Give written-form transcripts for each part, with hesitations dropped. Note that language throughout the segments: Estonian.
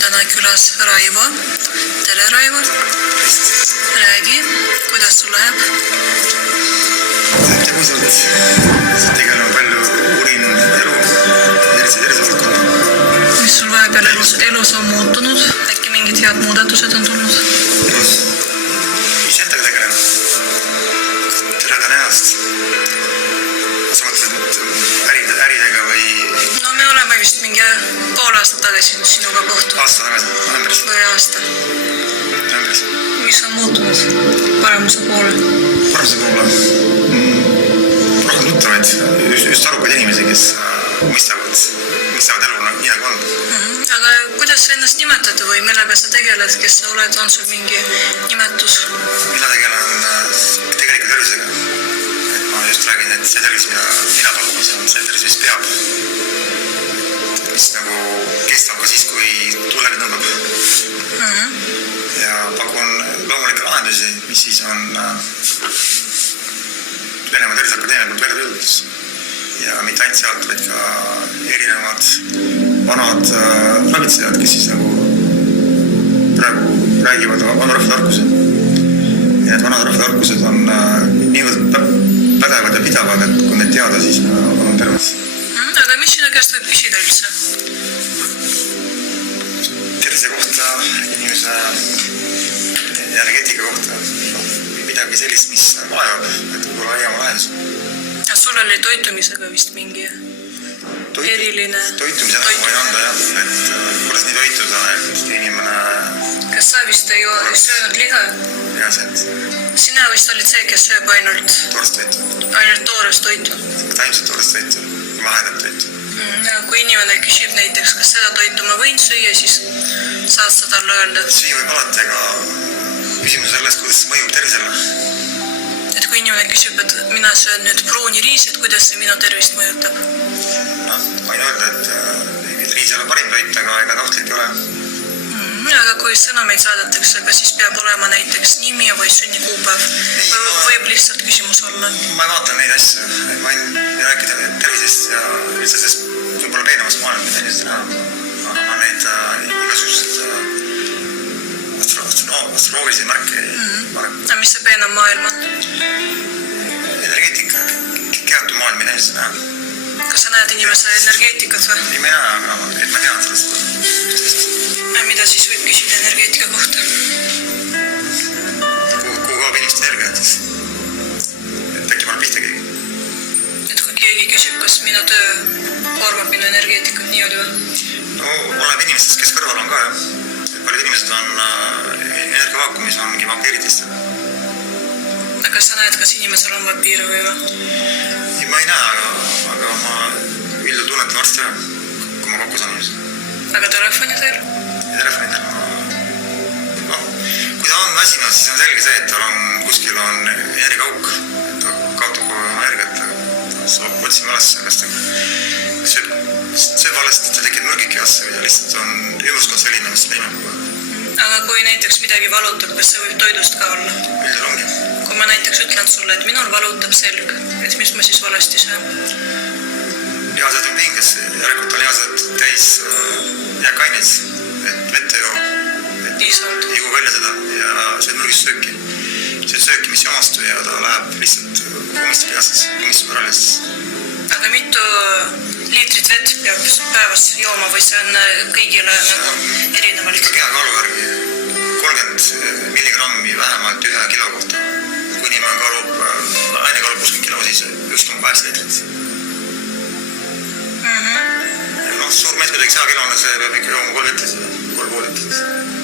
täna külas Raivo. Tere, Raivo. Räägi, kuidas sul läheb? Tegusalt. Tegelikult on palju uurinud elu, tervisevaldkonda. Mis sul vahepeal elus on muutunud? Äkki mingid head muudatused on tulnud? Elus iseentaga tegelenud. Tervedan ennast. Sa mõtled äridega või? No me oleme vist mingi pool aastat tagasi sinuga kohtunud. Aasta tagasi, novembris. Või aasta. Novembris. Mis on muutunud paremuse poole? Paremuse poole? Rohkem tuttavaid, just arukaid inimesi, kes mõistavad elu nii nagu on. Aga kuidas sa ennast nimetad või millega sa tegeled, kes sa oled, on sul mingi nimetus? Mina tegelen tegelikult tervisega. Ma just räägin, et see tervis, mida mina pakun, see on see tervis, mis peab. Mis nagu kestab ka siis, kui tuul läbi tõmbab. Ja pakun loomulikke lahendusi, mis siis on Venemaa Terviseakadeemia poolt välja töötatud. Ja mitte ainult sealt, vaid ka erinevad vanad ravitsejad, kes siis nagu praegu räägivad vana rahvatarkuse. Ja need vanad rahvatarkused on niivõrd pädevad ja pidavad, et kui need teada, siis on terves. Aga mis sinu käest võib küsida üldse? Tervise kohta, inimese energeetika kohta. Midagi sellist, mis vajab, et võib-olla laiema lahendus. Sul oli toitumisega vist mingi eriline... Toitumise nagu võin anda jah, et kuidas nii toituda, et inimene... Kas sa vist ei söönud liha? Jah, see. Sina vist olid see, kes sööb ainult... Toorest toitu. Ainult toorest toitu. Taimset toorest toitu, vahedat toitu. Ja kui inimene küsib näiteks, kas seda toitu ma võin süüa, siis saad sa talle öelda? Süüa võib alati, aga küsimus sellest, kuidas see mõjub tervisele. Et kui inimene küsib, et mina söön nüüd pruuni riisi, et kuidas see minu tervist mõjutab? Ma võin öelda, et riis ei ole parim toit, aga ega ta ohtlik ei ole. Aga kui sõnumeid saadetakse, kas siis peab olema näiteks nimi või sünnikuupäev? Võib lihtsalt küsimus olla? Ma ei vaata neid asju. Ma võin rääkida tervisest ja üldse sest võib-olla peenamast maailma, mida inimesed näha. Aga ma neid igasugused astroloogilisi märke ei pane. Mis see peenam maailm on? Energeetika, kehatud maailm, mida inimesed näha. Kas sa näed inimese energeetikat või? Ei, ma ei näe, aga et ma tean sellest. Mida siis võib küsida energeetika kohta? Kuhu kaob inimeste energia? Et äkki paneb pihta keegi? Et kui keegi küsib, kas minu töö koormab minu energeetikat, nii oli või? No, oleneb inimestest, kes kõrval on ka, jah. Paljud inimesed on energiavaakumis, on mingi vampiiritest. Aga kas sa näed, kas inimesel on vampiire või või? Ei, ma ei näe, aga ma üldu tunnetan varsti ära, kui ma kokku saan inimesed. Aga telefonidel? Telefonidel, kui ta on väsinud, siis on selge see, et tal on kuskil on energiaauk, et ta kaotab kogu energiat, ta saab otsima üles, kas ta sööb valesti, et ta tekib mürgik kehasse või ta lihtsalt on ümruskond selline, mis leimab kogu aeg. Aga kui näiteks midagi valutab, kas see võib toidust ka olla? Üldel ongi. Kui ma näiteks ütlen sulle, et minul valutab selg, et mis ma siis valesti söön? Lihased on pinges, järelikult on lihased täis jääkaineid, et vette joo, et ei jõu välja seda ja see on mürgist sööki. See on sööki, mis ei omastu ja ta läheb lihtsalt umistab lihasesse, umistab ära lihasesse. Aga mitu liitrit vett peab päevas jooma või see on kõigile nagu erinevalt? Ikka kehakaalu järgi 30 milligrammi vähemalt 1 kilo kohta. Kui inimene aine kaalub 60 kilo, siis 1,8 liitrit. Suur mees peab 100 kilone, see peab ikka jooma 3 liitrit, 3,5 liitrit.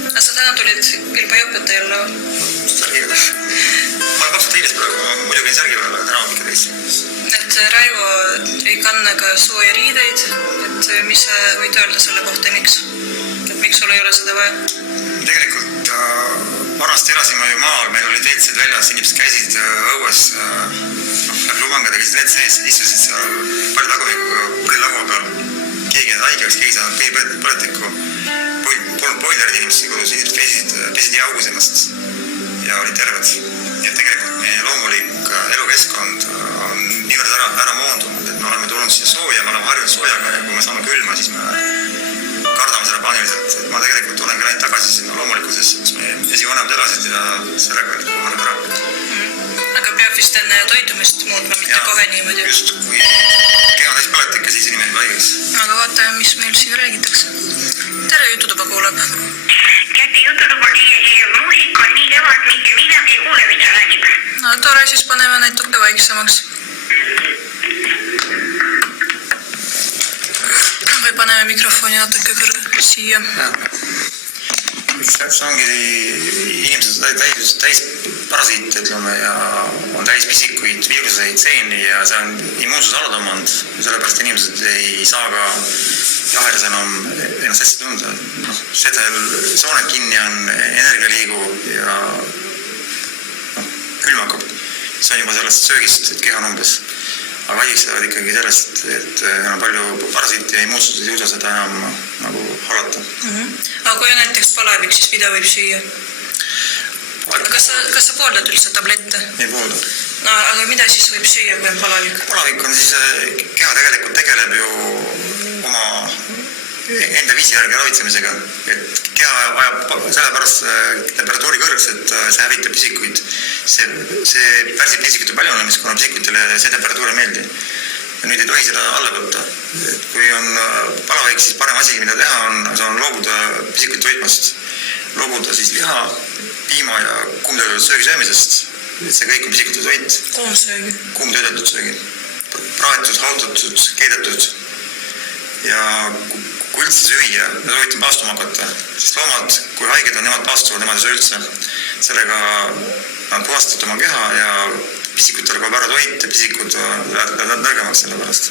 Aga sa täna tulid kilpajõpeta jälle või? Särgiga. Ma olen 2 hiilis praegu, ma muidugi ei särgi peale, täna on ikka teist. Et Raivo ei kanna ka sooja riideid, et mis sa võid öelda selle kohta, miks? Et miks sul ei ole seda vaja? Tegelikult vanasti elasime ju maal, meil olid veetsid väljas, inimesed käisid õues, läbi lubangada käisid veet sees, istusid seal palju tagumikuga põrilaua peal. Keegi on haigeks, keegi saanud põletikku, polnud boilerid inimesed kodus, inimesed pesid jääaugus ennast ja olid terved. Nii et tegelikult meie loomulik elukeskkond on niivõrd ära moondunud, et me oleme tulnud siia sooja, me oleme harjunud soojaga ja kui me saame külma, siis me kardame seda paaniliselt. Ma tegelikult alguses, kus meie esivanemad elasid ja sellega olid kohaned ära. Aga peab vist enne toitumist muutma, mitte kohe niimoodi. Just, kui keha täis põletik ja siis inimene haigeks. Aga vaatame, mis meil siin räägitakse. Tere, Jututuba kuuleb. Käti Jututuba muusik on nii kevad, mitte midagi ei kuule, mida räägib. No tore, siis paneme natuke vaiksemaks. Või paneme mikrofoni natuke siia. See ongi inimesed täis parasiite, ütleme, ja on täis pisikuid, viiruseid, seeni ja see on immuunsus alla tõmmanud. Sellepärast inimesed ei saa ka jahedas enam ennast hästi tunda. Sedel sooned kinni on, energia liigub ja külm hakkab. See on juba sellest söögist, et keha on umbes. Aga haigeks saavad ikkagi sellest, et on palju parasiite ja immuunsus ei suuda seda enam nagu hallata. Aga kui on näiteks palavik, siis mida võib süüa? Kas sa pooldad üldse tablette? Ei poolda. No, aga mida siis võib süüa, kui on palavik? Palavik on siis, keha tegelikult tegeleb ju oma enda viisi järgi ravitsemisega. Et keha vajab sellepärast temperatuuri kõrgeks, et see hävitab pisikuid. See pärsib pisikute paljunemist, kuna pisikutele see temperatuur ei meeldi. Ja nüüd ei tohi seda alla võtta. Et kui on palavik, siis parem asi, mida teha on loobuda pisikute toitmast. Loobuda siis liha, piima ja kuumtöödeldud söögi söömisest. Et see kõik on pisikute toit. Kuumsöögi. Kuumtöödeldud söögi. Praetud, hautatud, keedetud. Ja kui üldse süüa, me soovitan paastuma hakata, sest loomad, kui haiged on, nemad paastuvad, nemad ei söö üldse. Sellega nad puhastavad oma keha ja pisikutele kaob ära toit ja pisikud lähevad nõrgemaks selle pärast.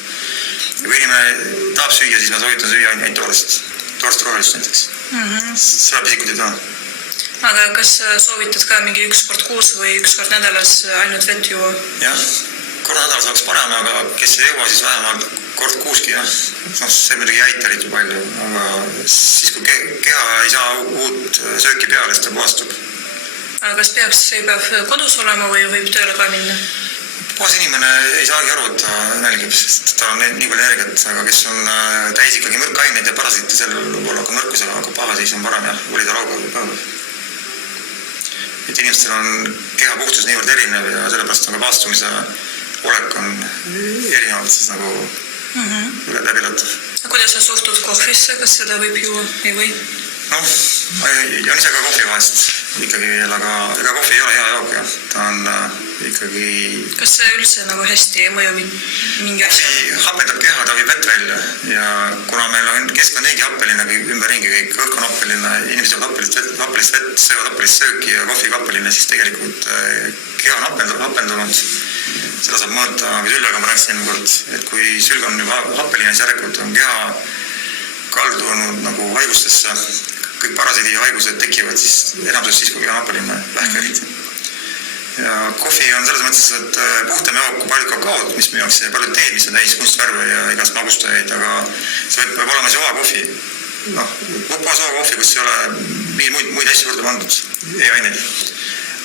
Ja kui inimene tahab süüa, siis ma soovitan süüa ainult toorest rohelist näiteks. Seda pisikut ei taha. Aga kas soovitad ka mingi üks kord kuus või üks kord nädalas ainult vett juua? Jah, kord nädalas oleks parem, aga kes ei jõua, siis vähemalt kord kuuski, jah. See muidugi ei aita eriti palju, aga siis kui keha ei saa uut sööki peale, siis ta puhastub. Aga kas peaks peab kodus olema või võib tööle ka minna? Puhas inimene ei saagi aru, et ta nälgib, sest ta on nii palju energiat, aga kes on täis ikkagi mürkaineid ja parasiite, sellel võib olla ka nõrkusega, aga paha siis on parem, jah, olida laupäeval päeval. Et inimestel on keha puhtus niivõrd erinev ja sellepärast on ka paastumise olek on erinevalt siis nagu läbilatav. Kuidas sa suhtud kohvisse, kas seda võib juua ei või? Noh, ma joon ise ka kohvi vahest ikkagi veel, aga ega kohvi ei ole hea jook, jah. Ta on ikkagi... Kas see üldse nagu hästi ei mõju mingi asja? Kohvi happetab keha, ta viib vett välja ja kuna meil on keskkond niigi happeline, ümberringi kõik õhk on happeline, inimesed jäävad happelist vett, söövad happelist sööki ja kohvi happeline, siis tegelikult keha on happendunud. Seda saab mõõta süllega, ma rääkisin enne kord, et kui sülg on juba happeline, siis järelikult on keha kaldunud nagu haigustesse. Kõik parasiidi haigused tekivad siis enamsus siis, kui keha on happeline, vähk eriti. Ja kohvi on selles mõttes, et puhtam jook kui paljud kakaod, mis müüakse ja paljud teed, mis on täis kunstvärve ja igast magustajaid, aga see võib olema see kohvi. Puhas kohvi, kus ei ole muid asju juurde pandud, ei aineid.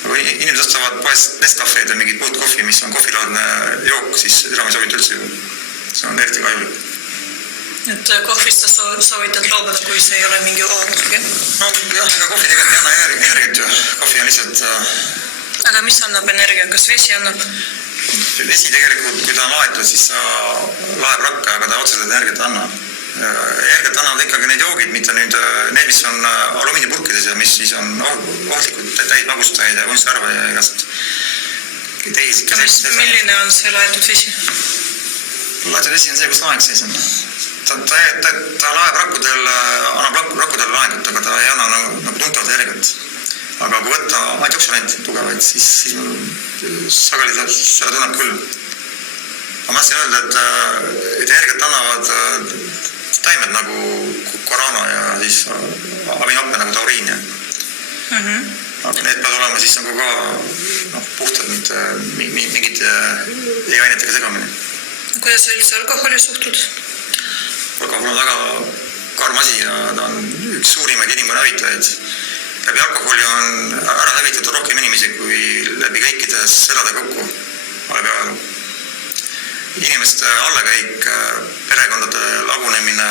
Aga inimesed ostavad poest Nescafe'd ja mingid muud kohvi, mis on kohvilaadne jook, siis seda ma ei soovita üldse juurde. See on eriti kahjulik. Et kohvist sa soovitad loobuda, kui see ei ole mingi oodus? No jah, ega kohvi tegelikult ei anna energiat ju. Kohvi on lihtsalt... Aga mis annab energia? Kas vesi annab? Vesi tegelikult, kui ta on laetud, siis ta laeb rakka, aga ta otseselt energiat anna. Energiat annavad ikkagi need joogid, mitte need, mis on alumiiniupurkides ja mis siis on ohtlikud täis magustajaid ja kunstvärve ja igast teisi. Milline on see laetud vesi? Laetud vesi on see, kus laeng sees on. Ta laeb rakkudel, annab rakkudel laengut, aga ta ei anna nagu tuntavalt energiat. Aga kui võtta antioksidante tugevaid, siis sageli seda tunneb küll. Ma mõtlesin öelda, et energiat annavad taimed nagu korana ja siis abihappe nagu tauriin. Aga need peavad olema siis nagu ka puhtad, mitte mingite e-ainetega segamine. Kuidas sa üldse alkoholi suhtud? Alkohol on väga karm asi ja ta on üks suurimaid inimkonna hävitajaid. Läbi alkoholi on ära hävitatud rohkem inimesi kui läbi kõikides elada kokku peaaegu. Inimeste allakäik, perekondade lagunemine,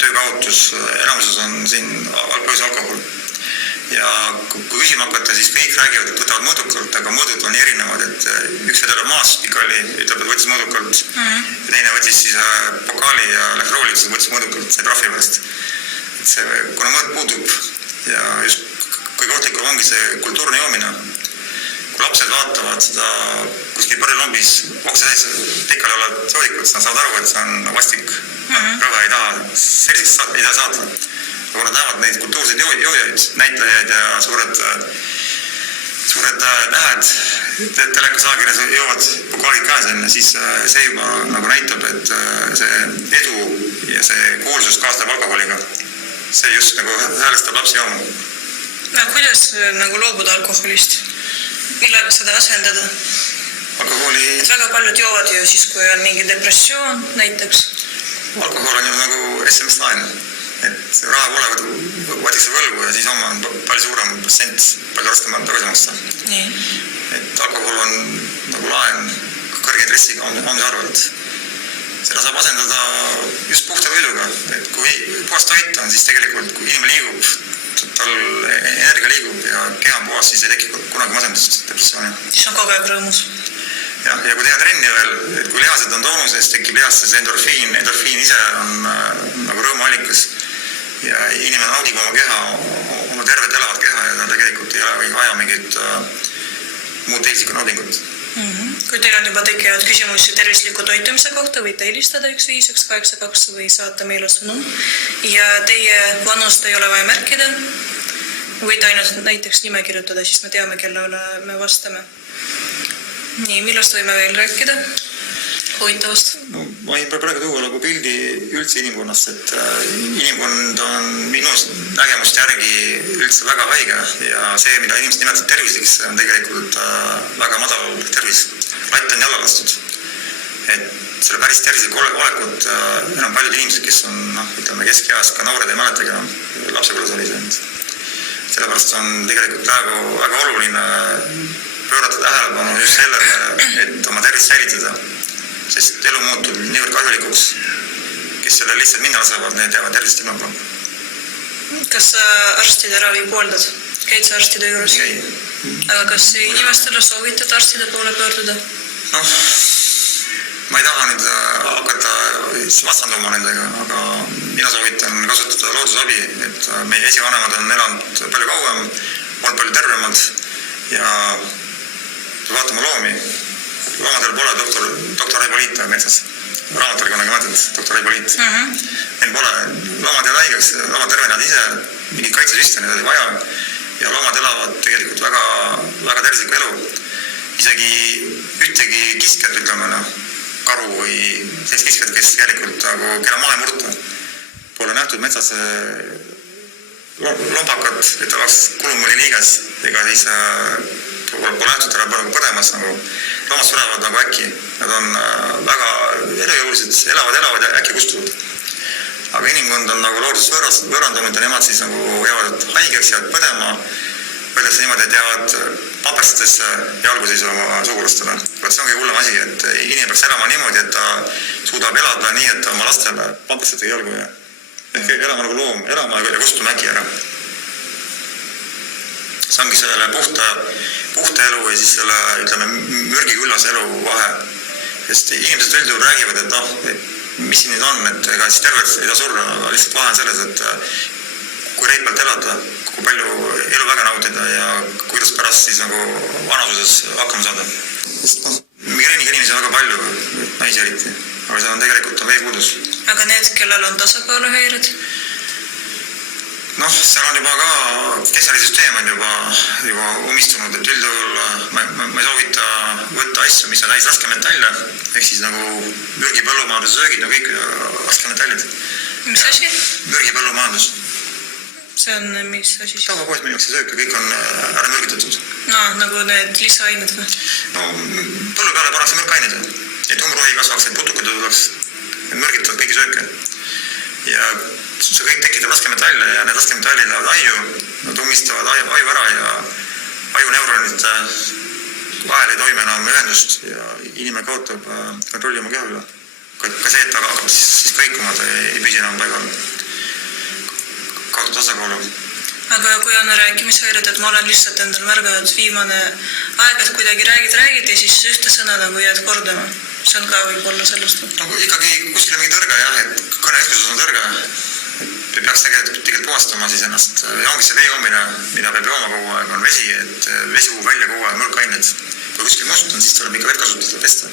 töökaotus, enamuses on siin põhjus alkohol. ja kui küsima hakata, siis kõik räägivad, et võtavad mõõdukalt, aga mõõdud on erinevad, et üks vedel maas pikali, ütleb, et võttis mõõdukalt ja teine võttis siis pokaali ja läks rooli, võttis mõõdukalt, see trahvi pärast. Et see, kuna mõõd puudub ja just kõige ohtlikum ongi see kultuurne joomine. Kui lapsed vaatavad seda kuskil põrrelombis oksa sees pikali olevat soodikud, nad saavad aru, et see on vastik. Rõve ei taha, selliseks ei taha saada. Kui nad näevad neid kultuurseid joojaid, näitlejaid ja suured nähed, telekas ajakirjas jõuavad pokaalid käes enne, siis see juba nagu näitab, et see edu ja see kuulsus kaasneb alkoholiga. See just nagu häälestab lapsi jooma. No, kuidas nagu loobuda alkoholist? Millega seda asendada? Alkoholi... Et väga paljud joovad ju siis, kui on mingi depressioon näiteks. Alkohol on ju nagu SMS-laen. Et raha pole, võetakse võlgu ja siis oma on palju suurem protsent, palju raskem on tagasi maksta. Nii. Et alkohol on nagu laen kõrge intressiga homse arvelt. Seda saab asendada just puhta võiduga. Et kui puhast toit on, siis tegelikult kui inimene liigub, tal energia liigub ja keha on puhas, siis ei teki kunagi masendust depressiooni. Siis on kogu aeg rõõmus. Ja kui teha trenni veel, et kui lihased on toonuses, tekib lihasse see endorfiin. Endorfiin ise on nagu rõõmuallikas. Ja inimene naudib oma keha, oma tervet elavat keha ja ta tegelikult ei ole vaja mingit muud teislikku naudingut. Kui teil on juba tekivad küsimusi tervisliku toitumise kohta, võite helistada 15182 või saata meile sõnum. Ja teie vanust ei ole vaja märkida. Võite ainult näiteks nime kirjutada, siis me teame, kellele me vastame. Nii, millest võime veel rääkida? Hoitavast? No, ma ei praegu tuua nagu pildi üldse inimkonnast, et inimkond on minu nägemust järgi üldse väga haige ja see, mida inimesed nimetavad tervisliks, on tegelikult väga madal tervis. Latt on jalla lastud. Et selle päris tervislikku olekut enam paljud inimesed, kes on ütleme keskiajas, ka noored ei mäletagi enam lapsepõlves oli see. Sellepärast on tegelikult praegu väga oluline pöörata tähelepanu just sellele, et oma tervist säilitada. Sest elu muutub niivõrd kahjulikuks, kes selle lihtsalt minna saavad, need jäävad tervist ilma. Kas sa arstide ravi pooldad? Käid sa arstide juures? Ei. Aga kas inimestele soovitad arstide poole pöörduda? Noh, ma ei taha nüüd hakata vastanduma nendega, aga mina soovitan kasutada loodusabi, et meie esivanemad on elanud palju kauem, olnud palju tervemad ja vaatama loomi. Loomadel pole doktor Reibo-Liit metsas. Raamatul kunagi mõtled, doktor Reibo-Liit. Neil pole. Loomad ei haigeks, loomad tervenevad ise, mingid kaitsesüste neid oli vaja ja loomad elavad tegelikult väga, väga tervislikku elu. Isegi ühtegi kiskjat, ütleme, karu või sellist kiskjat, kes tegelikult kelle maha ei murta. Pole nähtud metsas lompakat, et oleks kulumuli liiges ega siis pole nähtud ära põdemas nagu loomad surevad nagu äkki. Nad on väga elujõulised, elavad ja äkki kustuvad. Aga inimkond on nagu loodusest võõrandunud ja nemad siis nagu jäävad haigeks, jäävad põdema. Öeldakse niimoodi, et jäävad paperstesse jalgu siis oma sugulastele. See ongi hullem asi, et inimene peaks elama niimoodi, et ta suudab elada nii, et oma lastele paperstesse jalgu jää. Ehk elama nagu loom, elama ja kustuma äkki ära. See ongi selle puhta elu ja siis selle, ütleme, mürgiküllas elu vahe. Sest inimesed üldjuhul räägivad, et mis siin nüüd on, et ega siis tervelt ei taha surra, aga lihtsalt vahe on selles, et kui reipalt elada, kui palju elu väga nautida ja kuidas pärast siis nagu vanaduses hakkama saada. Sest migreeniga inimesi on väga palju, naisi eriti, aga see on tegelikult veepuudus. Aga need, kellel on tasakaaluhäired? Noh, seal on juba ka, kesalisüsteem on juba umistunud, et üldjuhul ma ei soovita võtta asju, mis on täis raskemetallile, ehk siis nagu mürgipõllumajanduse söögid, nagu kõik raskemetallid. Mis asi? Mürgipõllumajandus. See on mis asi? Tavapoes müüakse sööke, kõik on ära mürgitatud. No, nagu need lisaained või? No, põllu peale pannakse mürgained, et umruhi kasvaks, et putukad tuleks, mürgitavad kõigi sööke. Ja see kõik tekitab raskemetalle ja need raskemetallid lähevad aju, nad umistavad aju ära ja ajuneuronite vahel ei toime enam ühendust ja inimene kaotab kontrolli oma keha üle. Ka see, et ta hakkab siis kõikuma, ta ei püsi enam paigal. Kaotab tasakaalu. Aga kui on rääkimishäired, et ma olen lihtsalt endal märganud viimane aeg, et kuidagi räägid ja siis ühte sõna nagu jääd kordama. See on ka võib-olla sellest. No ikkagi kuskil mingi tõrge jah, et kõneeskuses on tõrge. Et peaks tegelikult puhastama siis ennast. Ja ongi see veejoomine, mida peab jooma kogu aeg, on vesi, et vesi uu välja kogu aeg mõrkained. Kui kuskil must on, siis tuleb ikka vett kasutada pesta.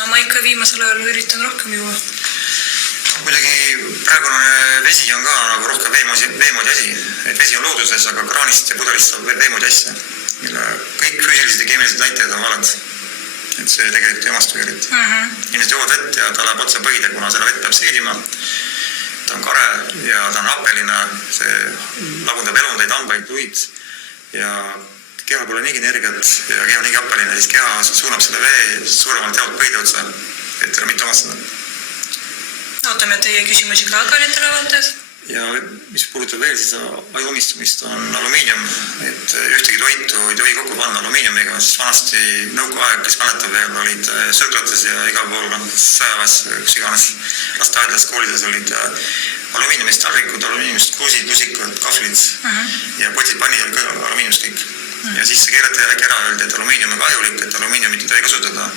No ma ikka viimasel ajal üritan rohkem juua. Muidugi praegune vesi on ka nagu rohkem veemoodi asi. Et vesi on looduses, aga kraanist ja pudelist saab veemoodi asja. Mille kõik füüsilised ja keemilised näitajad on valed. Et see tegelikult ei omastu eriti. Inimesed joovad vett ja ta läheb otsa põhide, kuna selle vett peab seedima. Ta on kare ja ta on happeline. See lagundab elundeid, hambaid, luid. Ja keha pole niigi energiat ja keha on niigi happeline. Siis keha suunab selle vee suuremalt jaolt põhide otsa, et teda mitte omastada. Ootame teie küsimusi ka kallitel avatajad. Ja mis puudutab veel siis ajuomistumist on alumiinium, et ühtegi toitu ei tohi kokku panna alumiiniumiga, siis vanasti nõukaajal, kes mäletab veel, olid sööklates ja igal pool sõjaväes, üks iganes lasteaedades, koolides olid alumiiniumist taldrikud, alumiiniumist kruusid, lusikad, kahvlid ja potid, pannid olid ka alumiiniumist kõik. Ja siis see keerati äkki ära öeldi, et alumiinium on kahjulik, et alumiiniumit ei tohi kasutada.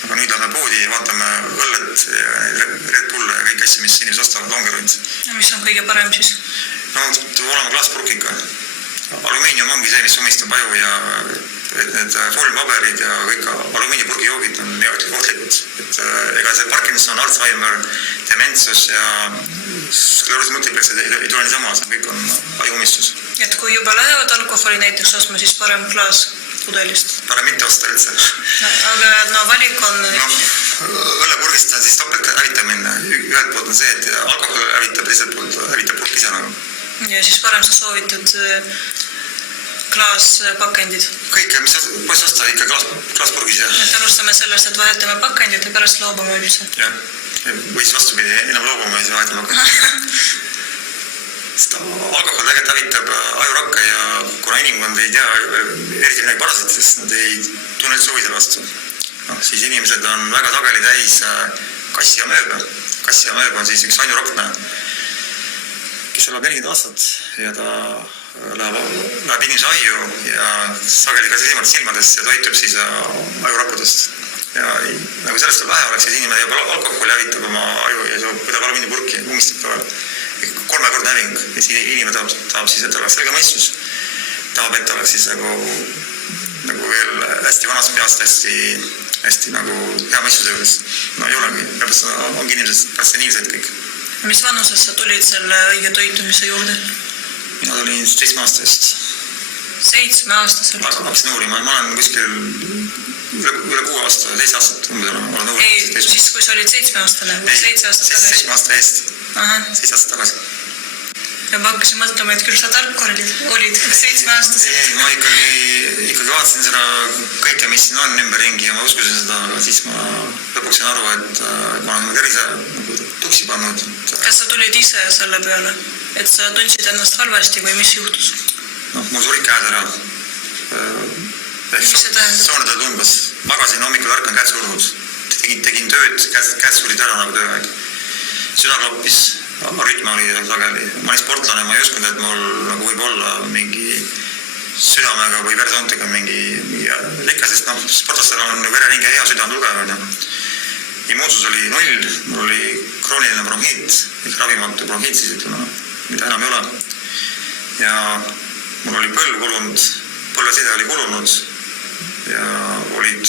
Aga nüüd lähme poodi ja vaatame õllet ja Red Bull ja kõik asja, mis inimesed ostavad, longeruid. Ja mis on kõige parem siis? No, olema klaaspurk ikka. Alumiinium ongi see, mis umistab aju ja need foolpaberid ja kõik alumiiniumipurgi joogid on ohtlikud. Et ega see Parkinson, Alzheimer, dementsus ja skleroosi multiplex ei tule niisama, see kõik on ajuumistus. Et kui juba lähevad alkoholi näiteks ostma, siis parem klaas pudelist. Parem mitte osta üldse. Aga no valik on... Õllepurgist on siis topelt hävitamine. Ühelt poolt on see, et alkohol hävitab, teiselt poolt hävitab purk ise nagu. Ja siis parem sa soovitad klaaspakendid. Kõik, mis poes osta ikka klaaspurgis. Et alustame sellest, et vahetame pakendid ja pärast loobume üldse. Jah, või siis vastupidi, enam loobume ja siis vahetame pakendid. Alkohol tegelikult hävitab ajurakke ja kuna inimkond ei tea eriti midagi parasit, sest nad ei tunne üldse huvi selle vastu. Siis inimesed on väga sageli täis kassi ja mööba. Kassi ja mööba on siis üks ainurakna, kes elab 40 aastat ja ta läheb inimese aju ja sageli ka silmadest ja toitub siis ajurakkudest. Ja nagu sellest vähe oleks, siis inimene juba alkoholi hävitab oma aju ja võtab alumiiniumipurki, umistab ka veel. 3-kordne häving ja siis inimene tahab siis, et oleks selge mõistus. Tahab, et oleks siis nagu veel hästi vanast peast, hästi nagu hea mõistuse juures. No ei olegi, ongi inimesed seniilsed kõik. Mis vanuses sa tulid selle õige toitumise juurde? Mina tulin 7 aastast. 7 aastaselt? Hakkasin uurima, ma olen kuskil üle 6 aasta, 7 aastat umbes olen uurinud. Ei, siis kui sa olid 7-aastane või 7 aastat tagasi? 7 aasta eest. 7 aastat tagasi. Ja ma hakkasin mõtlema, et küll sa tark olid 7-aastaselt. Ei, ma ikkagi vaatasin seda kõike, mis siin on ümberringi ja ma uskusin seda, aga siis ma lõpuks sain aru, et ma olen tervise tuksi pannud. Kas sa tulid ise selle peale, et sa tundsid ennast halvasti või mis juhtus? Mul surid käed ära. Mis see tähendab? Soonedel tumbas. Magasin hommikul ärkan käed surnud. Tegin tööd, käed surid ära nagu tööaeg. Süda kloppis, rütme oli sageli. Ma olin sportlane, ma ei uskunud, et mul nagu võib olla mingi südamega või veresoontega mingi rikka, sest sportlastel on vereringe hea, süda on tugev. Immuunsus oli 0, mul oli krooniline bronhiit, ravimatu bronhiit siis ütleme, mida enam ei ole. Ja mul oli põlv kulunud, põlveside oli kulunud ja olid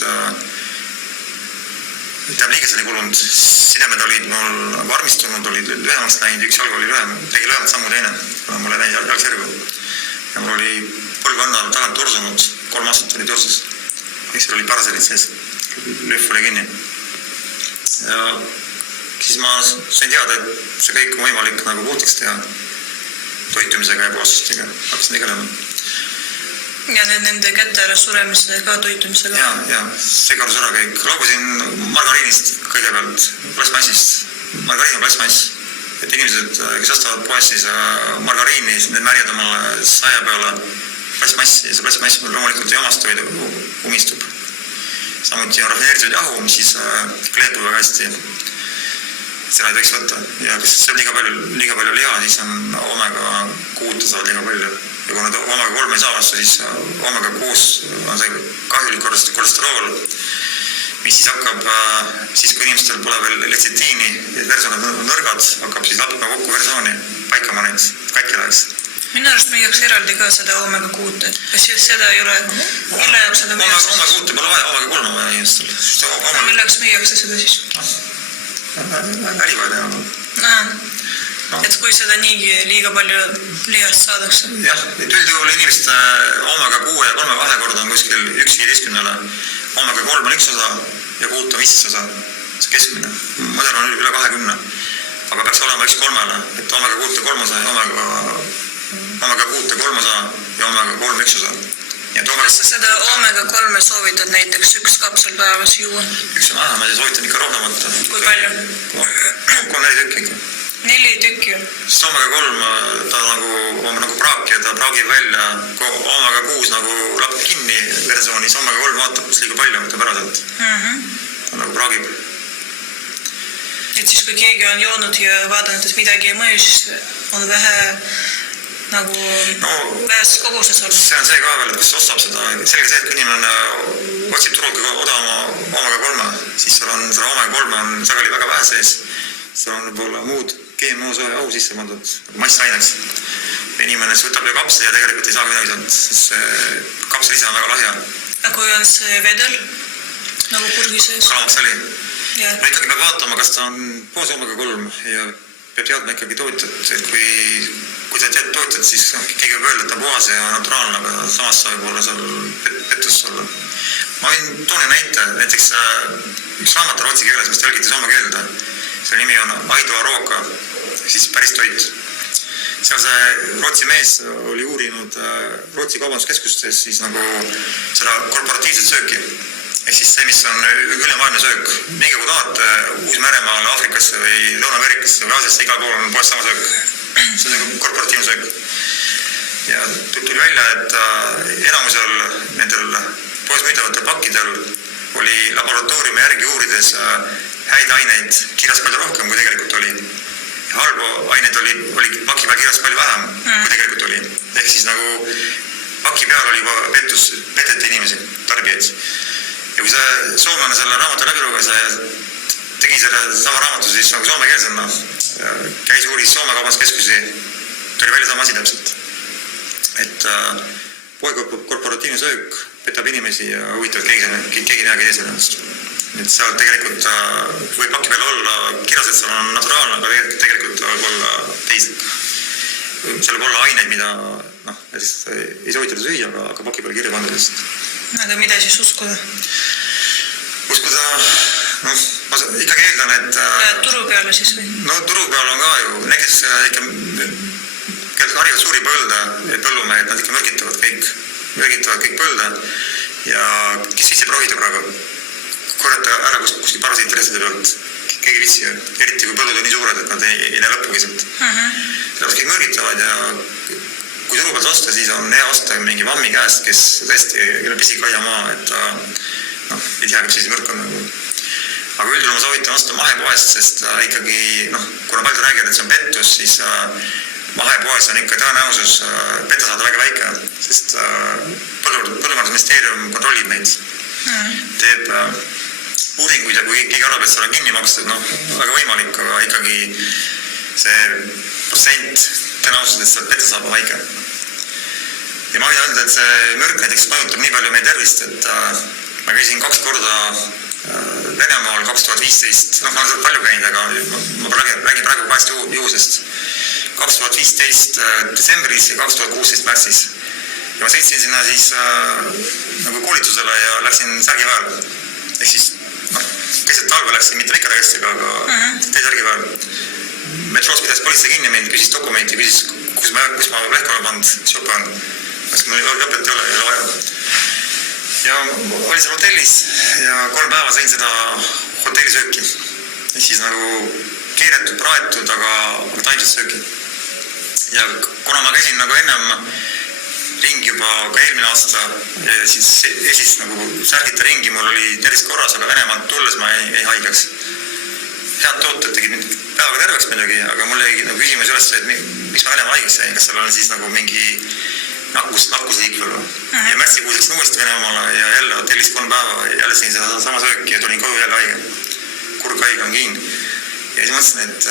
liiges oli kulunud, sidemed olid mul varmistunud, olid lühemaks läinud, üks jalg oli tegi lühemalt sammu teine, kuna mul ei läinud jalg sirgu. Ja mul oli põlvõnnal tagant tursunud, 3 aastat oli tursus. Eks oli paraselid sees, lühv oli kinni. Ja siis ma sain teada, et see kõik on võimalik nagu puutiks teha toitumisega ja puhastustega. Hakkasin tegelema. Ja nende kätte ära suremise ka toitumisega? Ja segarus ära kõik. Loobusin margariinist kõigepealt, plastmassist. Margariin on plastmass. Et inimesed, kes ostavad poes siis margariini, need märjad omale saia peale plastmassi ja see plastmass loomulikult ei omastu või umistub. Samuti on rafineeritud jahu, mis siis kleepub väga hästi. seda ei tohiks võtta. Ja kui sa liiga palju liha, siis on omega 6 saavad liiga palju. Ja kui nad omega 3 ei saa vastu, siis omega 6 on see kahjulik kolesterool, mis siis hakkab, siis kui inimestel pole veel letsitiini ja versoonid on nõrgad, hakkab siis lapima kokku versooni, paikama neid, katki läheks. Minu arust müüakse eraldi ka seda omega 6, kas seda ei ole, mille jaoks seda müüakse? Omega 6 pole vaja, omega 3 on vaja inimestel. Mille jaoks müüakse seda siis? Ärivaid enam. Et kui seda niigi liiga palju lihast saadakse? Jah, üldjuhul inimeste omega 6 ja 3 vahekord on kuskil 1/15. Omega 3 on 1 osa ja 6 on 15 osa. See keskmine. Mõdel on üle 20. Aga peaks olema 1/3. Et omega 6 ja 3 osa ja omega 6 ja 3 osa ja omega 3 1 osa. Kas sa seda omega 3 soovitad näiteks 1 kapsel päevas juua? 1 on vähe, ma soovitan ikka rohkem võtta. Kui palju? 3-4 tükki ikka. 4 tükki? Sest omega 3 ta nagu praak ja ta praagib välja. Kui omega 6 nagu lapib kinni versioonis, omega 3 vaatab, kus liiga palju võtab ära sealt. Ta nagu praagib. Et siis kui keegi on joonud ja vaadanud, et midagi ei mõju, siis on vähe nagu vähes koguses olnud. See on see ka veel, et kus ostab seda. Selge see, et kui inimene otsib turult kõige odavama omega 3, siis seal on seda omega 3 on sageli väga vähe sees. Seal on võib-olla muud GMO soe au sisse pandud massaineks. Inimene võtab ju kapsli ja tegelikult ei saa midagi sealt, sest kapsel ise on väga lahja. Aga kui on see vedel nagu purgi sees? Kalamaks oli. No ikkagi peab vaatama, kas ta on poos omega 3 ja peab teadma ikkagi tootjat, et kui ta tead tootjat, siis keegi võib öelda, et ta on puhas ja naturaalne, aga samas sa võib olla seal pettust olla. Ma võin tooni näite, näiteks üks raamat rootsi keeles, mis tõlgiti soome keelde. Selle nimi on Aido Aroka, siis päris toit. Seal see rootsi mees oli uurinud Rootsi kaubanduskeskustes siis nagu seda korporatiivset sööki. Ehk siis see, mis on ülemaailmne söök. Nii kui tahate Uus-Meremaale, Afrikasse või Lõuna-Ameerikasse või Aasiasse, igal pool on poes sama söök. See on korporatiivne söök. Ja tuli välja, et enamusel nendel poes müüdavatel pakkidel oli laboratooriumi järgi uurides häid aineid kirjas palju rohkem, kui tegelikult oli. Ja halbu aineid oli paki peal kirjas palju vähem, kui tegelikult oli. Ehk siis nagu paki peal oli juba petete inimesi, tarbijaid. Ja kui see soomlane selle raamatu läbi luges ja tegi selle sama raamatu siis nagu soomekeelsena, käis uuris Soome kaubanduskeskusi, tuli välja sama asi täpselt. Et poekorporatiivne söök petab inimesi ja huvitavad keegi midagi teisel ennast. Et seal tegelikult võib paki peal olla kirjas, et seal on naturaalne, aga tegelikult võib olla teislik. Seal võib olla aineid, mida ei soovitada süüa, aga paki peal kirja pandudest. Aga mida siis uskuda? Uskuda, ma ikkagi eeldan, et... Turu peale siis või? No turu peal on ka ju, need, kes ikka harivad suuri põlde, põllumehed, nad ikka mürgitavad kõik põlde ja kes viitsib rohida praegu? Korjata ära kuskil parasiite restide pealt. Keegi viitsi, eriti kui põllud on nii suured, et nad ei näe lõpugi sealt. Sellepärast kõik mürgitavad ja kui turu pealt osta, siis on hea osta mingi vammi käest, kes tõesti üle pisik aiamaa, et ta ei tea, kas siis mürk on. Aga üldjuhul ma soovitan osta mahepoest, sest ikkagi, kuna palju räägivad, et see on pettus, siis mahepoes on ikka tõenäosus petta saada väga väike, sest põllumajandusministeerium kontrollib neid. Teeb uuringuid ja kui keegi arvab, et seal on kinni makstud, väga võimalik, aga ikkagi see protsent tõenäosus, et seal petta saab on väike. Ja ma võin öelda, et see mürk näiteks mõjutab nii palju meie tervist, et ma käisin 2 korda Venemaal 2015, ma olen palju käinud, aga ma räägin praegu 2 juhusest. 2015 detsembris ja 2016 märtsis. Ja ma sõitsin sinna siis nagu koolitusele ja läksin särgiväel. Ehk siis, keset talve läksin, mitte Vekkaräkestega, aga tee särgiväel. Metroos pidas politsei kinni mind, küsis dokumenti, küsis, kus ma lehka olen pannud, sopa on. Kas mul lõpet ei ole vaja. Ja olin seal hotellis ja 3 päeva sõin seda hotellisööki. Ehk siis nagu keeretud, praetud, aga taimset sööki. Ja kuna ma käisin nagu ennem ringi juba ka eelmine aasta ja siis esist nagu särgita ringi, mul oli tervist korras, aga Venemaalt tulles ma ei haigeks. head tooted tegid mind päevaga terveks muidugi, aga mul jäi nagu küsimus üles, et miks ma Venemaa haigeks jäin, kas seal on siis nagu mingi nakkusliik või. Ja märtsikuus läksin uuesti Venemaale ja jälle hotellis 3 päeva ja jälle sõin seda sama sööki ja tulin koju jälle haige. Kurghaige on kiin. Ja siis mõtlesin, et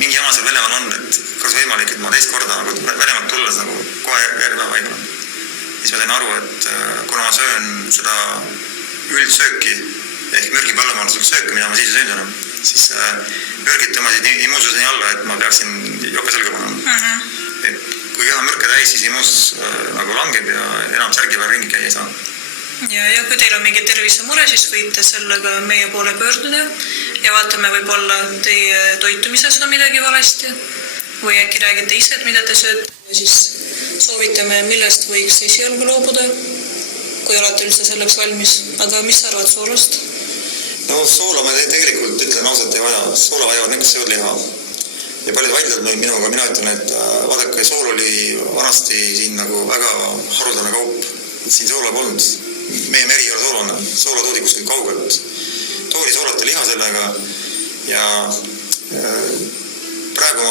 mingi jama seal Venemaal on, et kas võimalik, et ma teist korda nagu Venemaalt tulles nagu kohe järgi päeva haigla. Siis ma sain aru, et kuna ma söön seda üldsööki ehk mürgipõllumajanduslikku sööki, mida ma siis ei söönud enam, siis mürgid tõmbasid immuunsus nii alla, et ma peaksin jope selga panema. Et kui keha mürke täis, siis immuunsus nagu langeb ja enam särgi peal ringi käia ei saa. Ja kui teil on mingi tervisemure, siis võite sellega meie poole pöörduda ja vaatame võib-olla teie toitumises on midagi valesti või äkki räägite ise, et mida te sööte ja siis soovitame, millest võiks esialgu loobuda, kui olete üldse selleks valmis. Aga mis sa arvad soolast? No soola ma tegelikult ütlen ausalt ei vaja. Soola vajavad need, kes söövad liha. Ja paljud vaidlevad minuga, mina ütlen, et vaadake, sool oli vanasti siin nagu väga haruldane kaup. Siin soola polnud. Meie meri ei ole soolane. Soola toodi kuskil kaugelt. Toodi soolata liha sellega ja praegu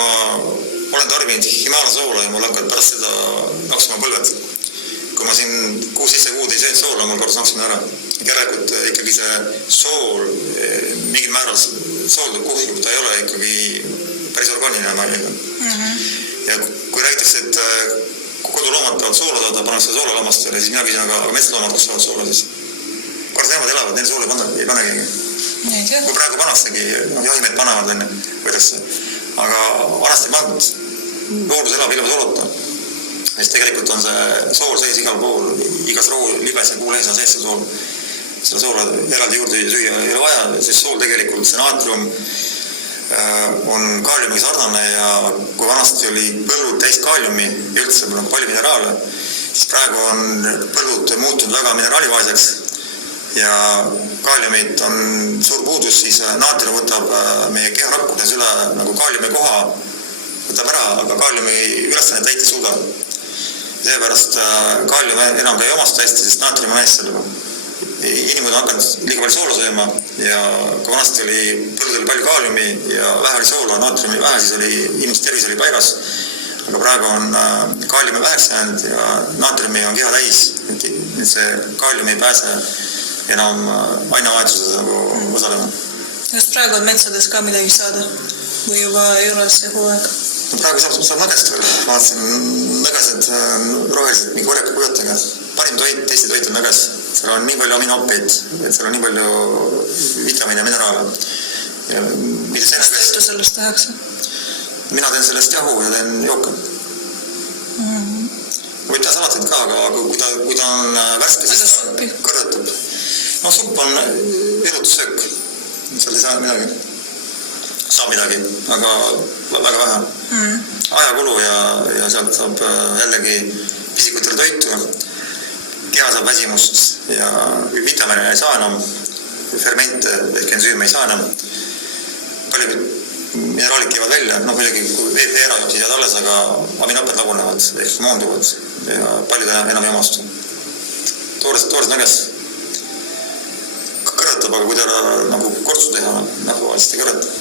ma olen tarbinud Himala soola ja mul hakkad pärast seda naksuma põlved. Kui ma siin 6-7 kuud ei söönud soola, mul korras naksumine ära. Järelikult ikkagi see sool mingil määral sooldub kuhjub, ta ei ole ikkagi päris orgaaniline mailiga. Ja kui räägitakse, et koduloomad tahavad soola saada, pannakse soolalammastele, siis mina küsin, aga metsaloomad, kus saavad soola siis? Kord nemad elavad, neil soola ei pane keegi. Kui praegu panaksegi, jahimehed panevad enne, võidakse. Aga vanasti ei pandud, loodus elab ilma soolata. Siis tegelikult on see sool sees igal pool, igas libes ja kuulehes on sees see sool. Selle soola eraldi juurde süüa ei ole vaja, sest sool tegelikult, see naatrium on kaaliumiga sarnane ja kui vanasti oli põllud täis kaaliumi ja üldse on palju mineraale, siis praegu on põllud muutunud väga mineraalivaeseks ja kaaliumit on suur puudus, siis naatrium võtab meie keharakkudes üle nagu kaaliumi koha, võtab ära, aga kaaliumi ülesannet täita ei suuda. Seepärast kaalium enam ka ei omasta hästi, sest naatrium on ees sellega. Inimud on hakanud liiga palju soola sööma ja kui vanasti oli põldudel palju kaaliumi ja vähe oli soola, naatriumi vähe, siis oli inimeste tervis oli paigas. Aga praegu on kaaliumi väheks jäänud ja naatriumi on keha täis, et see kaaliumi ei pääse enam ainevahetuses nagu osalema. Kas praegu on metsades ka midagi saada või juba ei ole see hooaeg? No praegu saab nõgest veel, vaatasin nõgesed rohelised mingi korjaka kujutega. Parim teiste toit on nõges, seal on nii palju aminohappeid, et seal on nii palju vitamiine ja mineraale. Mis toitu sellest tehakse? Mina teen sellest jahu ja teen jooka. Võib teha salatit ka, aga kui ta on värske, siis ta kõrdetab. No supp on elutussöök, seal ei saa midagi. Saab midagi, aga väga vähe. Ajakulu ja sealt saab jällegi pisikutel toitu. Keha saab väsimust ja vitamine ei saa enam, fermente ehk ensüüme ei saa enam. Palju mineraalid käivad välja, muidugi kui veerajuti jääd alles, aga aminohappeid lagunevad ehk moonduvad ja paljud enam ei omastu. Toores nõges kõrvetab, aga kui ta nagu kortsu teha, nagu valesti kõrvetab.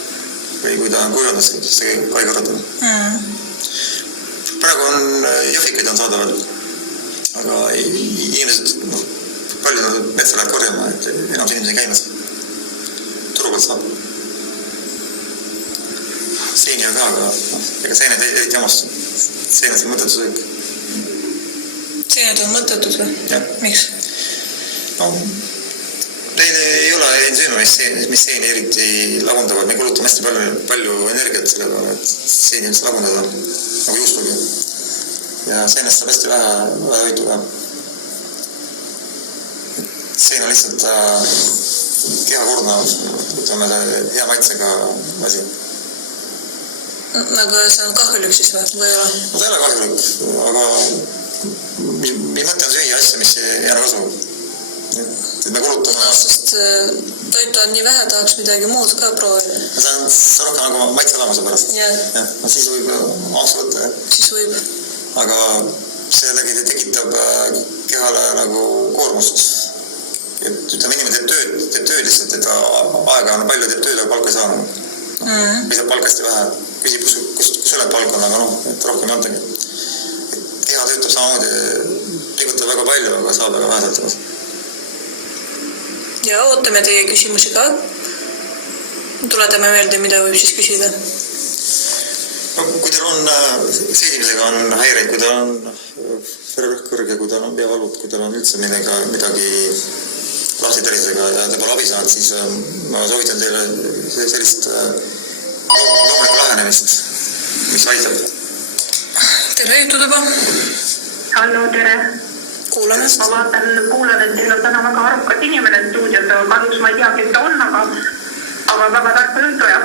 Või kui ta on kuivanud, siis see ka ei kõrvetab. Praegu on jõhvikaid on saadaval, aga inimesed, paljud metsa lähevad korjama, et enam see inimesi käimas. Turu pealt saab. Seeni on ka, aga ega seened eriti omastu. Seened on mõttetu söök. Seened on mõttetud või? Jah. Miks? No, neil ei ole ensüüme, mis seeni eriti lagundavad. Me kulutame hästi palju energiat selle peale, et seeni üldse lagundada, nagu juustugi. Ja seenest saab hästi vähe toitu ka. Seen on lihtsalt kehakordna, ütleme hea maitsega asi. Aga see on kahjulik siis või ei ole? No ta ei ole kahjulik, aga mi mõte on süüa asja, mis ei jää kasu. Et me kulutame... Sest toitu on nii vähe, tahaks midagi muud ka proovida. See on rohkem nagu maitselamuse pärast. Jah. No siis võib aaksu võtta. Siis võib. Aga see jällegi tekitab kehale nagu koormust. Et ütleme, inimene teeb tööd lihtsalt, et aega on palju, teeb tööd, aga palka ei saa. või saab palka hästi vähe. Küsib, kus oled palk on, aga et rohkem ei antagi. Keha töötab samamoodi, liigutab väga palju, aga saab väga vähe sõltumas. Ja ootame teie küsimusi ka. Tuletame meelde, mida võib siis küsida. No, kui teil on seedimisega on häireid, kui teil on vererõhk kõrge, kui teil on peavalud, kui teil on üldse midagi lahti tervisega ja te pole abi saanud, siis ma soovitan teile sellist loomulikku lähenemist, mis aitab. Tere, jutud juba. Hallo, tere. Kuulame. Ma kuulan, et teil on täna väga arukad inimene stuudios, aga kahjuks ma ei tea, kes ta on, aga väga tarka juttu ajab.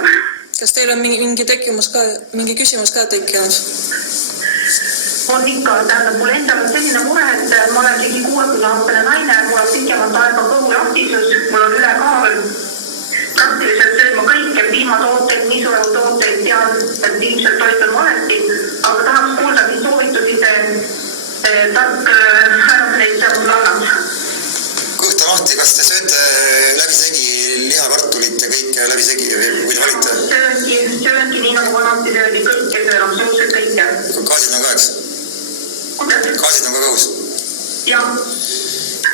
Kas teil on mingi küsimus ka tekkinud? On ikka, tähendab, mul endal on selline mure, et ma olen ligi 60-aastane naine, mul on pikemat aega kõhulahtisus, mul on ülekaal, praktiliselt söön ma kõike, piimatooteid, nisurõutooteid, tean, et ilmselt toitan valesti, aga tahaks kuulda, mis soovitusi see tark härrasleid seal mul annab. Kõht on lahti, kas te sööte läbisegi lihakartulit ja kõike läbisegi või te valite? Sööngi nii nagu vanasti söödi kõike, söön absoluutselt kõike. Gaasid on ka, eks? Gaasid on ka kõhus? Jah.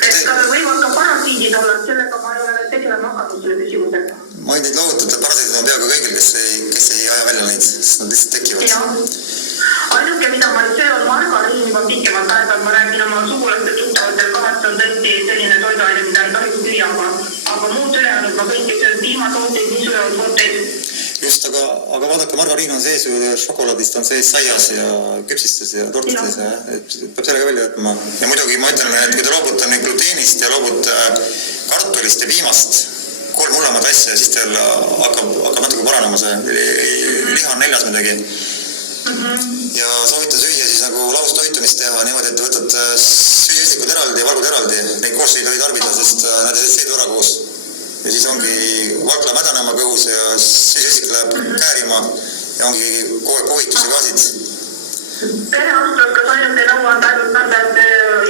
Et võivad ka parasiidid olla, sellega ma ei ole tegelema hakanud selle küsimusega. Ma ei neid loovutada, parasiidid on peaaegu kõigil, kes ei aja välja neid, sest nad lihtsalt tekivad. Jah. Ainuke, mida ma ei söö, on margariin juba pikemat aega, ma räägin oma sugulaste tuttavatel kahest on tõesti selline toiduaine, mida ei tohiks lüüa, aga muud ülejäänud ma kõike söön piimatooteid, nisurõutooteid. Just, aga vaadake, margariin on sees ju šokolaadist, on sees saias ja küpsistes ja tortides ja peab sellega välja jätma. Ja muidugi ma ütlen, et kui te loobute gluteenist ja loobute kartulist ja piimast, 3 hullemat asja, siis teil hakkab natuke paranema see liha on 4 midagi. Ja soovitan süüa siis nagu laustoitumist teha niimoodi, et te võtate süüsikud eraldi ja valgud eraldi. Neid koos ei tohi tarbida, sest nad ei seedu ära koos. Ja siis ongi valk läheb hädanema kõhus ja süüsisik läheb käärima ja ongi kogu aeg pohitus ja gaasid. Perearstus, kas ainult ei nõu anda ainult nõnda, et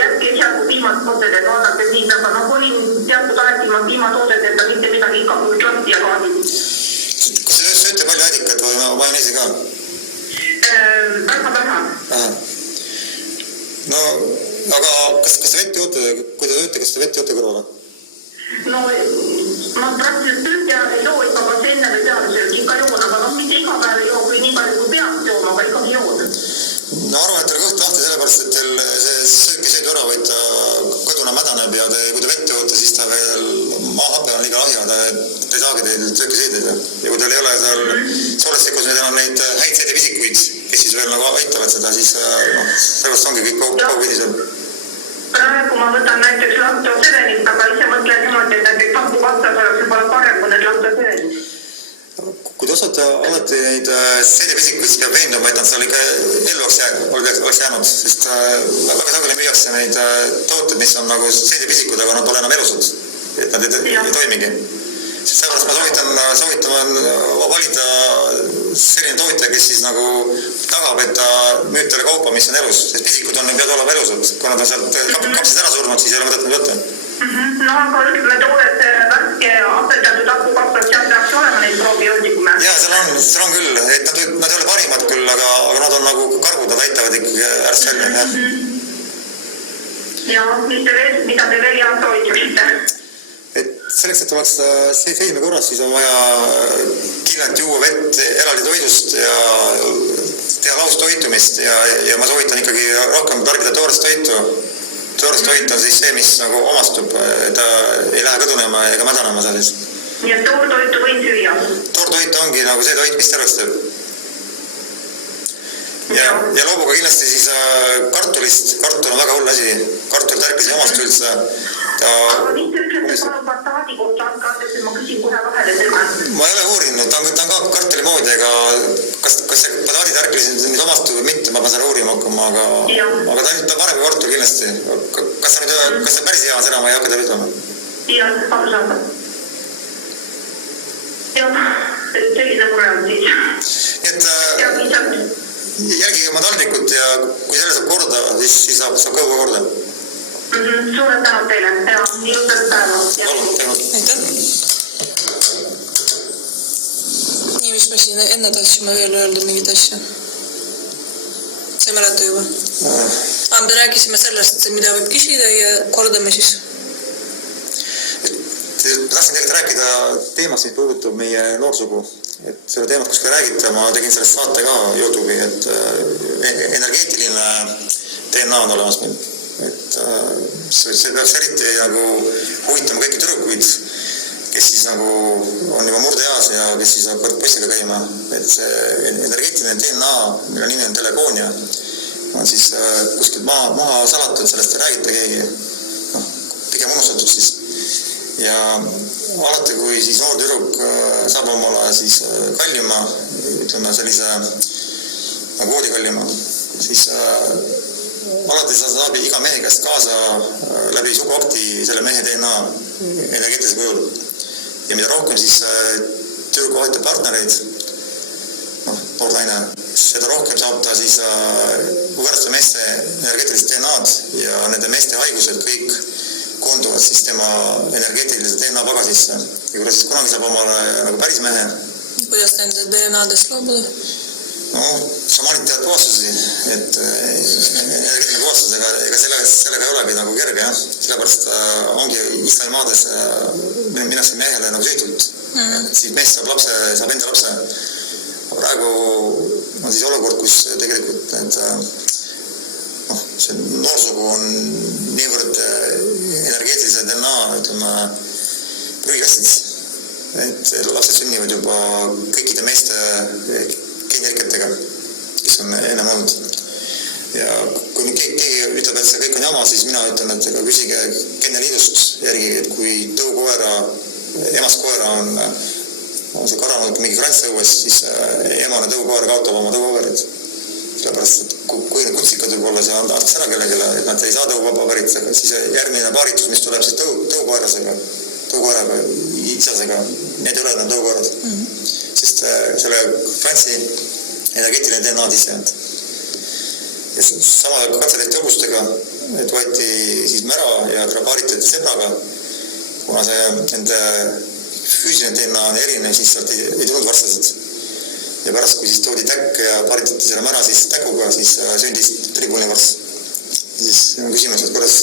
jätke esialgu piimatooted, et vaadake siis, aga olin teatud aeg ilma piimatoodedeta mitte midagi ikka kui klappi ja gaasid. Kas te sööte palju ädikat või majoneesi ka? Väga vähe. No, aga kas te vett joote, kui te sööte, kas te vett joote kõrvale? No, ma praktiliselt töötean ei joo ikka kas enne või peale söögi, ikka joon, aga mitte iga päev ei joo, kui nii palju kui peaks jooma, aga ikkagi joon. No arvan, et teil kõht lahti sellepärast, et teil see söök ei sõidu ära, vaid ta kõduna mädaneb ja kui te vett joote, siis ta veel maahape on liiga lahja, ta ei saagi teil sööki seedida. Ja kui teil ei ole seal soolestikus nüüd enam neid häid seedepisikuid, kes siis veel nagu aitavad seda, siis sellest ongi kõik kaugpidi seal. Praegu ma võtan näiteks laktosevenit, aga ise mõtlen niimoodi, et näiteks tampuvastas oleks võib-olla parem kui need laktosevenit. Kui te ostate alati neid seedepisikuid, siis peab veenduma, et nad seal ikka ellu oleks jäänud, sest väga sageli müüakse neid tooted, mis on nagu seedepisikud, aga nad pole enam elusad, et nad ei toimigi. Sellepärast ma soovitan valida selline tootja, kes siis nagu tagab, et ta müüb teile kaupa, mis on elus, sest pisikud peavad olema elusad. Kui nad on sealt kapsist ära surnud, siis ei ole mõtet võtta. No aga ütleme toodet värske apeldatud akukapsad, seal peaks olema neid probiootikume. Jaa, seal on küll, et nad ei ole parimad küll, aga nad on nagu kargud, nad aitavad ikkagi ärst välja. Ja mida te veel jah soovitaksite? Et selleks, et oleks seedime korras, siis on vaja kindlalt juua vett eraldi toidust ja teha laustoitumist ja ma soovitan ikkagi rohkem tarbida toorest toitu. Toorest toit on siis see, mis nagu omastub, ta ei lähe kõdunema ega mädanema selles. Nii et toortoitu võin süüa? Toortoit ongi nagu see toit, mis terveks teeb. Ja loobuga kindlasti siis kartulist. Kartul on väga hull asi. Kartul tärklis ei omastu üldse. Aga mis te ütlete palun bataadi kohta, et ma küsin kohe vahele tema? Ma ei ole uurinud, ta on ka kartuli moodi, aga kas see bataadi tärklis nüüd omastu või mitte, ma pean selle uurima hakkama, aga ta on parem kui kartul kindlasti. Kas see päris hea on, seda ma ei hakka teile ütlema? Jah, arusaada. Jah, selline mure on siis. Jälgige oma taldrikut ja kui selle saab korda, siis saab kõuga korda. Suured tänud teile. Ilusat päeva. Palun, tänud. Aitäh. Nii nii, mis me siin enne tahtsime veel öelda mingit asja? Sa ei mäleta juba? Me rääkisime sellest, mida võib küsida ja kordame siis. Tahtsin tegelikult rääkida teemast, mis puudutab meie noorsugu. Et selle teemat kuskil räägite, ma tegin sellest saate ka YouTube'i, et energeetiline DNA on olemas meil. Et see peaks eriti nagu huvitama kõiki tüdrukuid, kes siis nagu on juba murdeeas ja kes siis hakkavad postiga käima. Et see energeetiline DNA, mille nimi on telekoonia, on siis kuskilt maha salatud, sellest ei räägita keegi. Pigem unustatud siis. Ja alati, kui siis noor tüdruk saab omale siis kallima, ütleme sellise nagu voodikallima, siis alati saab iga mehe käest kaasa läbi suguakti selle mehe DNA energeetilise kujul. Ja mida rohkem siis tüdruk vahetab partnereid, noor naine, seda rohkem saab ta siis võõraste meeste energeetilist DNA-d ja nende meeste haigused kõik koonduvad siis tema energeetilise DNA pagasisse. Ja kui siis kunagi saab omale nagu päris mehe. Kuidas nende DNA-dest loobuda? Sa manitavad puhastusi, et energeetiline puhastus, ega sellega ei olegi nagu kerge, jah. Sellepärast ongi islamimaades minnakse mehele nagu süütult. Siis mees saab enda lapse. Praegu on siis olukord, kus tegelikult see noorsugu on niivõrd energeetilise DNA, ütleme, prügikastid. Et lapsed sünnivad juba kõikide meeste geeniriketega, kes on ennem olnud. Ja kui keegi ütleb, et see kõik on jama, siis mina ütlen, et küsige geeneliidust järgi, et kui tõukoera, emast koera on see karanud mingi krants õues, siis emane tõukoer kaotab oma tõukoerid. Sellepärast, et kui need kutsikad võib olla, see antakse ära kellegele, et nad ei saa tõuvaba päritusega, siis järgmine paaritus, mis tuleb siis tõukoeraga, isasega, need ei ole enam tõukoerad. Sest selle krantsi energeetiline DNA on sisse jäänud. Ja sama katse tehti hobustega, et võeti siis mära ja paariti sebraga, kuna see nende füüsiline DNA on erinev, siis sealt ei tulnud varstasid. Ja pärast, kui siis toodi täkk ja paritati selle mära siis täkuga, siis sündis tribuline varst. Siis on küsimus, et kuidas,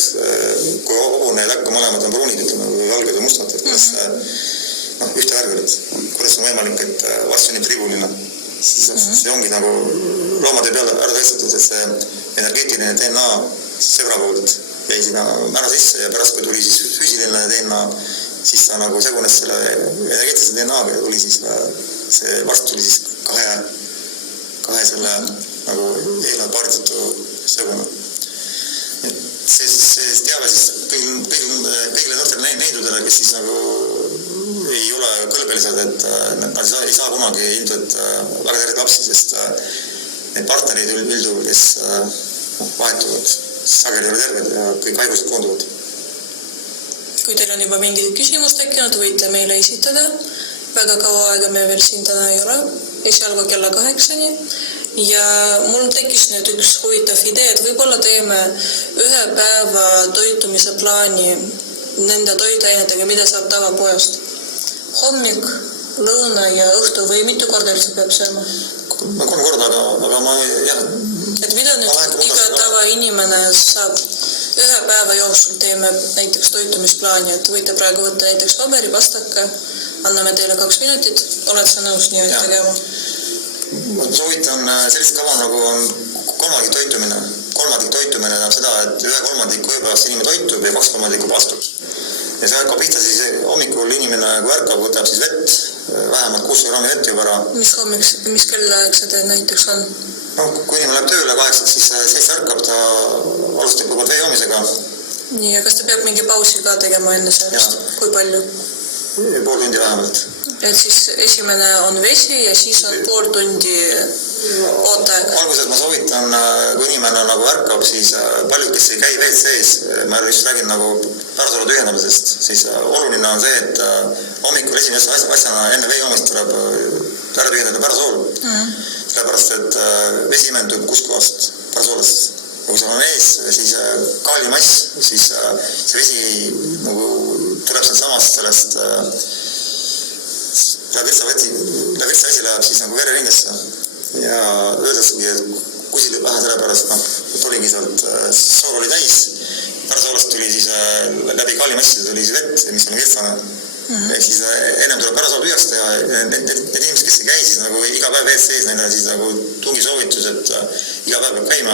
kui hobune ja täkk mõlemad on pruunid, ütleme, või valged või mustad, et kuidas ühte värvi olid. Kuidas on võimalik, et varst sünnib tribuline. Siis see ongi nagu loomade peale ära tõestatud, et see energeetiline DNA sebra poolt jäi sinna mära sisse ja pärast, kui tuli siis füüsiline DNA, siis ta nagu segunes selle energeetilise DNA-ga ja tuli siis see varst tuli siis kahe selle nagu eelnevalt paaritatud seguna. See teave siis kõigile noortele neidudele, kes siis nagu ei ole kõlbelised, et nad ei saa kunagi ilmselt väga terveid lapsi, sest need partnerid üldjuhul, kes vahetuvad, sageli ei ole terved ja kõik haigused koonduvad. Kui teil on juba mingid küsimus tekkinud, võite meile esitada. Väga kaua aega me veel siin täna ei ole, esialgu kella 8-ni. Ja mul tekkis nüüd üks huvitav idee, et võib-olla teeme ühe päeva toitumise plaani nende toitainetega, mida saab tavapoest. Hommik, lõuna ja õhtu või mitu korda üldse peab sööma? 3 korda, aga ma jah. Et mida nüüd iga tavainimene saab ühe päeva jooksul teeme näiteks toitumisplaani, et võite praegu võtta näiteks paberi, pastaka, anname teile 2 minutit, oled sa nõus nii tegema? Ma soovitan sellist kava nagu on kolmandik toitumine. Kolmandik toitumine tähendab seda, et 1/3 ööpäevast inimene toitub ja 2/3 pastub. Ja see hakkab pihta siis hommikul inimene, kui ärkab, võtab siis vett, vähemalt 600 grammi vett juba ära. Mis kellaaeg see näiteks on? Kui inimene läheb tööle 8, siis 7 ärkab, ta alustab juba vee joomisega. Nii, ja kas ta peab mingi pausi ka tegema enne sellest? Kui palju? Pool tundi vähemalt. Et siis esimene on vesi ja siis on pool tundi ootaeg. Alguses ma soovitan, kui inimene nagu ärkab, siis paljud, kes ei käi WC-s, ma just räägin nagu pärasolu tühjendamisest, siis oluline on see, et hommikul esimese asjana enne vee joomist tuleb ära tühjendada pärasool. Sellepärast, et vesi imendub kuskohast pärasoolest. Ja kui seal on ees, siis kaalimass, siis see vesi nagu tuleb sealt samast sellest virtsa asi läheb siis nagu vereringesse ja öeldaksegi, et kusi lõi pähe sellepärast, et oligi sealt, sool oli täis, pärasoolast tuli siis läbi kaalimassi tuli siis vett, mis on virtsane. Ehk siis ennem tuleb pärasool tühjaks teha, need inimesed, kes ei käi siis nagu iga päev veed sees, neil on siis nagu tungi soovitus, et iga päev peab käima.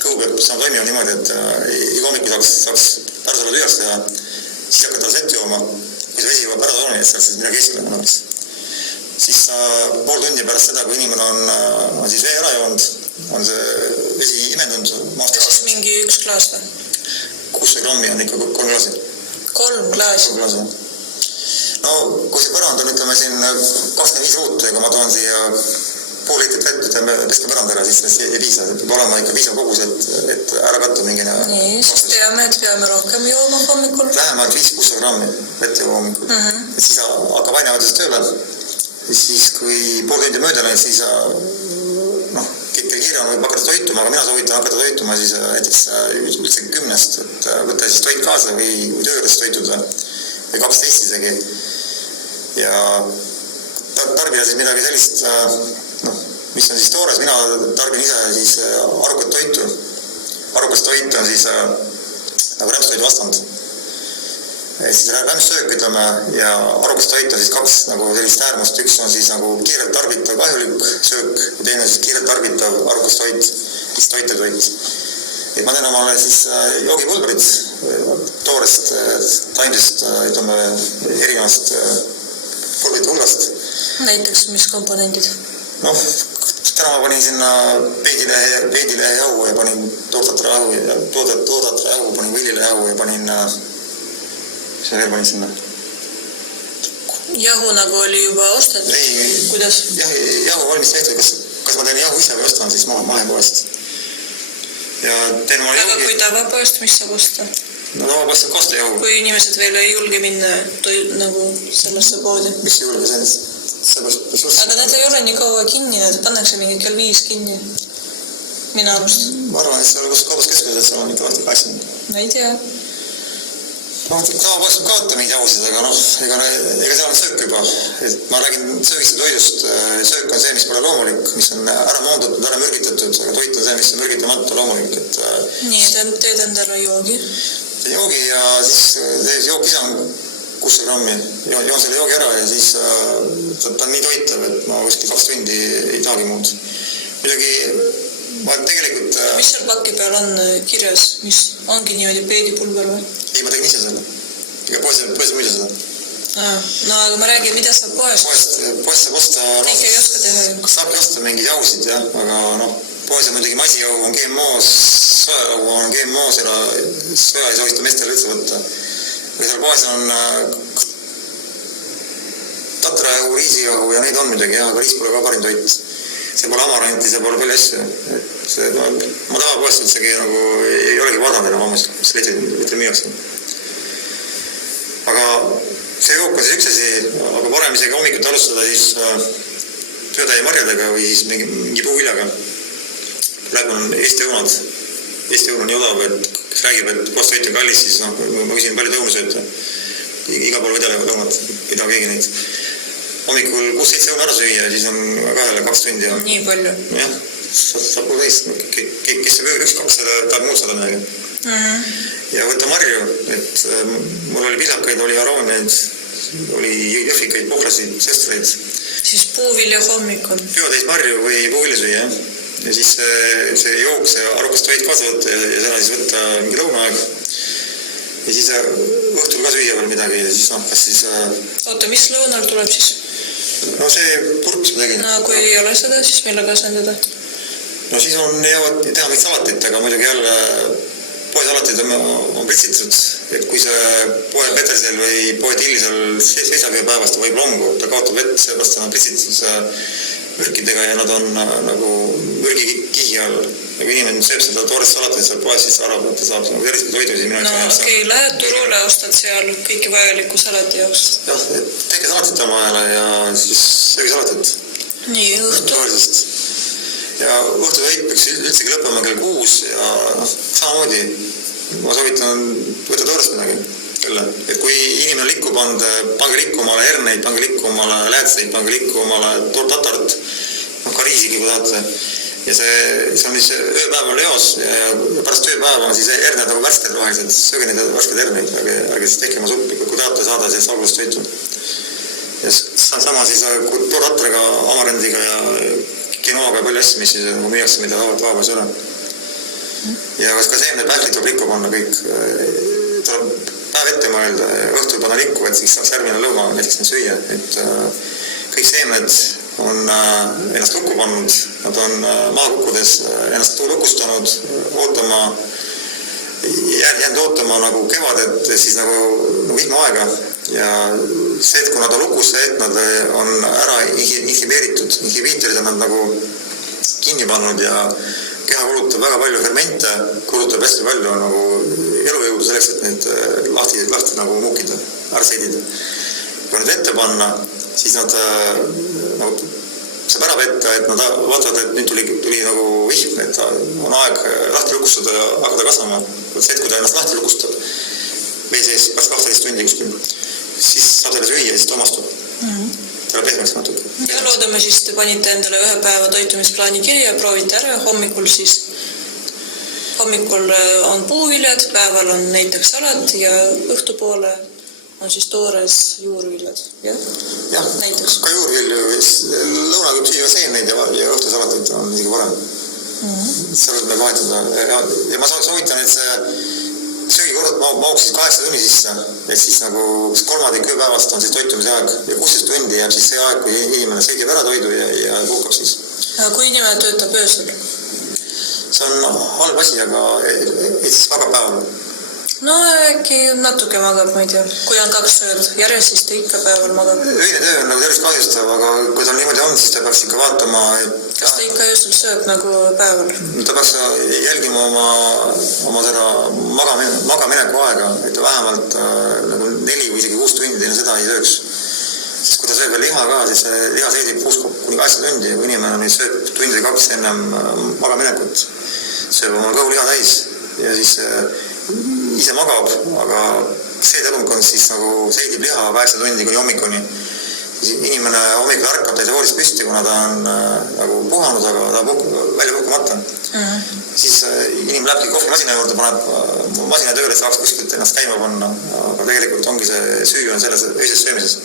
Kõhu peab saama toimima niimoodi, et iga hommiku saaks pärasoole tühjaks teha, siis hakata vett jooma. Kui see vesi juba pärasooleni, et sealt siis midagi eestil on olemas. Siis pool tundi pärast seda, kui inimene on siis vee ära joonud, on see vesi imendunud maast ja siis mingi 1 klaas või? 600 grammi on ikka 3 klaasi. 3 klaasi? 3 klaasi. No, kui see põrand on, ütleme siin 25 ruut, kui ma toon siia pool liitrit vett, ütleme, peske põrand ära, siis ei piisa. Peab olema ikka piisav kogus, et ära kattu mingine... Nii, siis teame, et peame rohkem jooma hommikul. Vähemalt 500-600 grammi vett jooma hommikul. Et siis hakkab ainevahetus tööle. Siis kui pool tundi mööda läinud, siis kiire on, võib hakata toituma, aga mina soovitan hakata toituma siis näiteks üldse 10-st, et võtta siis toit kaasa või töö juures toituda või 12 isegi. Ja tarbida siis midagi sellist, mis on siis toores, mina tarbin ise siis arukat toitu. Arukas toit on siis nagu rämpstoidu vastand. Siis rämpsöök, ütleme, ja arukas toit on siis 2 nagu sellist äärmust. Üks on siis nagu kiirelt tarbitav kahjulik söök ja teine on siis kiirelt tarbitav arukas toit, siis toitetoit. Et ma teen omale siis joogipulbrit toorest taimsest, ütleme, erinevast pulbrite hulgast. Näiteks mis komponendid? Täna ma panin sinna peedilehe jahu ja panin toodatra jahu, panin villilehe jahu ja panin... See veel panin sinna. Jahu nagu oli juba ostetud? Ei, kuidas? Jahu valmis tehtud, kas ma teen jahu ise või ostan siis mahepoest. Ja teen oma aga kui tavapoest, mis saab osta? No tavapoest saab kosta jahu. Kui inimesed veel ei julge minna nagu sellesse poodi? Mis ei julge sellist? Aga need ei ole nii kaua kinni, need pannakse mingi kell 5 kinni. Mina arvust. Ma arvan, et seal kus kaubaskeskused, seal on ikka lahti 8. No ei tea. Tavapoest saab kaota mingeid jahusid, aga ega seal on söök juba. Ma räägin söögist ja toidust. Söök on see, mis pole loomulik, mis on ära moondatud, ära mürgitatud, aga toit on see, mis on mürgitamata loomulik. Nii, teed endale joogi? Teen joogi ja siis jook ise on 600 grammi. Joon selle joogi ära ja siis ta on nii toitav, et ma kuskil 2 tundi ei tahagi muud. Muidugi ma tegelikult... Mis seal paki peal on kirjas? Mis ongi niimoodi peedipulber või? Ei, ma tegin ise selle. Ega poes müüda seda. No aga ma räägin, mida saab poest? Poest saab osta... Kõik ei oska teha. Saabki osta mingeid jahusid, jah. Aga poes on muidugi masijahu on GMO-s, sojajahu on GMO-s ja soja ei soovista meestele üldse võtta. Aga seal poes on tatrajahu, riisijahu ja neid on midagi, jah, aga riis pole ka parim toit. See pole amaranti, see pole palju asju. Ma tavapoest üldsegi nagu ei olegi vaadanud enam ammus, mis litri müüakse. Aga see jook on siis üks asi, aga parem isegi hommikut alustada siis töötäie marjadega või siis mingi puuviljaga. Praegu on Eesti õunad. Eesti õun on nii odav, et kes räägib, et koostööt on kallis, siis ma küsin palju õunusööta. Iga pool vedelevad õunad, ei taha keegi neid. Hommikul 6-7 õun ära süüa ja siis on kahele 2 tundi. Nii palju? Jah, saab pool täis. Kes see pööd 1-2, tahab muud saada midagi. Ja võtta marju, et mul oli pisakaid, oli arooneid, oli jõhvikaid, puhlasid, sestreid. Siis puuvilja hommikul? Püotäis marju või puuvilja süüa. Ja siis see jook, see arukas toit kaasa võtta ja seda siis võtta mingi lõunaaeg. Ja siis õhtul ka süüa veel midagi ja siis kas siis... Oota, mis lõunal tuleb siis? No see purk, mis ma tegin. No kui ei ole seda, siis millega asendada? No siis on teha mingit salatit, aga muidugi jälle poesalatid on pritsitud, et kui see poe petersel või poe tillisel seisab ja päevast võib longu, ta kaotab vett, seepärast on pritsitud mürkidega ja nad on nagu mürgikihi all. Ja kui inimene sööb seda toorest salatit seal poes, siis arvab, et ta saab tervisliku toidu. No okei, lähed turule, ostad seal kõiki vajaliku salati jaoks. Jah, tehke salatit oma ajale ja siis sööge salatit. Nii, õhtu. Ja õhtutoit peaks üldsegi lõppema kell 6 ja samamoodi ma soovitan võtta toorest midagi. Küll, et kui inimene likku pange likku omale herneid, pange likku omale läätseid, pange likku omale tortatart, kariisigi kui tahate. Ja see on siis ööpäev on leos ja pärast ööpäev on siis herned nagu värsked rohelised, sööge neid värsked herneid, ärge siis tehke oma suppi, kui tahate saada sellest algusest toitu. Ja sama siis tortatriga, amarendiga ja quinoaga palju asju, mis siis müüakse, mida vaabas ei ole. Ja ka seemne pähklit tuleb likku panna kõik. Tuleb päev ette mõelda ja õhtul panna likku, et siis saaks järgmine lõuna näiteks neid süüa. Et kõik seemned on ennast lukku pannud, nad on maa kukkudes ennast lukustanud, jäänud ootama nagu kevadet, siis nagu vihmaaega. Ja see, et kui nad on lukusse, et nad on ära inhibeeritud, inhibiitorid on nad nagu kinni pannud ja keha kulutab väga palju fermente, kulutab hästi palju nagu elujõudu selleks, et neid lahti nagu muukida, ära seedida. Kui nüüd ette panna, siis nad nagu, saab ära võtta, et nad vaatavad, et nüüd tuli nagu vihm, et on aeg lahti lukustada ja hakata kasvama. See, et kui ta ennast lahti lukustab, vee sees pärast 12 tundi kuskil, siis saab selle süüa ja siis ta omastub. Tuleb pehmeks natuke. Ja loodame siis, te panite endale ühe päeva toitumisplaani kirja, proovite ära hommikul siis. Hommikul on puuviljad, päeval on näiteks salat ja õhtupoole on siis toores juurviljad. Jah, näiteks. Ka juurvilju, lõuna võib süüa seeneid ja õhtusalatit on isegi parem. Seal võib vahetada. Ja ma soovitan, et see söögikord mauks siis 8 tunni sisse, et siis nagu kolmandik ööpäevast on siis toitumise aeg ja 16 tundi jääb siis see aeg, kui inimene söögib ära toidu ja puhkab siis. Kui inimene töötab öösel? See on halb asi, aga siis magab päeval. No äkki natuke magab, ma ei tea. Kui on 2 ööd järjest, siis ta ikka päeval magab. Öine töö on nagu tervist kahjustav, aga kui tal niimoodi on, siis ta peaks ikka vaatama, et kas ta ikka öösel sööb nagu päeval? Ta peaks jälgima oma seda magamineku aega, et ta vähemalt nagu 4 või isegi 6 tundi seda ei sööks. Sest kui ta sööb veel liha ka, siis liha seedib 6-8 tundi, kui inimene sööb tund või 2 ennem magaminekut, sööb oma kõhuliha täis ja siis ise magab, aga seedelumkond siis nagu seedib liha 8 tundi kuni hommikuni. Inimene hommikul ärkab, ta ei saa voodist püsti, kuna ta on nagu puhanud, aga ta välja puhkamata. Siis inimene lähebki kohvimasina juurde, paneb masina tööle, saaks kuskilt ennast käima panna, aga tegelikult ongi see süü on selles öises söömises.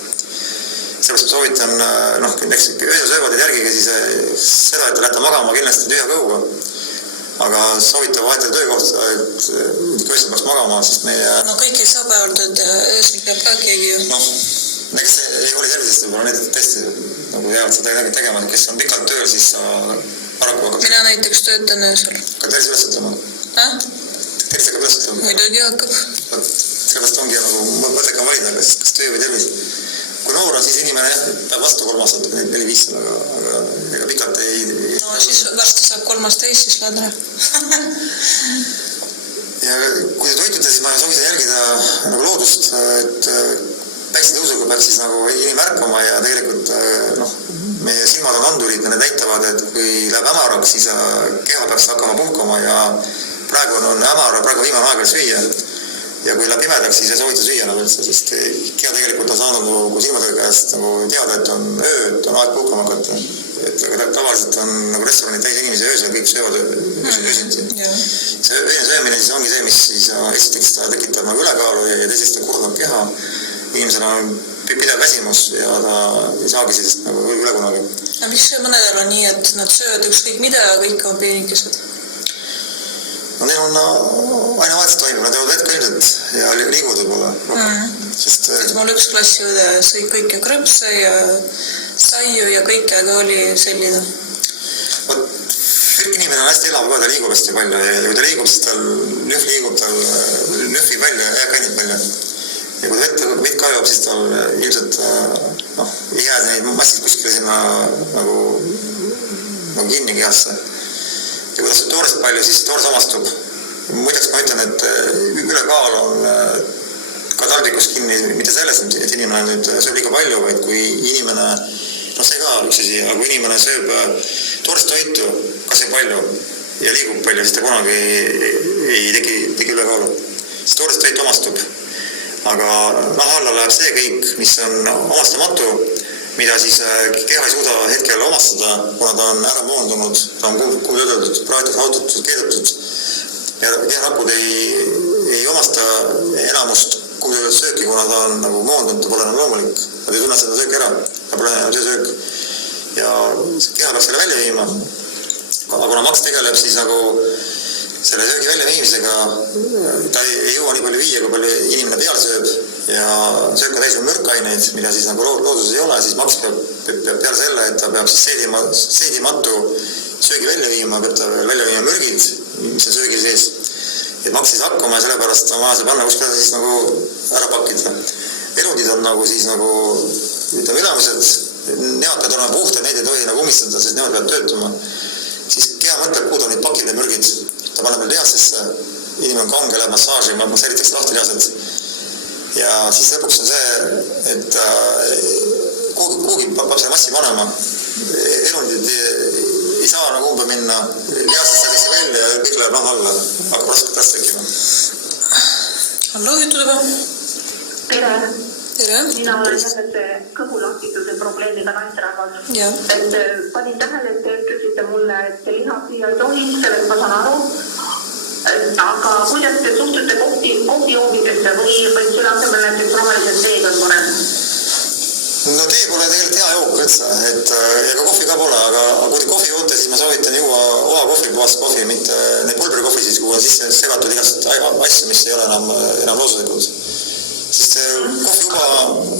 Sellepärast ma soovitan, eks öösel söövad järgiga siis seda, et te lähete magama kindlasti tühja kõhuga. Aga soovitan vahetada töökohta, et öösel peaks magama, sest meie... No kõik ei saa päeval tööd teha, öösel peab ka keegi ju. Näiteks ei ole tervisest, võib-olla need tõesti nagu jäävad seda tegema, kes on pikalt tööl, siis paraku hakkab... Mina näiteks töötan öösel. Ka tervis üles ütlema? Tervis hakkab üles ütlema? Muidugi hakkab. Sellepärast ongi nagu mõttekam valida, kas töö või tervis. Kui noor on, siis inimene peab vastu 3 aastat, 4-5, aga ega pikalt ei... No siis varsti saab 3 täis, siis lähed ära. Ja kui te toitute, siis ma soovitan jälgida nagu loodust, et päiksetõusuga peaks siis nagu inimene ärkama ja tegelikult meie silmad on andurid ja need näitavad, et kui läheb hämaraks, siis keha peaks hakkama puhkama ja praegu on hämar, praegu viimane aeg veel süüa. Ja kui läheb pimedaks, siis ei soovita süüa nagu üldse, sest keha tegelikult on saanud nagu silmadega käest nagu teada, et on öö, et on aeg puhkama hakata. Aga tavaliselt on nagu restoranid täis inimesi öösel, kõik söövad öösiti. See ööne söömine siis ongi see, mis siis esiteks tekitab nagu ülekaalu ja teisest kurdab keha. Inimesel on pidev väsimus ja ta ei saagi sellest nagu üle kunagi. Ja mis mõnedel on nii, et nad söövad ükskõik mida, kõik on peenikesed? No neil on aina vahetselt toimub, nad jäävad vett ka ilmselt ja liiguvad võib-olla. Mul üks klassiõde sõi kõike krõpse ja saiu ja kõike, aga oli selline. Kõik inimene on hästi elav ka, ta liigub hästi palju ja kui ta liigub, siis tal nühv liigub, tal nühvi välja ja kannib välja. Ja kui vett kajub, siis tal ilmselt ei jää neid massid kuskile sinna nagu kinni kehasse. Ja kui ta sööb toorest palju, siis toores omastub. Muideks ma ütlen, et ülekaal on ka tarvikus kinni, mitte selles, et inimene nüüd sööb liiga palju, vaid kui inimene, see ka üks asi, aga kui inimene sööb toorest toitu, kas ei palju ja liigub palju, siis ta kunagi ei teki ülekaalu. Siis toorest toit omastub. aga naha alla läheb see kõik, mis on omastamatu, mida siis keha ei suuda hetkel omastada, kuna ta on ära moondunud, ta on kuumtöödeldud, praetud, haututud, keedetud ja keharakud ei omasta enamust kuumtöödeldud sööki, kuna ta on nagu moondunud, ta pole enam loomulik, nad ei tunne seda sööki ära, ta pole enam see söök ja keha peaks selle välja viima. Aga kuna Max tegeleb siis nagu selle söögi välja viimisega, ta ei jõua nii palju viia, kui palju inimene peale sööb ja söök on täis mürkaineid, mida siis nagu looduses ei ole, siis Max peab peale selle, et ta peab siis seedimatu söögi välja viima, peab ta välja viima mürgid, mis on söögi sees. Et Max siis hakkama ja sellepärast on vaja see panna kuskil siis nagu ära pakkida. Elundid on nagu siis nagu ülemused, nemad peavad olema puhtad, neid ei tohi nagu umistada, sest nemad peavad töötama. Siis keha mõtleb, kuud on neid pakid ja mürgid. Ta paneb veel lihasesse, inimene on kange, läheb massaaži, masseeritakse lahti lihased. Ja siis lõpuks on see, et kuhugi peab selle massi panema. Elundid ei saa nagu umbe minna, lihasesse läks välja ja kõik läheb naha alla. Hakkab raskelt tekkima. Hallo, ütled juba? Tere! Tere! Mina olen selle kõhulahtisuse probleemiga naisterahvas. Et panin tähele, et te ütlesite mulle, et lihasviia ei tohi, sellest ma saan aru. Aga kuidas te suhtute kohvijoovidesse või selle asemel näiteks rohelised teed on parem? No tee pole tegelikult hea jook üldse, et ega kohvi ka pole, aga kui te kohvi joote, siis ma soovitan juua oma kohvi, puhast kohvi, mitte neid pulberikohvi siis, kui on sisse segatud igast asju, mis ei ole enam looduslikud. Sest kohviuba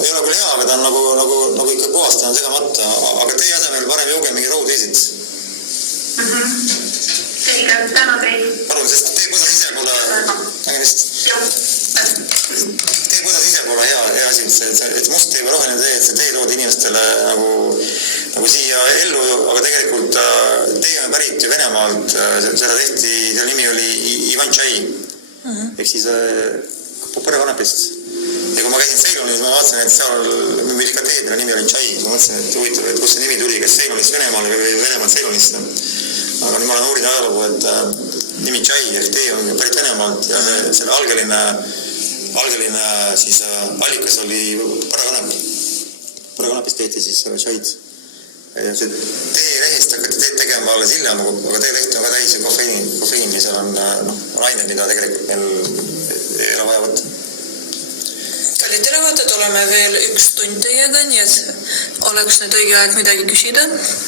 ei ole küll hea, aga ta on nagu ikka puhast, ta on segamata, aga tee asemel parem jooge mingi raudteesid. Selge, täna teid. Palun, sest tee põdas ise pole hea asi, et must tee või roheline tee, et see tee toodi inimestele nagu siia ellu, aga tegelikult tee on pärit ju Venemaalt, selle nimi oli Ivan Tšai, ehk siis põrekanepist. Ja kui ma käisin Ceylonis, ma vaatasin, et seal müüdi ka teed, mille nimi oli Tšai, ma mõtlesin, et huvitav, et kust see nimi tuli, kas Ceylonist Venemaale või Venemaalt Ceylonisse. Aga nüüd ma olen uurinud ajalugu, et nimi Tšai ehk tee on pärit Venemaalt ja selle algeline siis allikas oli põrekanep. Põrekanepist tehti siis Tšaid. Ja see teelehist hakati teed tegema alles hiljem, aga teeleht on ka täis kofeiini, seal on ained, mida tegelikult meil ei ole vaja võtta. Kallid televaatajad, oleme veel 1 tund teiega, nii et oleks nüüd õige aeg midagi küsida.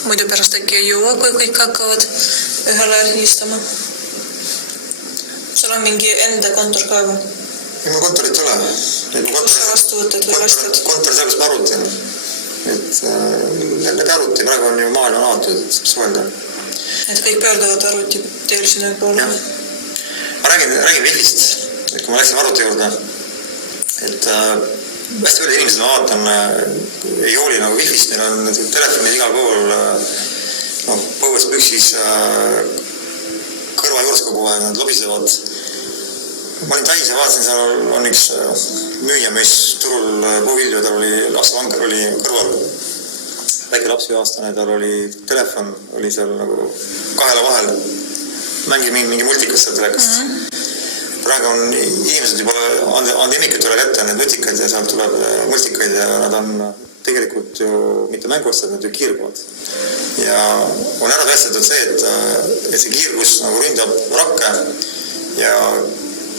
Muidu pärast äkki ei jõua, kui kõik hakkavad ühele helistama. Sul on mingi enda kontor ka või? Ei, mul kontorit ei ole. Kus sa vastu võtad või vastad? Kontor seal, kus ma arutin. Et läbi arvuti, praegu on ju maailma avatud, et saab suhelda. Et kõik pöörduvad arvuti teel sinna poole? Ma räägin Wi-Fist, et kui ma läksin arvuti juurde, et hästi palju inimesed ma vaatan ei hooli nagu Wi-Fist, neil on telefonid igal pool, põues püksis, kõrva juures kogu aeg, nad lobisevad. Ma olin Tais ja vaatasin, seal on üks müüja, mis turul puuvilju, tal oli lapsevanker oli kõrval. Väike laps 1 aastane, tal oli telefon, oli seal nagu kahele vahel. Mängi mingi multikas seal telekast. Praegu on inimesed juba anda imikutele kätte need nutikaid ja sealt tuleb multikaid ja nad on tegelikult ju mitte mänguastad, nad ju kiirguvad. Ja on ära tõestatud see, et see kiirgus nagu ründab rakke ja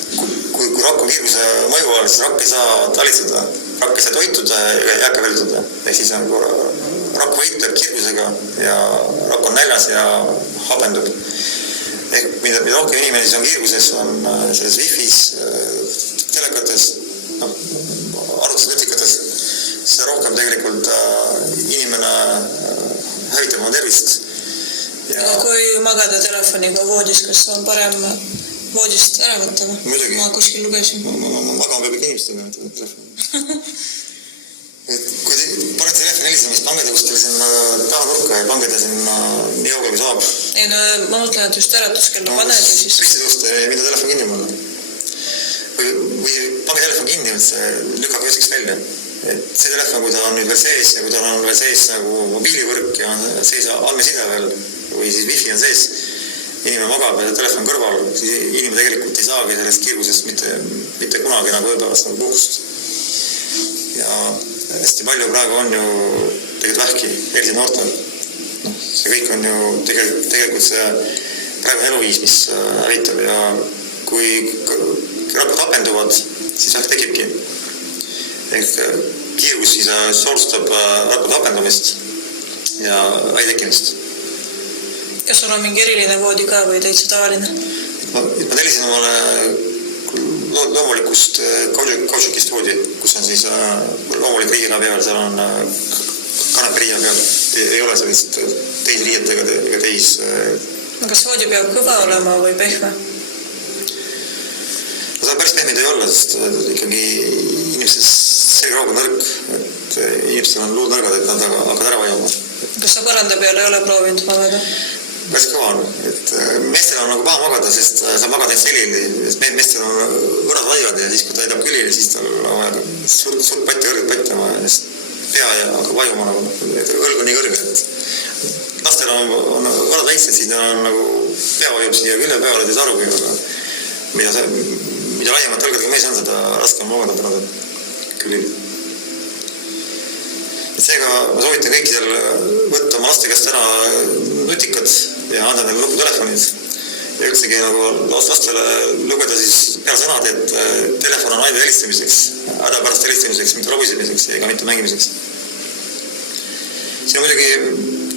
kui rakk on kiirguse mõju all, siis rakk ei saa talitseda, rakk ei saa toituda ja jääke velduda. Ehk siis rakk võitleb kiirgusega ja rakk on näljas ja habendub. Ehk mida rohkem inimene on kiirguses, on selles Wi-Fis, telekates, arvutis nutikates, siis rohkem tegelikult inimene hävitab oma tervist. Ja kui magada telefoniga voodis, kas on parem voodist ära võtta või? Muidugi. Ma kuskil lugesin. Ma magama peab ikka inimestega telefoni. Et kui te panete telefoni helisemist, pange te kuskile sinna tahanurka ja pange te sinna nii kaugele kui saab. Ei, no ma mõtlen, et just äratuskellu paned ja siis... Püsti tõusta ja mida telefon kinni panna. Või pange telefon kinni, lükkage ööseks välja. Et see telefon, kui ta on nüüd veel sees ja kui ta on veel sees nagu mobiilivõrk ja on sees andmeside veel või siis Wi-Fi on sees, inimene magab ja telefon kõrval, siis inimene tegelikult ei saagi sellest kiirgusest mitte kunagi nagu ööpäevast nagu puhkust. ja hästi palju praegu on ju tegelikult vähki, eriti noortel. See kõik on ju tegelikult see praegune eluviis, mis hävitab ja kui rakud apenduvad, siis vähk tekibki. Kiirgus siis soodustab rakude apendumist ja vähi tekkimist. Kas sul on mingi eriline voodi ka või täitsa tavaline? Ma tellisin omale loomulikust kautšukist voodi, kus on siis loomulik riiena peal, seal on kanepi riia peal. Ei ole see lihtsalt teis riiet ega teis. Kas voodi peab kõva olema või pehme? Ta päris pehmeid ei olla, sest ikkagi inimestes selgraug on nõrk, et inimestel on luud nõrgad, et nad hakkavad ära vajuma. Kas sa põranda peale ei ole proovinud magada? Päris kõva on, et meestel on nagu paha magada, sest sa magad ainult selili, sest meestel on õrad laivad ja siis kui ta edab külili, siis tal on vaja suurt patti, kõrget patti on vaja, sest pea hakkab vajuma nagu, õlg on nii kõrge, et lastel on õrad väiksed, siis neil on nagu pea vajub siia külje peale, et ei saa arugi, aga mida laiemat õlgadega mees on, seda raskem magada praegu külili. Seega ma soovitan kõikidel võtta oma laste käest ära nutikad ja anda neile nuputelefonid ja üldsegi nagu lastele lugeda siis peale sõnad, et telefon on ainult helistamiseks, hädapärast helistamiseks, mitte lobisemiseks ega mitte mängimiseks. Siin on muidugi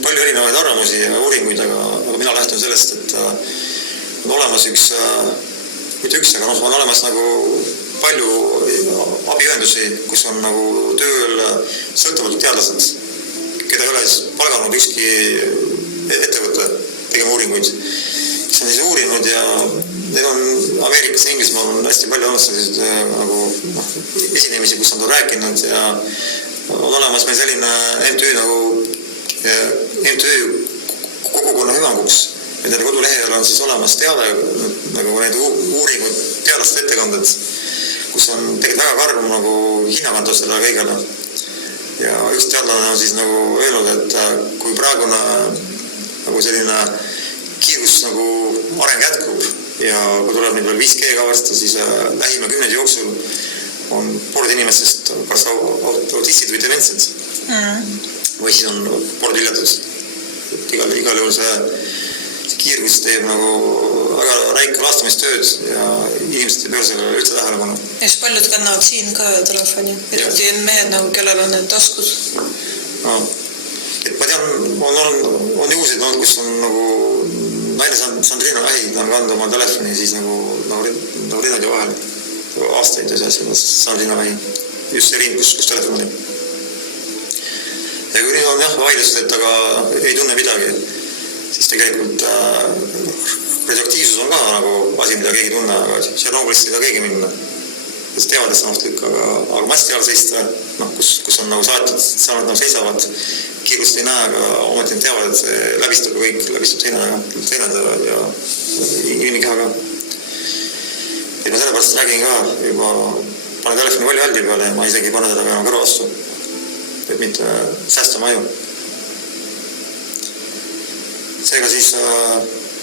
palju erinevaid arvamusi ja uuringuid, aga mina lähtun sellest, et on olemas mitte üks, aga on olemas nagu palju abiühendusi, kus on nagu tööl sõltumatud teadlased, keda ei ole palganud ükski ettevõte tegema uuringuid, kes on siis uurinud ja neil on Ameerikas ja Inglismaal on hästi palju olnud sellised nagu esinemisi, kus on rääkinud ja on olemas meil selline MTÜ nagu MTÜ kogukonna hüvanguks. Ja nende kodulehel on siis olemas teave, nagu need uuringud, teadlaste ettekanded, kus on tegelikult väga karm nagu hinnakantud seda kõigele. Ja üks teadlane on siis nagu öelnud, et kui praegune nagu selline kiirus nagu areng jätkub ja kui tuleb nüüd veel 5G ka varsti, siis lähima 10 jooksul on pooled inimestest kas autistid või dementsed või siis on pooled viljatud. Igal juhul see kiirgus teeb nagu väga räika laastamistööd ja inimesed ei pööra sellele üldse tähelepanu. Ja siis paljud kannavad siin ka telefoni, eriti mehed nagu, kellel on need taskud. No, et ma tean, on juhuseid olnud, kus on nagu naine Sandrina Vähi, ta on kandnud oma telefoni siis nagu rinnade vahel aastaid ja selles Sandrina Vähi, just see rind, kus telefon oli. Ja kui nüüd on jah vaidlust, et aga ei tunne midagi, siis tegelikult radioaktiivsus on ka nagu asi, mida keegi tunne, aga Tšernobõlisse ei taha keegi minna. Kes teavad, et see on ohtlik, aga mastial seista, kus on nagu saatud, seal nad nagu seisavad, kiirust ei näe, aga ometi nad teavad, et see läbistab kõik, läbistab teinad ja inimkehaga. Et ma sellepärast räägin ka, juba panen telefoni valjuhaldi peale ja ma isegi panen teda peale kõrva vastu, et mitte säästa oma aju. Seega siis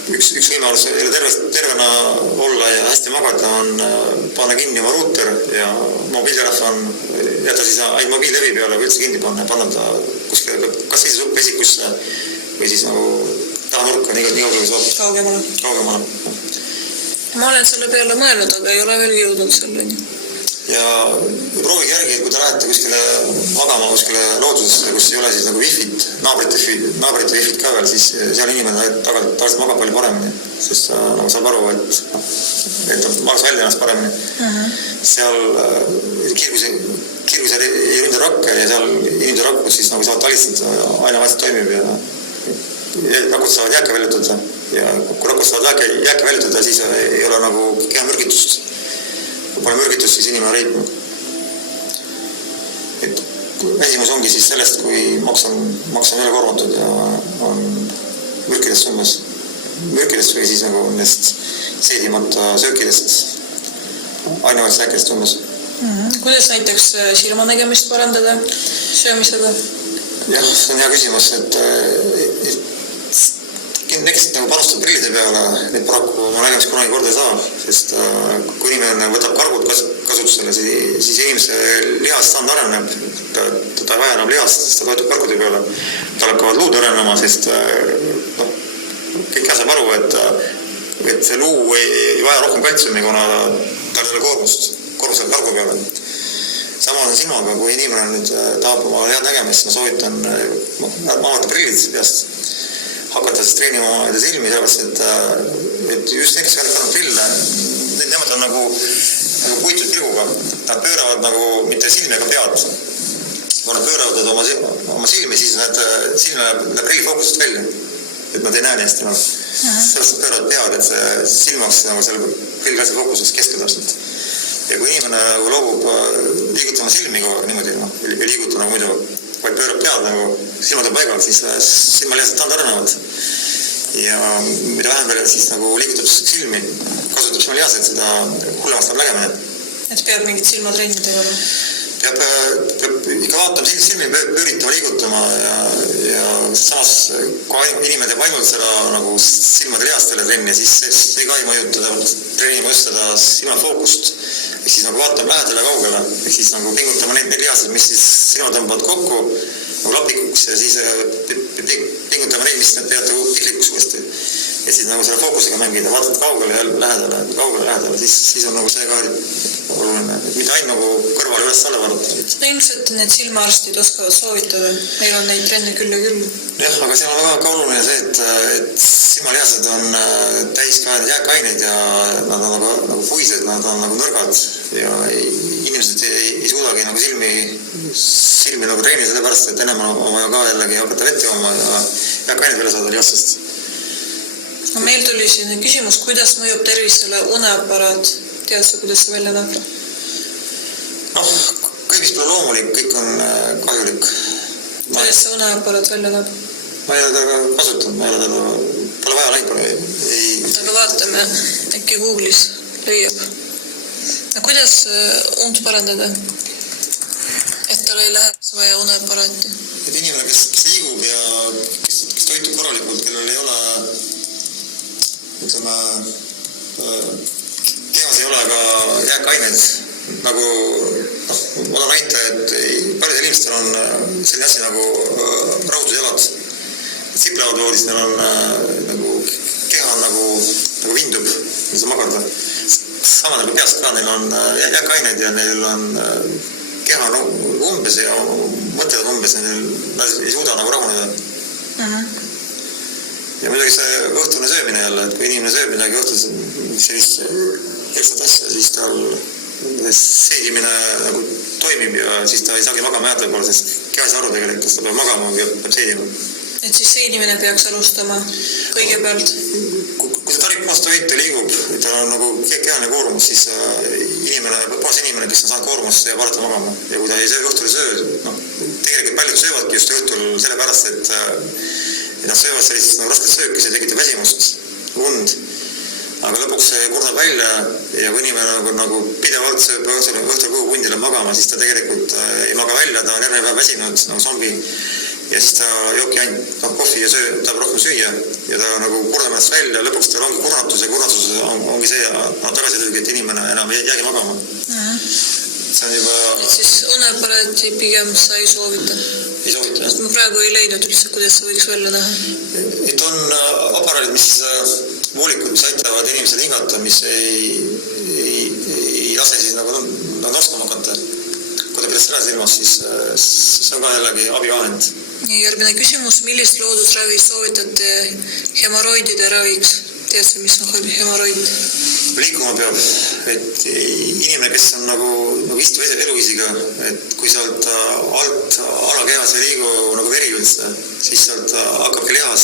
üks võimalus tervena olla ja hästi magada on panna kinni oma ruuter ja mobiiltelefon jätta siis ainult mobiillevi peale või üldse kinni panna ta kuskile kas siis pesikusse või siis nagu taha nurka nii kaugele saab. Kaugemale. Ma olen selle peale mõelnud, aga ei ole veel jõudnud selleni. Ja proovige järgi, et kui te lähete kuskile magama kuskile loodusesse, kus ei ole siis nagu wifi't, naabrite wifi't ka veel, siis seal inimene tavaliselt magab palju paremini, sest ta nagu saab aru, et ta magas välja ennast paremini. Seal kiirgus ei ründa rakke ja seal inimese rakkud siis nagu saavad talistada, aina vahetselt toimib ja rakud saavad jääke väljutada ja kui rakud saavad jääke väljutada, siis ei ole nagu keha mürgitust. Kui pole mürgitust, siis inimene reibnu. Et esimus ongi siis sellest, kui maks on üle korvatud ja on mürkidest umbes. Mürkidest või siis nagu nendest seedimata söökidest, ainevaid sääkidest umbes. Kuidas näiteks silmanägemist parandada söömisega? Jah, see on hea küsimus, et nekist nagu panustab prillide peale, neid paraku ma nägemist kunagi korda ei saa, sest kui inimene võtab kargud kasutusele, siis inimese lihastand areneb, ta ei vaja enam lihast, sest ta toetub karkude peale. Tal hakkavad luud arenema, sest kõik saab aru, et see luu ei vaja rohkem kaltsiumi, kuna tal ei ole koormust kargu peale. Sama on silmaga, kui inimene nüüd tahab oma head nägemist, ma soovitan maavata prillid peast, hakata siis treenima enda silmi, sellepärast, et just need, kes kannavad prille, nemad on nagu puitud pilguga. Nad pööravad nagu mitte silmi ega pead. Kui nad pööravad oma silmi, siis nad silmi läheb prilli fookusest välja. Et nad ei näe nii hästi. Sellest nad pööravad pead, et see silmaks nagu selle prillkassi fookusest keskel täpselt. Ja kui inimene loobub liigutama silmi niimoodi, ei liiguta nagu muidu, vaid pöörab pead nagu silmad on paigalt, siis silmalihased tand arenevad. Ja mida vähem veel siis nagu liigutab silmi, kasutab silmalihased, seda hullemast läheb nägemine. Et peab mingid silmatrenni tegema? Peab ikka vaatama silmi, pööritama, liigutama ja samas, kui inimene teeb ainult seda nagu silmade lihastele trenni, siis ei ka ei mõjuta trennima just seda silmafookust. Ehk siis nagu vaatame lähedale kaugele, ehk siis nagu pingutama need lihased, mis siis silma tõmbavad kokku nagu lapikuks ja siis pingutama neid, mis need peavad piklikuks uuesti. Et siis nagu selle fookusega mängida, vaatad kaugele ja lähedale, siis on nagu see ka oluline. Et mitte ainult nagu kõrvale üles alla vaadata. No ilmselt need silmaarstid oskavad soovitada, neil on neid trenne küll ja küll. Jah, aga seal on väga oluline see, et silmalihased on täis ka jääkaineid ja nad on nagu puised, nad on nagu nõrgad ja inimesed ei suudagi nagu silmi nagu treenida sellepärast, et ennem on vaja ka jällegi hakata vett jooma ja jääkained välja saada lihastest. No meil tuli siin küsimus, kuidas mõjub tervisele uneaparaat? Tead sa, kuidas see välja näeb? Noh, kõik mis pole loomulik, kõik on kahjulik. Kuidas see uneaparaat välja näeb? Ma ei ole teda kasutanud, pole vaja läinud. Aga vaatame, äkki Google'is leiab. No, kuidas und parandada? Et tal ei läheks vaja uneaparaati? Et inimene, kes liigub ja kes toitub korralikult, kellel ei ole ütleme, kehas ei ole ka jääkaineid, nagu ma olen näite, et paljudel inimestel on selline asi nagu rahutusjalad. Siplevad voodis, neil on nagu keha nagu vindub, mis on magada. Sama nagu peast ka, neil on jääkaineid ja neil on keha umbes ja mõtted umbes, nad ei suuda nagu rahuneda. Ja muidugi see õhtune söömine jälle, et kui inimene sööb midagi õhtul sellist ekstat asja, siis tal seedimine nagu toimib ja siis ta ei saagi magama jääda võib-olla, sest keha ei saa aru tegelikult, kas ta peab magama või peab seedima. Et siis seedimine peaks alustama kõigepealt? Kui see tarib toit liigub, ta on nagu kehaline koormus, siis puhas inimene, kes on saanud koormust ja varata magama. Ja kui ta õhtul ei söö, tegelikult paljud söövadki just õhtul sellepärast, et nad söövad sellist nagu rasket sööki, see tekitab väsimust, und. Aga lõpuks see kurnab välja ja kui inimene nagu pidevalt sööb õhtul kuhu hundile magama, siis ta tegelikult ei maga välja, ta on järgmine päev väsinud nagu zombi. Ja siis ta jooki ainult kohvi ja tahab rohkem süüa ja ta nagu kurnab ennast välja, lõpuks tal ongi kurnatus ja kurnatus ongi see tagasi tõugi, et inimene enam jäägi magama. See on juba... Et siis uneaparaati pigem sa ei soovita? Ei soovita, jah. Ma praegu ei leidnud üldse, kuidas see võiks välja näha. Et on aparaadid, mis voolikud, mis aitavad inimesed hingata, mis ei lase siis nagu nostama hakata. Kui ta pidast ära silmas, siis see on ka jällegi abivahend. Järgmine küsimus, millist loodusravi soovitate hemoroidide raviks? Tead sa, mis on hemoroid? Liikuma peab, et inimene, kes on nagu istuv eluviisiga, et kui sealt alt alakehas ei liigu nagu veri üldse, siis sealt hakkabki lihas,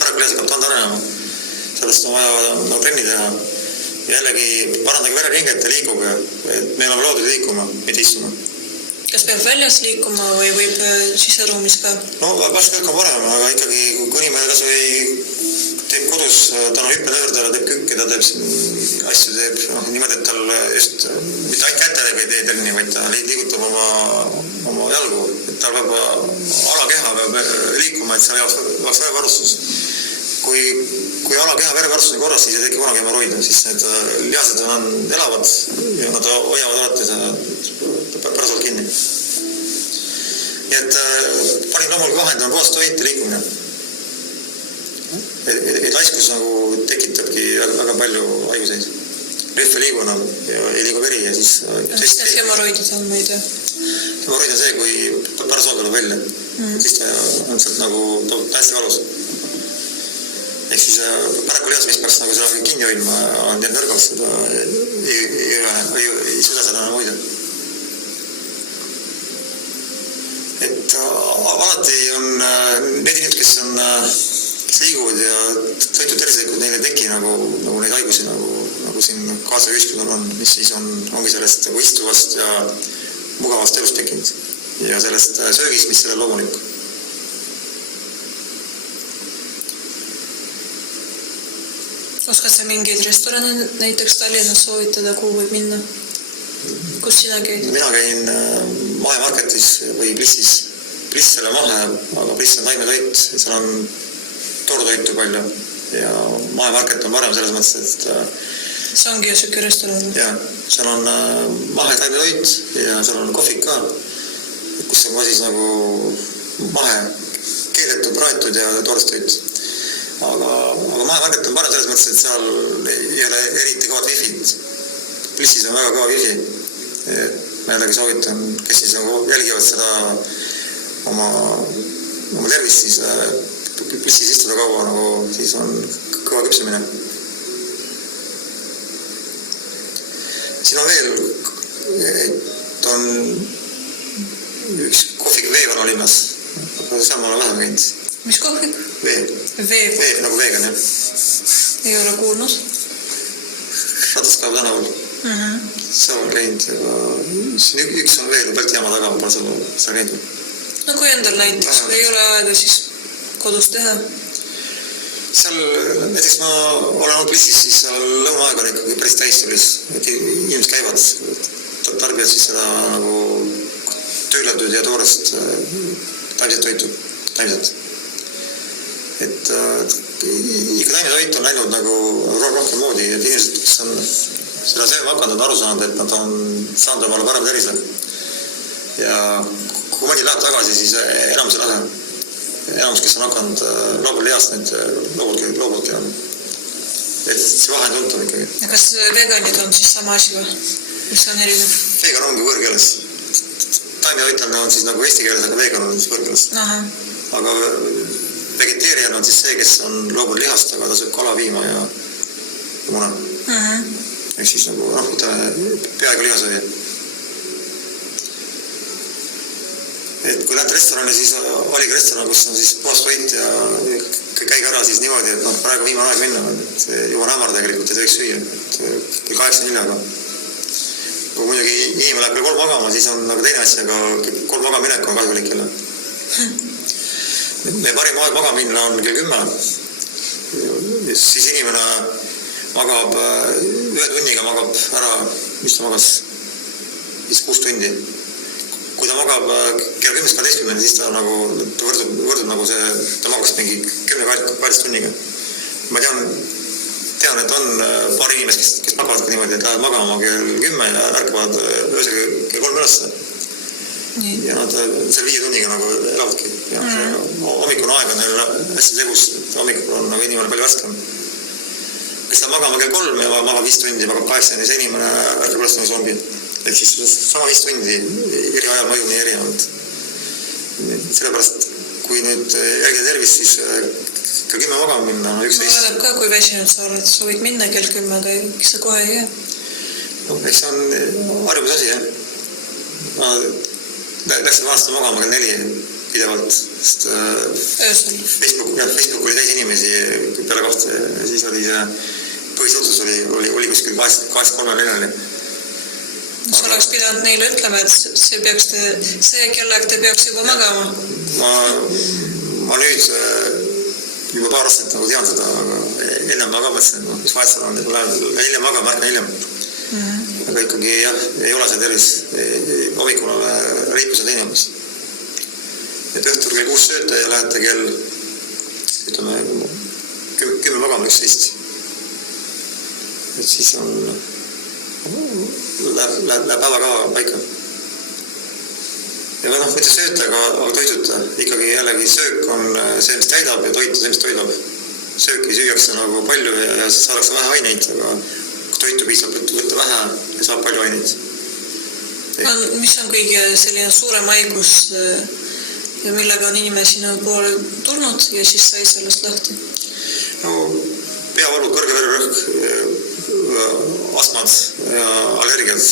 paraku lihas hakkab tand arenema. Sellest on vaja nagu trenni teha. Jällegi parandage vereringet ja liikuge, et meil on loodud liikuma, mitte istuma. Kas peab väljas liikuma või võib siseruumis ka? No vast kõik on parem, aga ikkagi kui inimene kas või teeb kodus, ta on hüppenöördele, teeb kükki, ta teeb asju, teeb niimoodi, et tal just mitte ainult kätedega ei tee trenni, vaid ta liigutab oma jalgu, et tal peab alakeha peab liikuma, et seal oleks verevarustus. Kui alakeha verevarustus on korras, siis ei teki kunagi hemoroide, siis need lihased on elavad ja nad hoiavad alati Nii et panin loomulikult vahend on puhas toit ja liikumine. Et laiskus nagu tekitabki väga palju haiguseid. Rühv ei liigu enam ja ei liigu veri ja siis... Mis need hemoroidid on, ma ei tea? Hemoroid on see, kui parasool tuleb välja. Siis ta on sealt nagu hästi valus. Ehk siis paraku lihas, mis peaks nagu seda kinni hoidma, on jäänud nõrgaks, seda ei suuda seda enam hoida. Et alati on need inimesed, kes liiguvad ja toitu tervislikud, neil ei teki nagu neid haigusi, nagu siin kaasa ühiskonnal on, mis siis ongi sellest nagu istuvast ja mugavast elust tekkinud. Ja sellest söögist, mis selle loomulik. Oskad sa mingeid restorane näiteks Tallinnas soovitada, kuhu võib minna? Kus sina käid? Mina käin Mahemarketis või Plissis. Pliss selle mahe, aga Pliss on taimetoit, seal on toorutoitu palju ja Mahemarket on parem selles mõttes, et see ongi ju süke restoran. Jah, seal on mahe taimetoit ja seal on kohvik ka, kus on siis nagu mahe keedetud, praetud ja toorustoit. Aga Mahemarket on parem selles mõttes, et seal ei ole eriti kõvad wifi'd. Plissis on väga kõva wifi. Ma jällegi soovitan, kes siis jälgivad seda oma tervist, siis Plissis istuda kaua, siis on kõva küpsemine. Siin on veel, et on üks kohvik Veevanna linnas, aga seal ma olen vähem käinud. Mis kohvik? Vee, nagu veegan, jah. Ei ole kuulnud. Rataskaeva tänaval. Seal on käinud, aga üks on veel pealt jaama taga, ma pole seal käinud. No kui endal näiteks, kui ei ole aega, siis kodus teha? Seal, näiteks ma olen olnud Plissis, siis seal lõunaaeg on ikkagi päris täistulis, et inimesed käivad, tarbijad siis seda nagu tööletud ja toorest taimset toitu, taimset. Et ikka taimetoit on läinud nagu rohkem moodi, et inimesed, kes on seda sööma hakanud, on aru saanud, et nad on saanud omale parem tervise. Ja kui mõni läheb tagasi, siis enamus ei lähe. Enamus, kes on hakanud loobul lihast, need loobulki on. Et see vahe on tuntav ikkagi. Ja kas veganid on siis sama asi või? Mis on erinev? Vegan ongi võõrkeeles. Taimetoit on siis nagu eesti keeles, aga vegan on siis võõrkeeles. Aga vegeteerian on siis see, kes on loobul lihast, aga ta sööb kala, viima ja muna. Ehk siis nagu, peaaegu lihasööja. Et kui lähed restorani, siis valige restoran, kus on siis puhas toit ja käige ära siis niimoodi, et praegu viimane aeg minna, et juba on hämar tegelikult, ei tohiks süüa, et kell 8-4, aga kui muidugi inimene läheb kell 3 magama, siis on nagu teine asja, aga 3 magama minek on kahjulik jälle. Meie parim aeg magama minna on kell 10. Siis inimene magab, ühe tunniga magab ära, mis ta magas, siis 6 tundi. Kui ta magab kell 10-12, siis ta nagu võrdub nagu see, ta magaks mingi 10-12 tunniga. Ma tean, et on paar inimest, kes magavad ka niimoodi, et lähevad magama kell 10 ja ärkavad öösega kell 3 ülesse. Ja nad selle 5 tunniga nagu elavadki. Ja hommikune aeg on neil hästi segus, et hommikul on nagu inimene palju värskem. Kes läheb magama kell 3 ja magab 5 tundi, magab 8, siis inimene ärkab üles nagu zombi. Et siis sama 5 tundi eri ajal mõju nii erinevalt. Sellepärast, kui nüüd jälgida tervist, siis kell 10 magama minna, 11. Oleneb ka, kui väsinud sa oled, sa võid minna kell 10, aga eks sa kohe ei jää. Eks see on harjumus asi, jah. Ma läksin aasta magama kell 4 pidevalt, sest Facebook oli täis inimesi peale 2 ja siis oli see põhisotus oli kuskil 8:34. Sa oleks pidanud neile ütlema, et see kellag te peaks juba magama. Ma nüüd juba paar aastat nagu tean seda, aga ennem ma ka mõtlesin, mis vahet seal on, et ma lähen hiljem magama, ärkan hiljem. Aga ikkagi jah, ei ole see tervis. Hommikul riipus on teine umbes. Et õhtul kell 6 sööte ja lähete kell 10 magama 11. Et siis on... Läheb päevakava paika. ja noh, mitte sööta, aga toiduta. Ikkagi jällegi söök on see, mis täidab ja toit on see, mis toidab. Sööki süüakse nagu palju ja saadakse vähe aineid, aga toitu piisab, et võtta vähe ja saab palju aineid. Mis on kõige selline suurem haigus ja millega on inimesi poole tulnud ja siis sai sellest lahti? No, peavalu, kõrge vererõhk, astmad ja allergiad.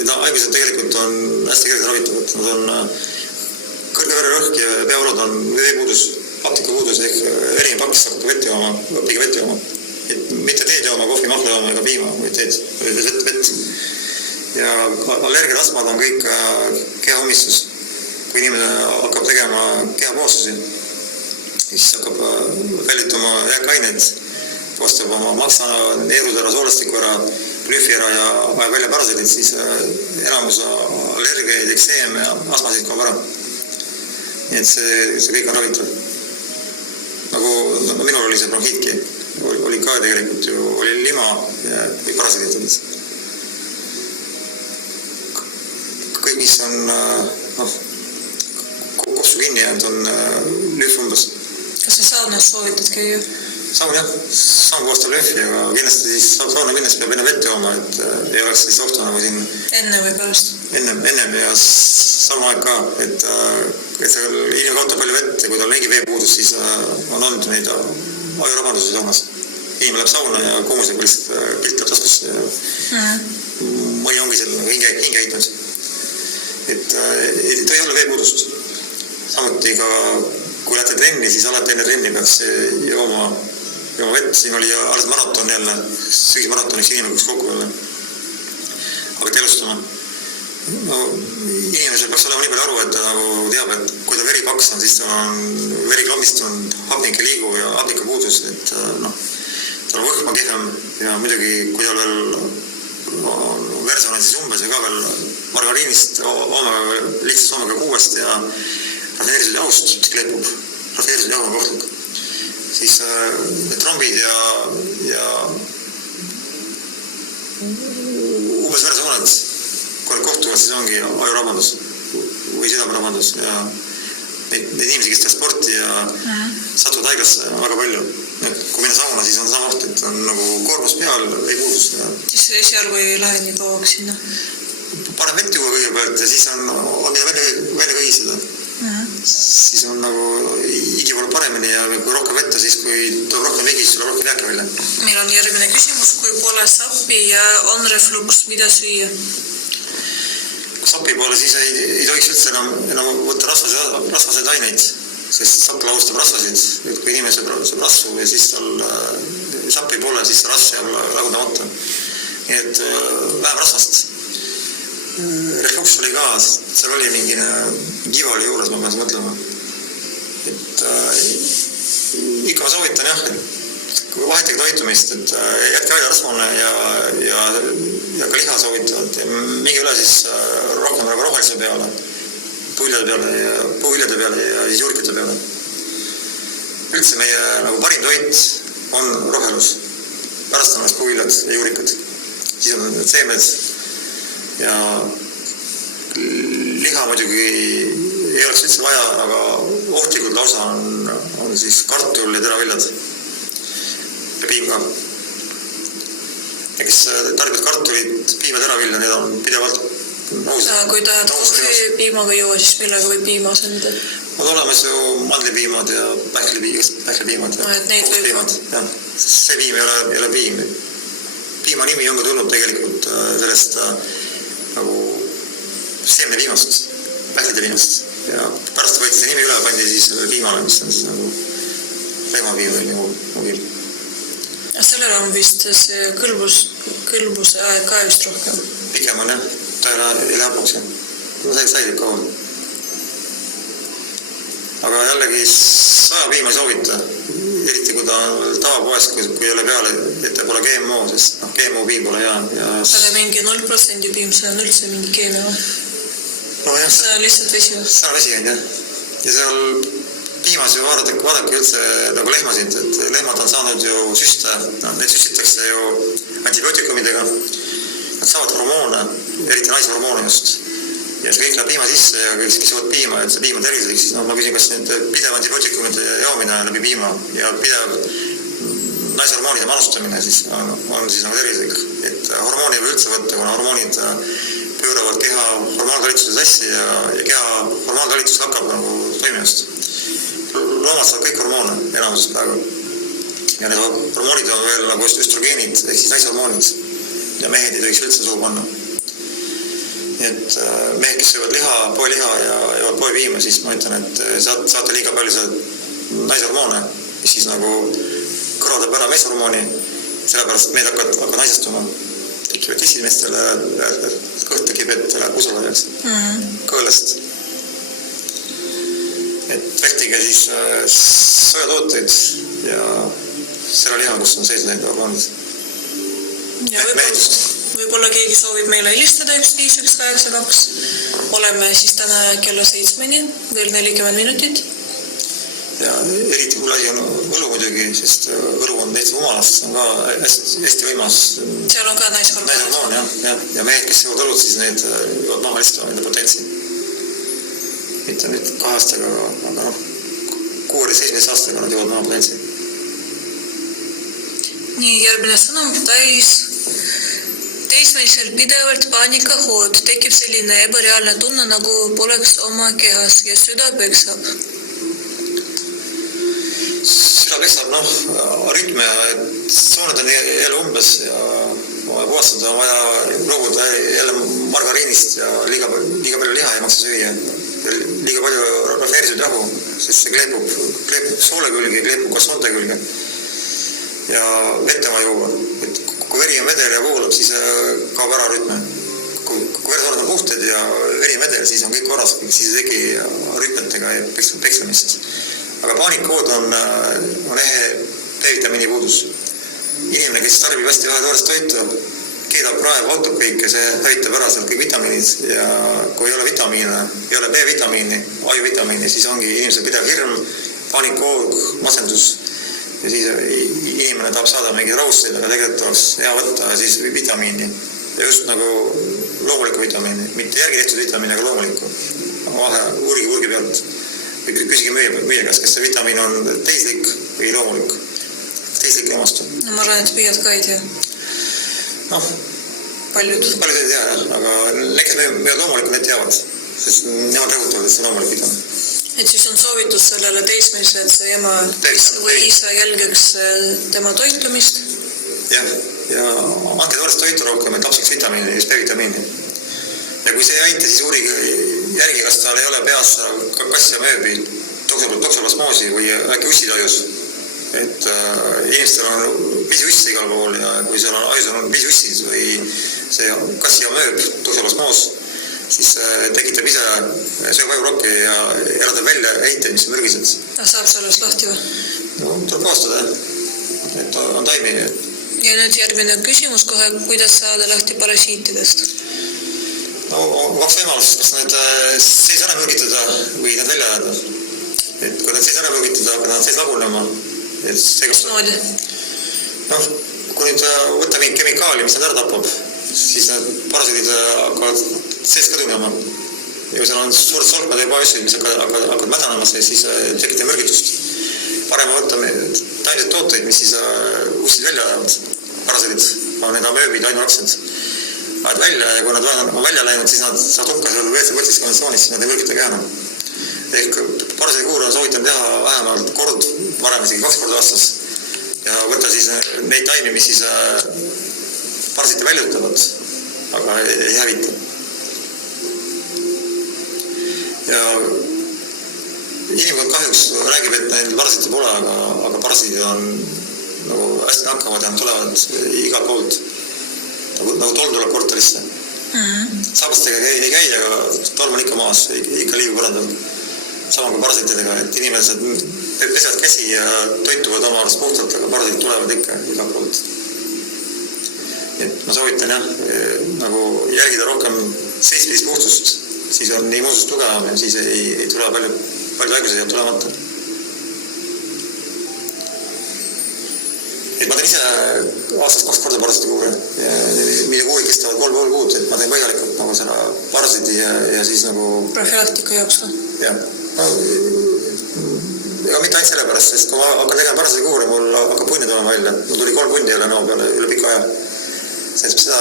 Need haigused tegelikult on hästi kergelt ravitavad. Nad on kõrge vererõhk ja peavalud on veepuudus, aptikapuudus ehk verini pakis hakkab vett jooma, õpiga vett jooma. Mitte teed jooma, kohvi, mahla jooma ega piima, vaid teed, vett. Ja allergiad, astmad on kõik kehaomistus. Kui inimene hakkab tegema kehapoossusi, siis hakkab väljutama jääkaineid, vastab oma maksa, neerud ära, soolestiku ära, lühvi ära ja vajab välja parasiidid, siis enamus allergiaid, ekseem ja astmasid kaob ära. Nii et see kõik on ravitav. Nagu minul oli see bronhiitki. Oli ka tegelikult ju, oli lima ja või parasiidid olid. Kõik, mis on kopsu kinni jäänud, on lühv umbes. Kas sa saunas soovitad käia? Saun jah, saun puhastab lühvi, aga kindlasti siis sauna minnes peab enne vett jooma, et ei oleks siis ohtu nagu siin... Enne või pärast? Ennem ja saunaaeg ka, et inimene kaotab palju vett ja kui tal neegi veepuudus, siis on olnud neid ajurabandusi saunas. Inimene läheb sauna ja kuumusega lihtsalt pilt läheb taskusse ja mõni ongi seal hinge heitnud. Et ei tohi olla veepuudust. Samuti ka, kui lähete trenni, siis alati enne trenni peaks jooma vett. Siin oli alles maraton jälle, sügismaratoniks inimene kus kokku jälle. Aga telustama. No, inimesel peaks olema nii palju aru, et ta nagu teab, et kui ta veri paks on, siis ta on veri klommistunud, hapnik ei liigu ja hapnika puudus, et noh, tal on võhma kehvem ja muidugi, kui tal veel versioon on siis umbes ja ka veel margariinist, lihtsalt omega kuuest ja rafineeritud jahust, mis kleepub, rafineeritud jahu on kohtlik, siis need trombid ja umbes versiooned, kui nad kohtuvad, siis ongi ajurabandus või südamerabandus ja neid inimesi, kes teevad sporti ja satuvad haiglasse väga palju. Et kui minna sauna, siis on sama oht, et on nagu koormus peal, ei puudus. Siis esialgu ei lähe nii kauaks sinna? Paneb vett juua kõigepealt ja siis on mida välja kõhiseda. Siis on nagu higi pole paremini ja kui rohkem vetta, siis kui tuleb rohkem higi, siis tuleb rohkem jääke välja. Meil on järgmine küsimus, kui pole sappi ja on refluks, mida süüa? Sapi poole siis ei tohiks üldse enam võtta rasvaseid aineid, sest sapp lahustab rasvasid. Et kui inimene saab rasvu ja siis tal sapi poole, siis rasv jääb lagundamata. Nii et vähem rasvast. Refluks oli ka, seal oli mingine kiva oli juures, ma pean mõtlema. Et ikka ma soovitan jah, et vahetage toitumist, et jätke välja rasvune ja ka liha soovitavad. Mingi üle siis rohkem nagu rohelise peale, puuviljade peale ja siis juurikute peale. Üldse meie nagu parim toit on rohelus. Pärast on puuviljad ja juurikad. Siis on need seemed ja liha muidugi ei oleks üldse vaja, aga ohtlikud lausa on siis kartul ja teraviljad. Ja piim ka. Ja kes tarbivad kartulit, piima, teravilja, need on pidevalt nõused. Kui tahad kohvi piimaga juua, siis millega võib piima asendada? On olemas ju mandlipiimad ja pähklipiimad ja kookspiimad. See piim ei ole piim. Piima nimi on ka tulnud tegelikult sellest nagu seemnepiimast, pähklitepiimast. Ja pärast võeti see nimi üle, pandi siis piimale, mis on siis nagu lehmapiim või muu piim. Sellel on vist see kõlbuse aeg ka just rohkem. Pikem on jah, ta ei lähe hapuks jah. No säilib kauem. Aga jällegi sajapiima ei soovita, eriti kui ta on tavapoes, kui ei ole peale, et ta pole GMO, sest GMO piim pole hea. Aga mingi 0% piim, see on üldse mingi GMO? No jah. See on lihtsalt vesi või? See on vesi, jah. Ja seal piimas ju vaadake üldse nagu lehmasid, et lehmad on saanud ju süste, need süstitakse ju antibiootikumidega, nad saavad hormoone, eriti naishormoone just, ja see kõik läheb piima sisse ja kõik kisavad piima, et see piim on tervislik, siis ma küsin, kas nüüd pidev antibiootikumide jaomine läbi piima ja pidev naishormoonide manustamine siis on siis nagu tervislik. Et hormooni ei või üldse võtta, kuna hormoonid pööravad keha hormoonitalituse sassi ja keha hormoonitalitus lakkab nagu toimimast. Loomad saavad kõik hormoone enamuses praegu. Ja need hormoonid on veel nagu östrogeenid ehk siis naishormoonid ja mehed ei tohiks üldse suhu panna. Et mehed, kes söövad poeliha ja jäävad poepiima, siis ma ütlen, et saate liiga palju naishormoone, mis siis nagu kõrvaldab ära meeshormooni, sellepärast mehed hakkavad naisestuma. Tekivad tissid meestele, kõht tekib, et läheb usulajaks kõõlest. Et vältige siis sojatooteid ja selle liha, kus on sees need hormoonid. Ja võib-olla keegi soovib meile helistada 15182. Oleme siis täna kella 7-ni, veel 40 minutit. Ja eriti kui lai on õlu muidugi, sest õlu on täitsa umalast, see on ka hästi võimas. Seal on ka naishormoon, ja mehed, kes jõuvad õlut, siis need jõuavad maha listama nende potentsi. Mitte nüüd 2 aastaga, aga 6-17 aastaga nad jõuavad maha potentsi. Nii, järgmine sõnum, teismelisel pidevalt paanikahood, tekib selline ebareaalne tunne, nagu poleks oma kehas ja süda peksab. Süda peksab, rütme, sooned on jälle umbes ja puhastada on vaja loobuda jälle margariinist ja liiga palju liha ei maksa süüa. Liiga palju rafineeritud jahu, sest see kleepub soole külge, kleepub ka soonte külge. Ja vette ma juua. Kui veri on vedel ja voolab, siis kaob ära rütme. Kui veresooned on puhtad ja veri on vedel, siis on kõik korras, siis ei tegi rütmetega ja peksamist. Aga paanikahood on ehe B-vitamiini puudus. Inimene, kes tarbib hästi vähe toorest toitu, keedab praegu autot kõik ja see hävitab ära sealt kõik vitamiinid ja kui ei ole vitamiine, ei ole B-vitamiini, A-vitamiini, siis ongi inimesel pidev hirm, paanikahood, masendus. Ja siis inimene tahab saada mingi rahusteid, aga tegelikult oleks hea võtta siis vitamiini. Ja just nagu loomulikku vitamiini. Mitte järgi tehtud vitamiini, aga loomulikku. Vahe urgi pealt. Küsige müüa käest, kas see vitamiin on teislik või loomulik. Teislik ei omastu. No ma arvan, et püüad ka ei tea. Paljud ei tea, aga need, kes müüvad loomulikku, need teavad. Sest nemad rõhutavad, et see loomulik vitamiin. Et siis on soovitus sellele teismelisele, et see ema või isa jälgiks tema toitumist? Jah, ja andke toorest toitu rohkem, et lapseks vitamiini, just B-vitamiini. Ja kui see ei aita, siis uurige järgi, kas tal ei ole peas kass ja mööbi, toksoplasmoosi või äkki ussid ajus. Et inimestel on pisiussid igal pool ja kui seal on ajus on pisiussid või see kass ja mööb, toksoplasmoos, siis tekitab ise söövajurokki ja eradab välja heiteid, mis on mürgised. Saab sellest lahti või? Tuleb kaastada, et on taimi. Ja nüüd järgmine küsimus kohe, kuidas saada lahti parasiitidest? On 2 võimalust, kas need sees ära mürgitada või need välja jääda. Et kui need sees ära mürgitada, hakkavad nad sees lagunema. Mismoodi? Kui nüüd võtta mingi kemikaali, mis nad ära tapab, siis need parasiidid hakkavad sees kõdunema. Ja kui seal on suured solkmad ja ebaüssid, mis hakkavad mädanema, siis tekitab mürgitust. Parem võtta taimsed tooteid, mis siis ussid välja ajavad. Parasiidid on need amööbid, ainuraksed. Ajad välja ja kui nad on välja läinud, siis nad saavad hukka seal võtsis konventsioonis, siis nad ei mürgita käena. Ehk parasiidikuur on soovitanud teha vähemalt kord, varem isegi 2 korda aastas. Ja võtta siis neid taimi, mis siis parasiite välja ütlevad, aga ei hävita. Ja inimkond kahjuks räägib, et neil parasiite pole, aga parasiidid on nagu hästi nakkavad ja nad tulevad igal poolt. Nagu tolm tuleb korterisse. Saabastega ei käi, aga tolm on ikka maas, ikka liigu põrandal. Sama kui parasiitidega, et inimesed pesevad käsi ja toituvad oma arvast puhtalt, aga parasiid tulevad ikka igal poolt. Et ma soovitan nagu jälgida rohkem seitspidist puhtust, siis on immuunsus tugevam ja siis ei tule palju haigusi jääb tulemata. Et ma teen ise aastas 2 korda parasitikuure. Mille kuurid kestavad 3,5 kuud, et ma teen põhjalikult nagu seda parasiti ja siis nagu... Profülaktika jaoks või? Jah. Ega mitte ainult selle pärast, sest kui ma hakkan tegema parasitikuure, mul hakkab punni tulema välja. Mul tuli 3 pundi jälle näo peale üle pika aja. See seda,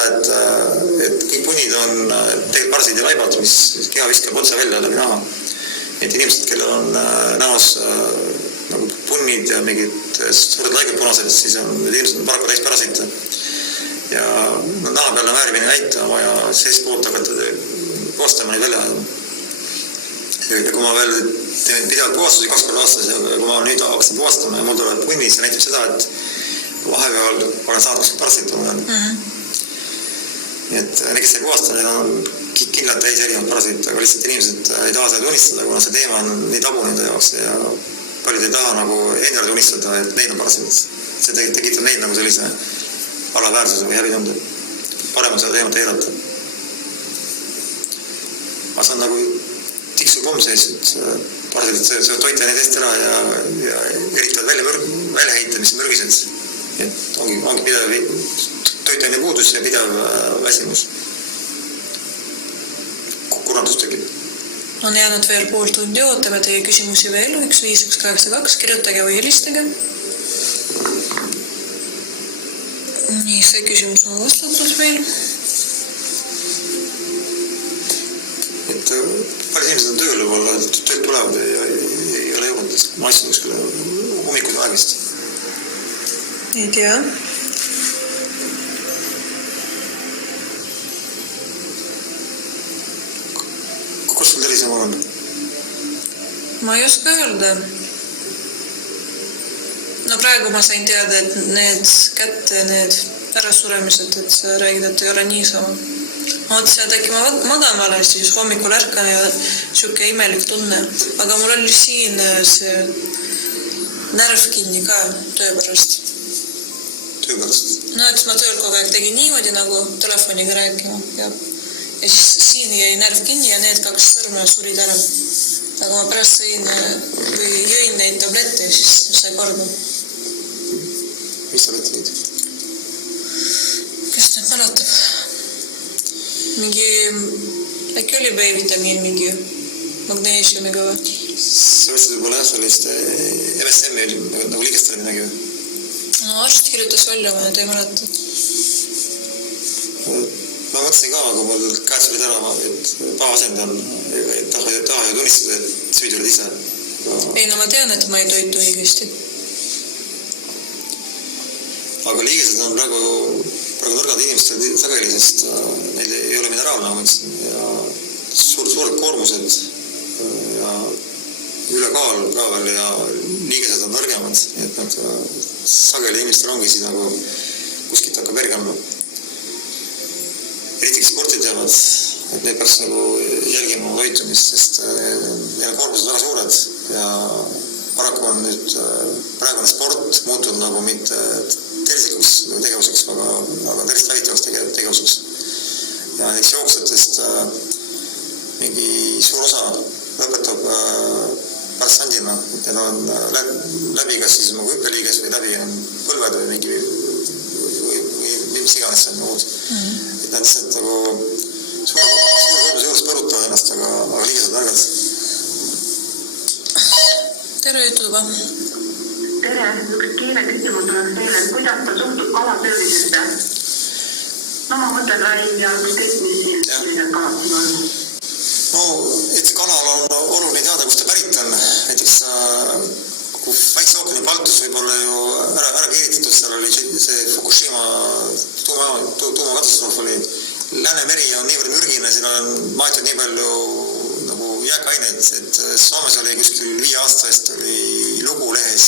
et kõik punnid on tegelikult parasiidi laibad, mis keha viskab otsa välja läbi naha. Et inimesed, kellel on näos nagu punnid ja mingid suured laigud punased, siis on need inimesed paraku täis parasiite. Ja naha peale määrimine näitama ja seest poolt hakata koostama neid välja. Ja kui ma veel teen pidevalt puhastusi 2 korda aastas ja kui ma nüüd hakkasin puhastama ja mul tuleb punni, see näitab seda, et vahepeal olen saanud 2 parasiite. Nii et need, kes ei puhasta, need on kindlalt täis erinevad parasiit, aga lihtsalt inimesed ei taha seda tunnistada, kuna see teema on nii tabu nende jaoks ja paljud ei taha nagu endale tunnistada, et neid on parasiit. See tekitab neid nagu sellise alaväärsuse või häbitunde. Parem on seda teemat eirata. Aga see on nagu tiksu pomm sees, et parasiit söövad toitained eest ära ja eritavad välja heita, mis on mürgised. Et ongi pidev toitaine puudus ja pidev väsimus. Kurandus tekib. On jäänud veel pool tundi ootame teie küsimusi veel 15182, kirjutage või helistage. Nii, see küsimus on vastatud meil. Et paljud inimesed on tööl võib-olla, tööl tulevad ja ei ole jõudnud, ma asju kuskile hommikud aegist. Ei tea. Kus sul tervisema on? Ma ei oska öelda. No praegu ma sain teada, et need kätte, need ärasuremised, et sa räägid, et ei ole niisama. Ma mõtlesin, et äkki ma magan valesti, siis hommikul ärkan ja siuke imelik tunne. Aga mul oli siin see närv kinni ka töö pärast. Töö pärast? No, et ma tööl kogu aeg tegin niimoodi nagu telefoniga rääkima. Ja siis siin jäi närv kinni ja need 2 sõrme surid ära. Aga ma pärast jõin neid tablette ja siis sai korda. Mis tablette neid? Kes nüüd mäletab? Äkki oli B-vitamiin mingi magneesiumiga või? Sa võtsid võib-olla sellist MSM-i nagu liigestele midagi või? No arst kirjutas välja, ma nüüd ei mäleta. Ma mõtlesin ka, aga mul käed sulid ära, et paha asend on, et taha ju tunnistada, et süüdi oled ise. Ei, no ma tean, et ma ei toitu õigesti. Aga liigesed on praegu nõrgad inimestel sageli, sest neil ei ole mineraalne, ma mõtlesin, ja suured koormused ja ülekaal ka veel ja liigesed on nõrgemad, et nad sageli inimestel ongi siis nagu kuskilt hakkab vergama. Eriti kes sporti teavad, et need peaks nagu jälgima oma toitumist, sest neil koormused väga suured ja paraku on nüüd praegune sport muutunud nagu mitte tervislikuks tegevuseks, aga tervist hävitavaks tegevuseks. Ja näiteks jooksjatest mingi suur osa lõpetab partsandina, et neil on läbi kas siis nagu hüppeliiges või läbi on põlved või mingi või mis iganes see on muud. Et nad lihtsalt nagu suure koormuse juures põrutavad ennast, aga liigesed nõrgad. Tere, jutuga. Tere, üks kiire küsimus oleks teile, et kuidas ta suhtub kalasöömisesse? No ma mõtlen Rain ja kõik, mis siin kalad siin on. No, et kalal on oluline teada, kust ta pärit on. Näiteks kui Vaikse ookeani Baltus võib-olla ju ära keeritatud, seal oli see Fukushima tuumakatastroof oli. Läänemeri on niivõrd mürgine, siin on maetud nii palju nagu jääkaineid, et Soomes oli kuskil 5 aasta eest oli lugu lehes,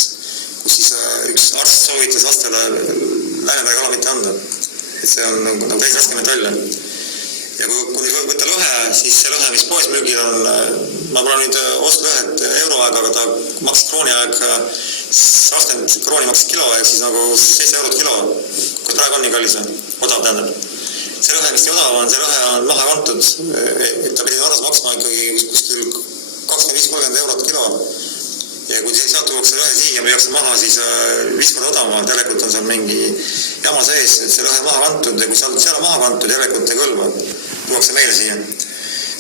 kus siis üks arst soovitas lastele Läänemere kala mitte anda. Et see on nagu täis raske metalle. Ja kui võtta lõhe, siis see lõhe, mis poes müügil on, ma pole nüüd ostnud lõhet euroaega, aga ta maksis krooni aeg, 20 krooni maksis kilo aeg, siis nagu 7 eurot kilo, kui praegu on nii kallis, odav tähendab. See lõhe, mis nii odav on, see lõhe on maha kantud, et ta pidi Norras maksma ikkagi kuskil 25-30 eurot kilo. ja kui sealt tuuakse lõhe siia, me jooksime maha, siis 5 korda odavamalt, järelikult on seal mingi jama sees, et see lõhe maha kantud ja kui seal on maha kantud, järelikult ei kõlba, tuuakse meile siia.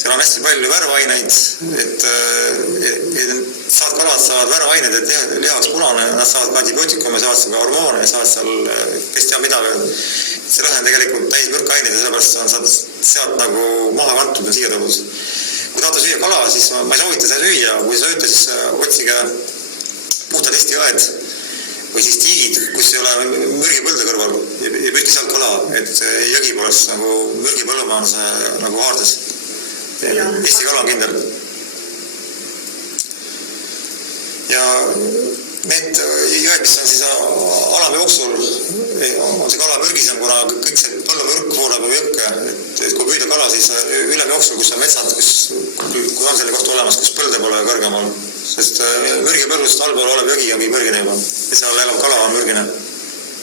Seal on hästi palju värvaineid, et kalad saavad värvaineid, et lihaks punane, nad saavad ka antibiootikume, saavad seal ka hormoone, saavad seal kes teab mida veel. See lõhe on tegelikult täis mürkaineid ja sellepärast on sealt nagu maha kantud ja siia tõbus. Kui tahate süüa kala, siis ma ei soovita seda süüa, kui sööte, siis otsige puhtad Eesti õed või siis tiigid, kus ei ole mürgipõlde kõrval ja püüdke sealt kala, et jõgi poleks nagu mürgipõllumajanduse nagu haardes. Eesti kala on kindel. Ja need jõed, mis on siis alamjooksul, on see kala mürgisem, kuna kõik see põllumürk voolab ju jõkke, et kui püüda kala, siis ülemjooksul, kus on metsad, kui on selle kohta olemas, kus põlde pole kõrgemal, sest mürgipõllust allpool olev jõgi on kõik mürgine juba ja seal elav kala on mürgine.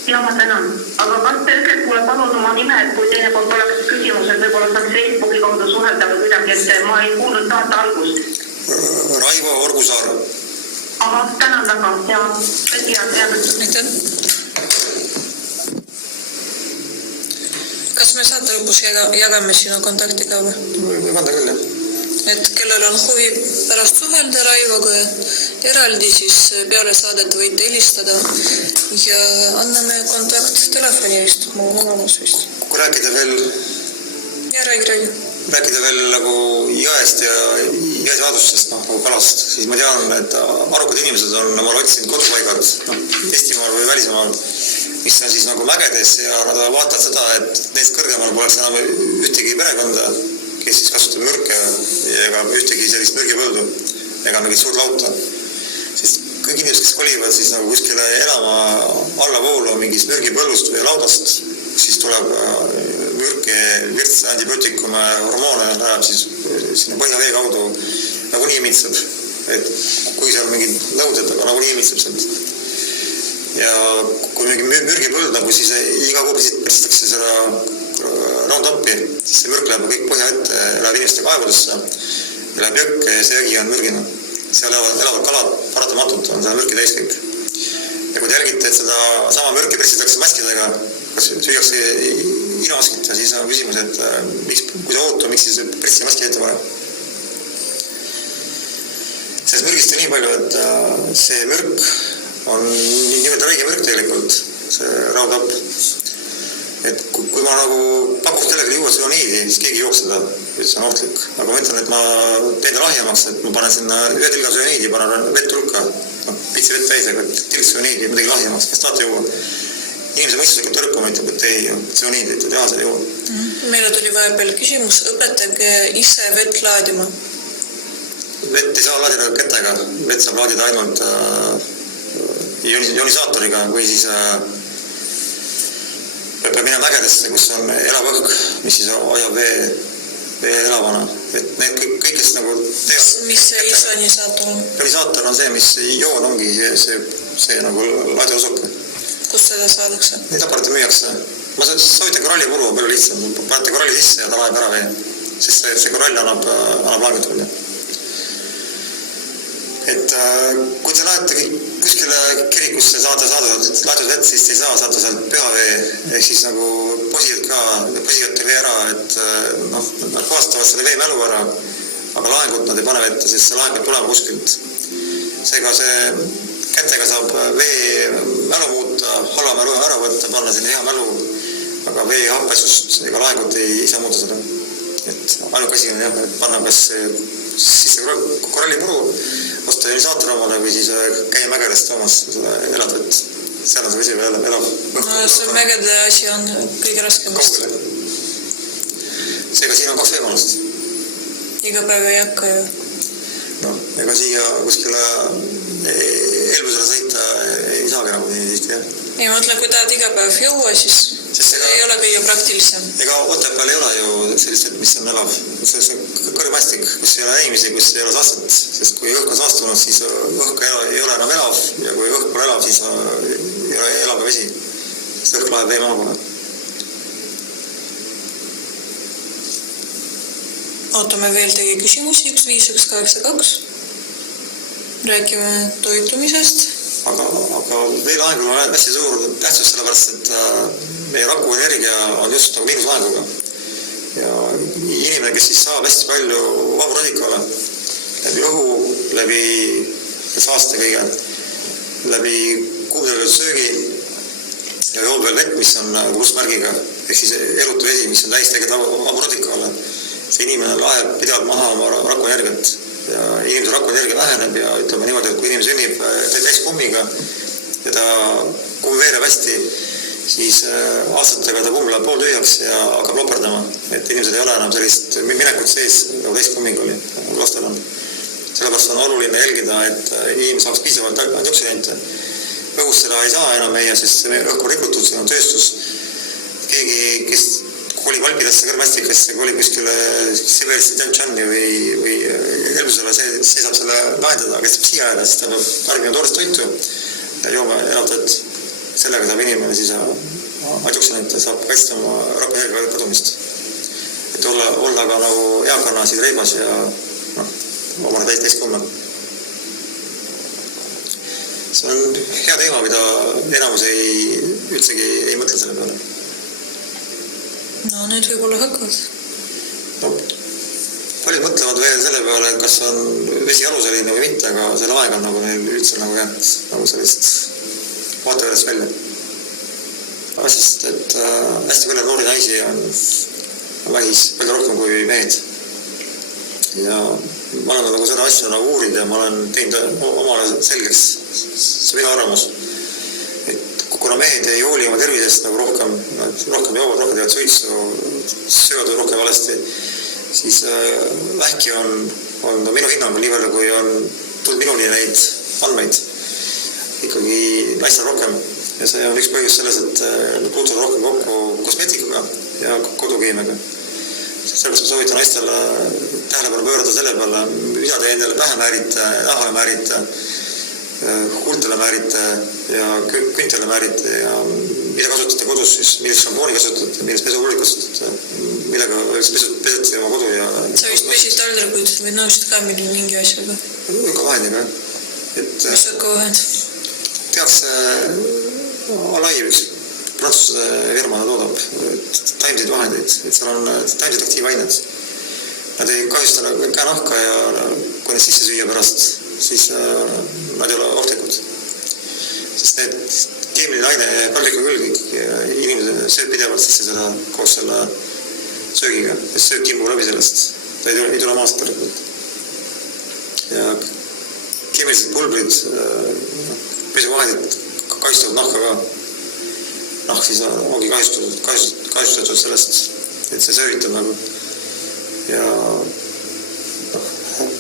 Ja ma tänan. Aga kas te ütled mulle palun oma nime, et kui teine poolt oleks küsimus, et võib-olla saaks Facebooki kaudu suhelda või kuidagi, et ma ei kuulnud saate algust. Raivo Orgusaar. Aha, tänan väga. Ja, Aitäh. Kas me saate lõpus jagame sinu kontakti ka või? Võib anda küll, jah. Et kellel on huvi pärast suhelda Raivoga eraldi, siis peale saadet võite helistada ja anname kontakt telefonist, mul on olemas vist. Kui rääkida veel... Ja räägi. Rääkida veel nagu jõest ja jõesaadustest, nagu kalast, siis ma tean, et arukad inimesed on omale otsinud kodupaigad Eestimaal või välismaal, mis on siis nagu mägedes ja nad vaatavad seda, et neist kõrgemal poleks enam ühtegi perekonda, kes siis kasutab mürke ega ühtegi sellist mürgipõldu ega mingit suurt lauta. Sest kõik inimesed, kes kolivad siis nagu kuskile elama allavoolu mingist mürgipõllust või laudast, siis tuleb mürke, virts, antibiootikume, hormoone läheb siis sinna põhjavee kaudu nagunii imitseb. Et kui seal mingid nõuded, aga nagunii imitseb sealt. Ja kui mingi mürgipõld nagu siis iga kuu päristakse seda Roundupi, siis see mürk läheb kõik põhja ette, läheb inimeste kaevudesse ja läheb jõkke ja see jõgi on mürgine. Seal elavad kalad paratamatult, on seda mürki täis kõik. Ja kui te jälgite, et seda sama mürki pressitakse maskidega, kas süüakse inamaskit ja siis on küsimus, et kui see ootu, miks siis pressi maski ette paneb. Selles mürgist on nii palju, et see mürk on nii-öelda räige mürk tegelikult, see Roundup. Et kui ma nagu pakuks kellelegi juua süaniidi, siis keegi jooks seda, et see on ohtlik. Aga ma ütlen, et ma teen ta lahjemaks, et ma panen sinna ühe tilga süaniidi, panen vett hulka, pitsi vett täis, aga tilg süaniidi, midagi lahjemaks, kes tahate juua. Inimese mõistuslikult tõrkuma ütleb, et ei, süaniidi, et jah, seda juua. Meile tuli vahepeal küsimus, õpetage ise vett laadima. Vett ei saa laadida kätega, vett saab laadida ainult ionisaatoriga või siis peab minema mägedesse, kus on elav õhk, mis siis hoiab vee elavana. Et need kõigest nagu teevad... Mis see ionisaator on? Ionisaator on see, mis joon ongi see nagu laadiosuke. Kus seda saadakse? Neid aparaate müüakse. Ma soovitan korallipuru, palju lihtsam. Panete koralli sisse ja ta laeb ära vee. Sest see korall annab laagit välja. Et kui te lähete kuskile kirikusse laadud vett, siis te ei saa saada sealt pühavee, ehk siis nagu posivad vee ära, et nad puhastavad selle vee mälu ära, aga laengut nad ei pane vette, sest see laeng peab tulema kuskilt. Seega see kätega saab vee mälu muuta, halva mälu ära võtta, panna sinna hea mälu, aga vee happesust ega laengut ei saa muuta seda. Et ainuke asi on jah, et panna kas sisse korallipuru, osta ionisaator omale või siis käia mägedest omas seda eladvett. Seal on see vesi veel elav. No see mägede asi on kõige raskemast. Seega siin on 2 võimalust. Iga päev ei hakka ju. No, ega siia kuskile Elbusele sõita ei saagi enam tihti, jah. Ei mõtle, kui tahad iga päev juua, siis ei ole kõige praktilisem. Ega Otepääl ei ole ju sellist, mis on elav. See on kõrgmastik, kus ei ole inimesi, kus ei ole saastet. Sest kui õhk on saastunud, siis õhk ei ole enam elav. Ja kui õhk pole elav, siis ei ole elav vesi. Sest õhk laeb vee maa kohe. Ootame veel teie küsimusi 15182. räägime toitumisest. Aga veelaengul on hästi suur tähtsus sellepärast, et meie raku energia on just nagu miinuslaenguga. Ja inimene, kes siis saab hästi palju vabu radikaale läbi õhu, läbi saaste kõige, läbi kuumdetud söögi ja joob veel vett, mis on plusmärgiga, ehk siis erutu vesi, mis on täis tegelikult vabu radikaale. See inimene laeb pidevalt maha oma raku energiat ja inimese raku energia väheneb ja ütleme niimoodi, et kui inimene sünnib täis kummiga ja ta kumm veereb hästi, siis aastatega ta kumm läheb pooltühjaks ja hakkab loperdama. Et inimesed ei ole enam sellist minekut sees, nagu täis kummiga oli, nagu lastel on. Sellepärast on oluline jälgida, et inimene saaks piisavalt antioksideente. Õhust seda ei saa enam meie, sest õhku rikutud, siin on tööstus. Keegi, kes kolib Alpidesse kõrvastikasse, kolib kuskile Siberisse Tšantšani või Elbusele, see saab selle lahendada, kes saab siia jääda, siis ta peab tarbima toorest toitu ja jooma elavtat. Sellega saab inimene siis antioksideente, saab kaitsta oma rakuenergia kadumist. Et olla ka nagu eakana siin reibas ja omale täis kumme. See on hea teema, mida enamus üldsegi ei mõtle selle peale. No nüüd võib-olla hakkavad. No, paljud mõtlevad veel selle peale, et kas on vesi aluseline või mitte, aga selle aeg on nagu neil üldse nagu jäänud nagu sellist vaateväljast välja. Aga sest, et hästi palju noori naisi on vähis palju rohkem kui mehed. Ja ma olen nagu seda asja nagu uurid ja ma olen teinud omale selgeks, see minu arvamus. Kuna mehed ei hooli oma tervisest nagu rohkem joovad, rohkem teevad suitsu, söövad rohkem valesti, siis vähki on minu hinnangul nii palju, kui on tulnud minuni neid andmeid ikkagi naistel rohkem. Ja see on üks põhjus selles, et nad puutuvad rohkem kokku kosmeetikaga ja kodukeemiaga. Sellepärast ma soovitan naistele tähelepanu pöörata selle peale, mida te endale pähe määrite, naha määrite, huultele määrite ja küntele määrite ja mida kasutate kodus siis, millist šampooni kasutate, millist pesupulli kasutate, millega pesete oma kodu ja... Sa vist pesid taldrikuid või nõusid ka mingi asjaga? Ka vahendiga. Mis on ka vahend? Tehakse Alai üks prantsuse firma toodab taimseid vahendeid, et seal on taimseid aktiivained. Nad ei kahjusta käenahka ja kui need sisse süüa pärast, siis nad ei ole ohtlikud. Sest need keemiline aine kaldliku külg, inimesed sööb pidevalt sisse seda koos selle söögiga, ja sööb kimbu läbi sellest. Ta ei tule maast tegelikult. Ja keemilised pulbrid, pesuvahendid kahjustavad nahka ka. Nahk siis ongi kahjustatud sellest, et see söövitab nagu. Ja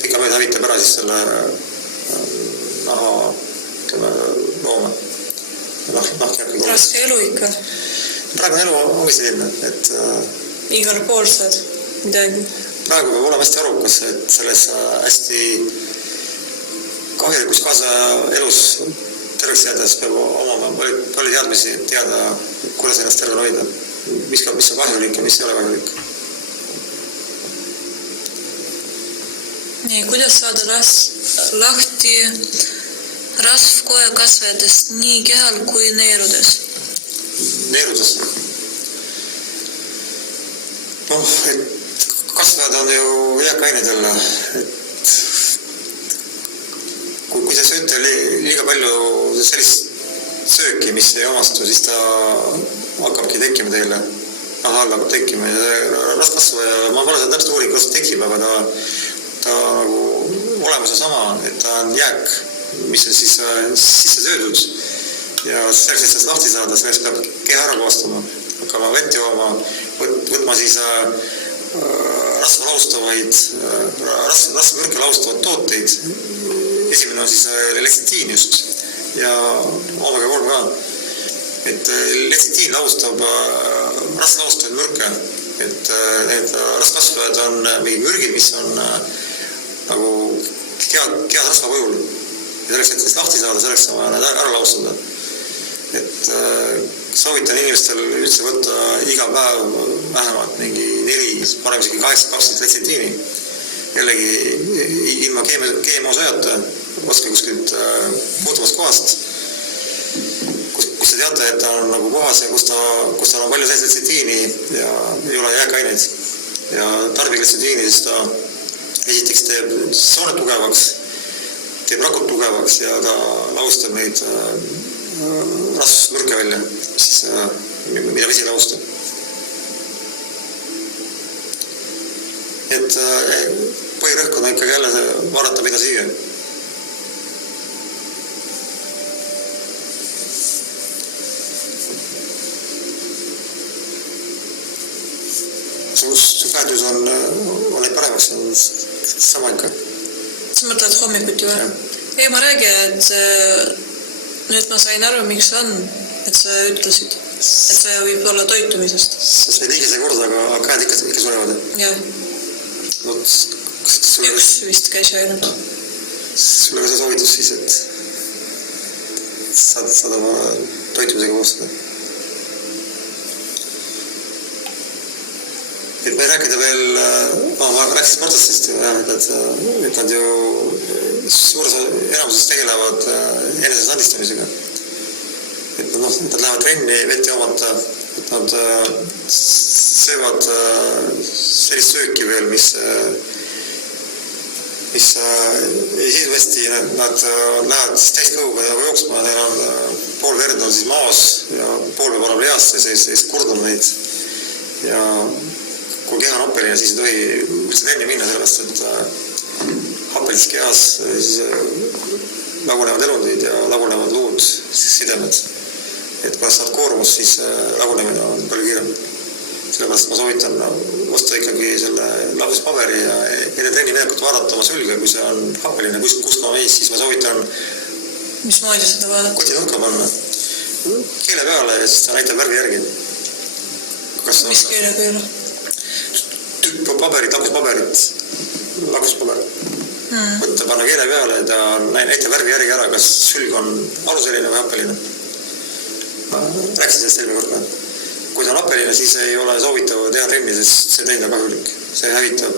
pikkamööda hävitab ära siis selle naha looma. Raske elu ikka. Praegu elu ongi selline, et igal pool saad midagi. Praegu peab olema hästi arukas, et selles hästi kahjulikus kaasa elus terveks jäädes peab omama palju teadmisi, teada, kuidas ennast terve hoida, mis on kahjulik ja mis ei ole kahjulik. Nii, kuidas saada lahti rasvkoe kasvajatest nii kehal kui neerudes? Neerudes? Et kasvajad on ju eakainedel, et kui te sööte liiga palju sellist sööki, mis ei omastu, siis ta hakkabki tekkima teile. Naha alla hakkab tekkima ja raskkasvaja, ma pole seda täpselt uurid, kuidas tekib, aga ta nagu olemus on sama, et ta on jääk, mis on siis sisse söödud ja selleks, et sellest lahti saada, selleks peab keha ära koostama, hakkama vett jooma, võtma siis rasva mürke laustavaid tooteid. Esimene on siis letsetiin just ja omega-3 ka. Et letsetiin laustab rasvlaustatud mürke. Et need rasvkasvajad on mingi mürgid, mis on nagu keas rasva kujul. Ja selleks, et neist lahti saada, selleks on need ära laustada. Et soovitan inimestel üldse võtta iga päev vähemalt mingi 4, parem isegi 8-20 letsetiini. Jällegi ilma GMO-sajata, ostke kuskilt puutumast kohast, kus te teate, et ta on nagu puhas ja kus tal on palju selliseid tsetiini ja ei ole jääkaineid. Ja tarbige tsetiini, siis ta esiteks teeb soonet tugevaks, teeb rakud tugevaks ja ta lahustab neid rasvusmürke välja, siis, mida vesi lahustab. Et põhirõhk on ikkagi jälle vaadata, mida süüa. Su käedus on neid paremaks, on sama ikka. Sa mõtled hommikuti või? Ei, ma räägin, et nüüd ma sain aru, miks on, et sa ütlesid, et see võib olla toitumisest. Sest neid liigese korda, aga käed ikka surevad. Jah. Üks vist käis ainult. Sulle ka see soovitus siis, et saad oma toitumisega koostada. Et ma ei rääkida veel, ma rääksin sportlastest, et nad ju suures enamuses tegelevad enese sandistamisega. Et nad lähevad trenni vett joomata, et nad söövad sellist sööki veel, mis ei sisu hästi, nad lähevad täiskõuga jooksma, neil on pool verd on siis maas ja pool peab olema lihas ja siis kurdub neid. Ja kui keha on happeline, siis ei tohi üldse trenni minna, sellepärast, et happelises kehas siis lagunevad elundid ja lagunevad luud, siis sidemed. Et kui saad koormust, siis lagunemine on palju kiirem. Sellepärast ma soovitan osta ikkagi selle laguspaberi ja enne trenni minekut vaadata oma sülge, kui see on happeline 6,5, siis ma soovitan Mismoodi seda vaadata? Koti nurka panna keele peale ja siis ta näitab värvi järgi. Mis keele peale? Tükk paberit, lakuspaber. Võtta panna keele peale ja ta näitab värvi järgi ära, kas sülg on aluseline või happeline. Ma rääksin sellest eelmine kord ka. Kui ta on happeline, siis ei ole soovitav teha trenni, sest see trenn on kahjulik. See hävitab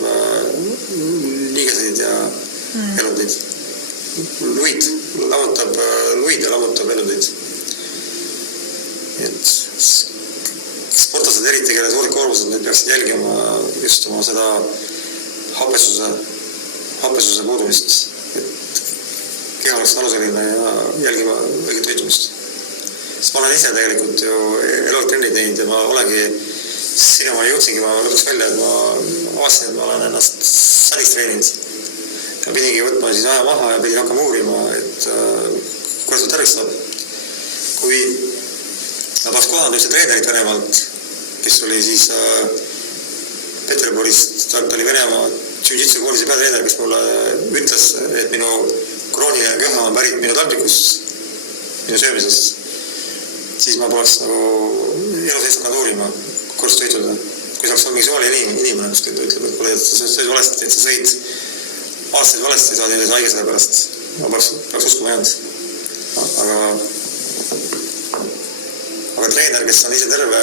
liigeseid ja elundeid. Luid lammutab elundeid. Et sportlased eriti, kelle suured koormused, need peaksid jälgima just oma seda happesuse puudumist, et keha oleks aluseline ja jälgima õiget toitumist. Sest ma olen ise tegelikult ju elutrenni teinud ja ma olengi sinna ma jõudsingi, ma lõpuks välja, et ma avastasin, et ma olen ennast sadist treeninud. Ja pidingi võtma siis aja maha ja pidin hakkama uurima, et kuidas see tarvist saab. Kui ma tahaks kohanud üldse treenerit Venemaalt, kes oli siis Peterburist, ta oli Venemaa jiu-jitsu koolise peatreener, kes mulle ütles, et minu krooniline köha on pärit minu taldrikust, minu söömisest. Siis ma poleks nagu elu seest hakanud uurima, kuidas toituda. Kui saaks olla mingi suvaline inimene, kus ta ütleb, et sa sööd valesti, et sa sõid aastaid valesti, saad nüüd haige selle pärast. Ma peaks uskuma jäänud. Aga treener, kes on ise terve,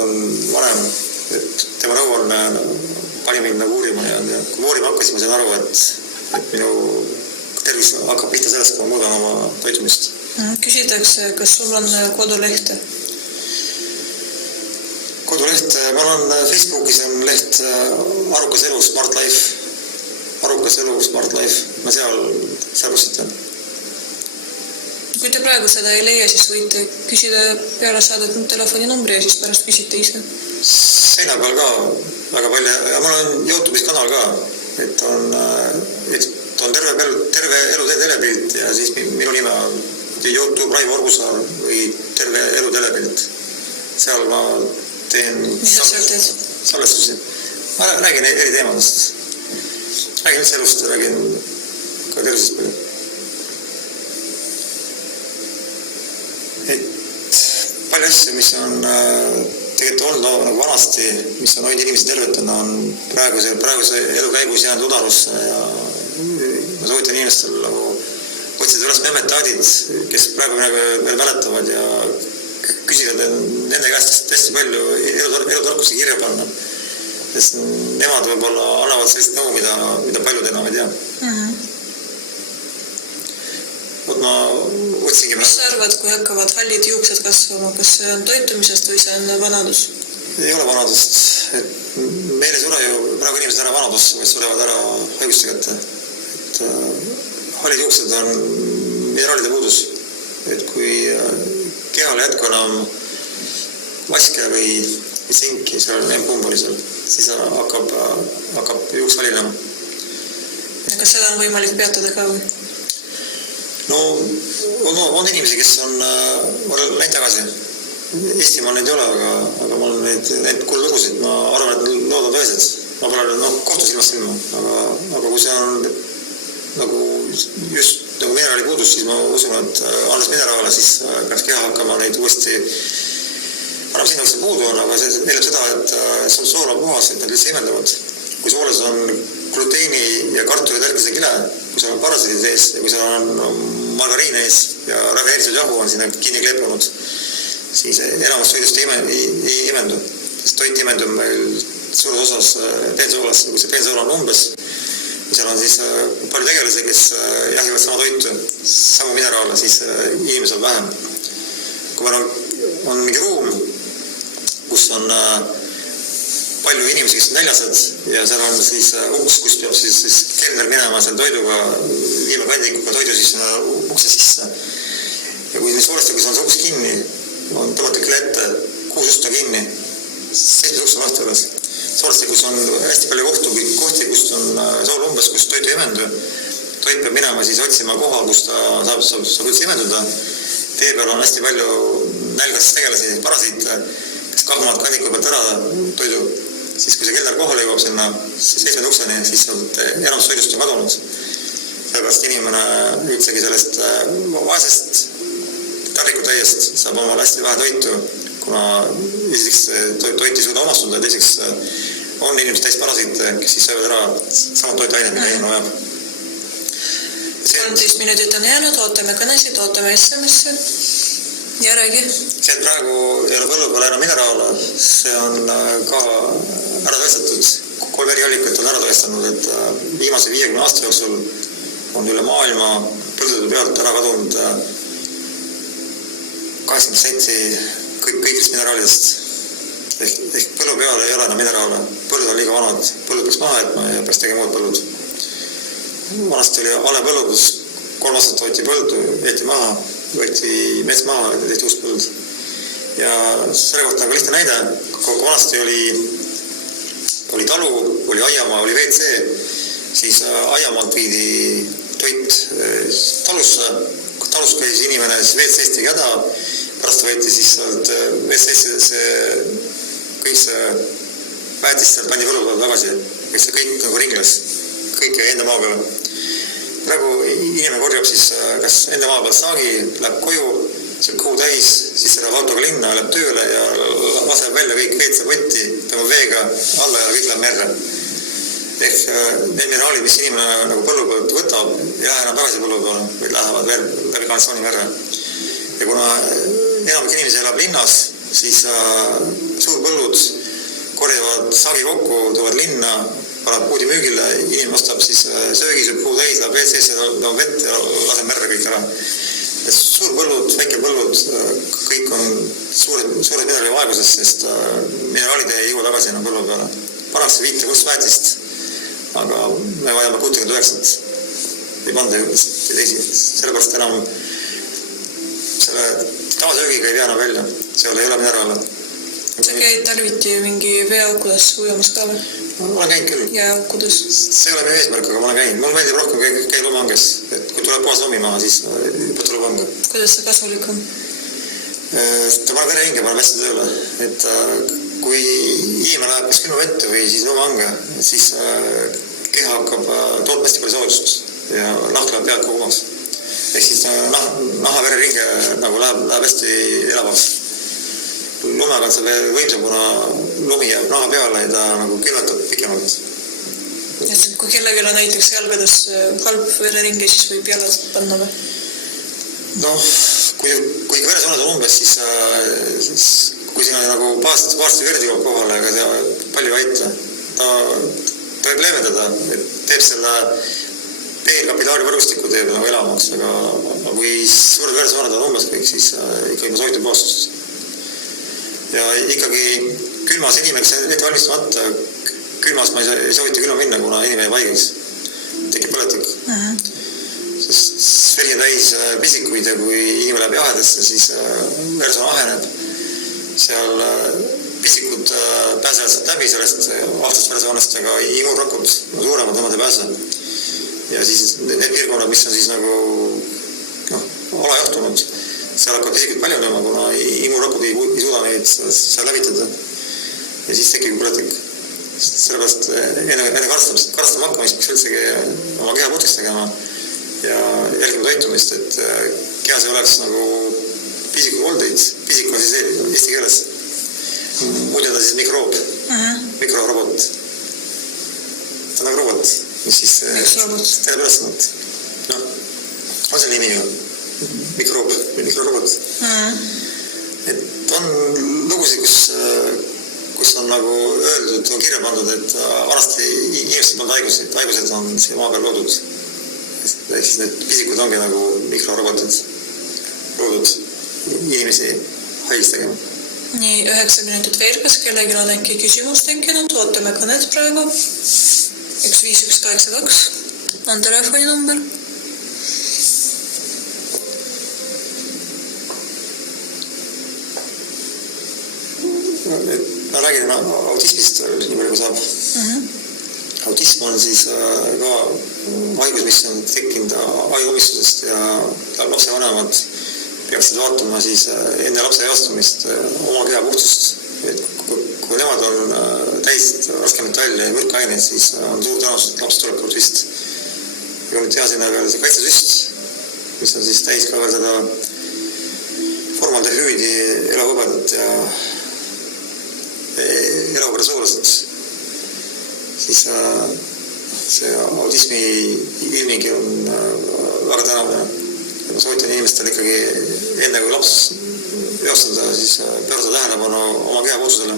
on vanem, et tema nõu on pani mind nagu uurima ja kui ma uurima hakkasin, ma sain aru, et minu tervis hakkab pihta sellest, kui ma muudan oma toitumist. Küsitakse, kas sul on kodulehte? Koduleht, mul on Facebookis on leht Arukas elu Smart Life. Arukas elu Smart Life. Ma seal postitan. Kui te praegu seda ei leia, siis võite küsida peale saadet telefoninumbri ja siis pärast küsite ise. Seina peal ka väga palju. Ja mul on YouTube'is kanal ka, et on terve elu telepilt ja siis minu nime on YouTube Raivo Orgusaar või terve elu telepilt. Seal ma teen salvestusi. Ma räägin eri teemadest. Räägin üldse elust ja räägin ka tervisest palju. Et palju asju, mis on tegelikult olnud nagu vanasti, mis on hoidnud inimesi tervetena, on praeguse elu käigus jäänud udarusse ja ma soovitan inimestel nagu otsida üles memetaadid, kes praegu veel mäletavad ja küsida nende käest hästi palju elutarkusi kirja panna. Sest nemad võib-olla annavad sellist nõu, mida paljud enam ei tea. otsingi Mis sa arvad, kui hakkavad hallid juuksed kasvama? Kas see on toitumisest või see on vanadus? Ei ole vanadust. Et meil ei sure ju praegu inimesed ära vanadusse, vaid surevad ära haiguste kätte. Et hallid juuksed on mineraalide puudus. Et kui kehal jätku enam vaske või tsinki, seal on M-pumb oli seal, siis hakkab juuks halinema. Kas seda on võimalik peatada ka või? No on inimesi, kes on läinud tagasi. Eestimaal neid ei ole, aga ma olen neid kuulugusid, ma arvan, et loodavad tõesed. Ma pole kohtus ilmast silma, aga kui see on nagu just nagu mineraali puudus, siis ma usun, et andes mineraale, siis peaks keha hakkama neid uuesti annab sinna, kus see puudu on, aga see eeldab seda, et see on soola puhas, et nad üldse imenduvad. Kui soolas on gluteini ja kartuli tärkise kile, kui seal on parasiidid ees ja kui seal on margariin ees ja rafineeritud jahu on sinna kinni kleepunud, siis enamus toidust ei imendu. Sest toit imendub meil suures osas peensoolast ja kui see peensool on umbes, seal on siis palju tegelasi, kes jahivad sama toitu, samu mineraale, siis inimesel vähem. Kui meil on mingi ruum, kus on palju inimesi, kes on näljased ja seal on siis uks, kus peab siis kelner minema seal toiduga, viima kandikuga toidu siis ukse sisse. Ja kui soolesti, kus on see uks kinni, on tõmmata küll ette, 6 ust on kinni, 7 uks on lahti alles. Soolesti, kus on hästi palju kohti, kus on sool umbes, kus toidu ei imendu, toit peab minema siis otsima koha, kus ta saab üldse imenduda. Tee peal on hästi palju nälgas tegelasi, parasiite, kes kahmavad kandiku pealt ära toidu. Siis kui see kelder kohale jõuab sinna 7 ukseni, siis enamus toidust on kadunud. Sellepärast inimene üldsegi sellest vaesest tarvikutäiest saab omale hästi vähe toitu, kuna esiteks toit ei suuda omastuda ja teiseks on inimesed täis parasiite, kes siis söövad ära samad toitained, mida inimene vajab. 13 minutit on jäänud, ootame kõnesid, ootame SMS-e ja räägi. See, et praegu ei ole põllu peal enam mineraale, see on ka ära tõestatud. 3 eri allikat on ära tõestanud, et viimase 50 aasta jooksul on üle maailma põldude pealt ära kadunud 80% kõigist mineraalidest. Ehk põllu peal ei ole enam mineraale. Põllud on liiga vanad. Põllud peaks maha jätma ja peaks tegema muud põllud. Vanasti oli alepõllu, kus 3 aastat võeti põldu, jäeti maha, võeti mets maha ja tehti uus põld. Ja selle kohta on ka lihtne näide. Kui vanasti oli talu, oli aiamaa, oli WC, siis aiamaalt viidi toit talusse. Kui talus käis inimene, siis WC-st tegi häda, pärast võeti siis sealt WC-sse kõik see väetist sealt pandi põllu peale tagasi, kes see kõik nagu ringles, kõik enda maa peale. Praegu inimene korjab siis kas enda maa peal saagi, läheb koju, saab kõhu täis, siis läheb autoga linna, läheb tööle ja laseb välja kõik veetsepotti, tõmbab veega alla ja kõik läheb merre. Ehk need mineraalid, mis inimene nagu põllu pealt võtab, ei lähe enam tagasi põllu peale, või lähevad läbi kanalisatsiooni merre. Ja kuna enamik inimesi elab linnas, siis suurpõllud korjavad saagi kokku, toovad linna, paneb puudi müügile, inimene ostab siis söögi, sööb puu täis, läheb WC-sse, läheb vett ja laseb merre kõik ära. Suurpõllud, väikepõllud, kõik on suured mineraali vaeguses, sest mineraalid ei jõua tagasi enam põllu peale. Pannakse 5 kustväetist, aga me vajame 69. Ei panda teisi. Sellepärast enam selle tavasöögiga ei pea enam välja. Seal ei ole mineraale. Sa käid talviti mingi veeaukudes ujumas ka või? Ma olen käinud küll. Jääaukudes? See ei ole minu eesmärk, aga ma olen käinud. Mulle meeldib rohkem käia lumehanges. Et kui tuleb puhas lumi maha, siis võtta lumehanga. Kuidas see kasulik on? Ta paneb vereringe, paneb hästi tööle. Et kui inimene läheb kas külma vette või siis lumehange, siis keha hakkab tootma hästi palju soojust ja nahk läheb pealt kogumaks. Ehk siis naha vereringe nagu läheb hästi elavaks. Lumega on see võimsam, kuna lumi jääb naha peale ja ta nagu külmetab pikemalt. Kui kellelgi on näiteks jalgades halb vereringe, siis võib jalad panna või? Kui veresooned on umbes, siis kui siin on nagu paarsti verd jõuab kohale, ega ta palju ei aita. Ta võib leevendada, et teeb selle kapillaarivõrgustikku teeb nagu elamaks, aga kui suured versooned on umbes kõik, siis ikkagi ma soovitan poostust. Ja ikkagi külmas inimene, kes on ette valmistamata, külmas ma ei soovita külma minna, kuna inimene vaigeks. Tekib põletik. Sest veri on täis pisikuid ja kui inimene läheb jahedasse, siis versoon aheneb. Seal pisikud pääsevad sealt läbi sellest aastast versoonest, aga immuunrakud on suuremad, nemad ei pääse. Ja siis need piirkonnad, mis on siis nagu alajahtunud, seal hakkavad pisikud paljunema, kuna immuunrakud ei suuda neid seal lävitada. Ja siis tekib põletik. Sellepärast enne karstama hakkamist peaks üldsegi oma keha puhtaks tegema ja jälgima toitumist, et kehas ei oleks nagu pisikukoldeid. Pisik on siis eesti keeles. Muidu ta siis mikroob, mikrorobot. Ta on nagu robot, mis siis teeb ülesannet. On see nimi ju? Mikroob või mikrorobot. Et on lugusid, kus on nagu öeldud, on kirja pandud, et vanasti inimestel polnud haigused on siia maa peal loodud. Ehk siis need pisikud ongi nagu mikrorobotid loodud inimesi haigis tegema. Nii, 9 minutit veel, kas kellegi on äkki küsimus tekkinud, ootame kõnet praegu. 15182 on telefoninumber. Ma räägin autismist nii palju kui saab. Autism on siis ka haigus, mis on tekkinud ajuumistusest ja lapsevanemad peaksid vaatama siis enne lapse eostumist oma keha puhtust. Kui nemad on täis raskemetalli ja mürkaineid, siis on suur tõenäosus, et laps tuleb autist. Ja kui nüüd teha sinna veel see kaitsesüst, mis on siis täis ka veel seda formaldehüüdi, elavõbedat ja elavõbedesuulased, siis see autismi ilmingi on väga tänavune. Ma soovitan inimestel ikkagi enne kui laps eostada, siis pöörata tähelepanu oma keha puhtusele,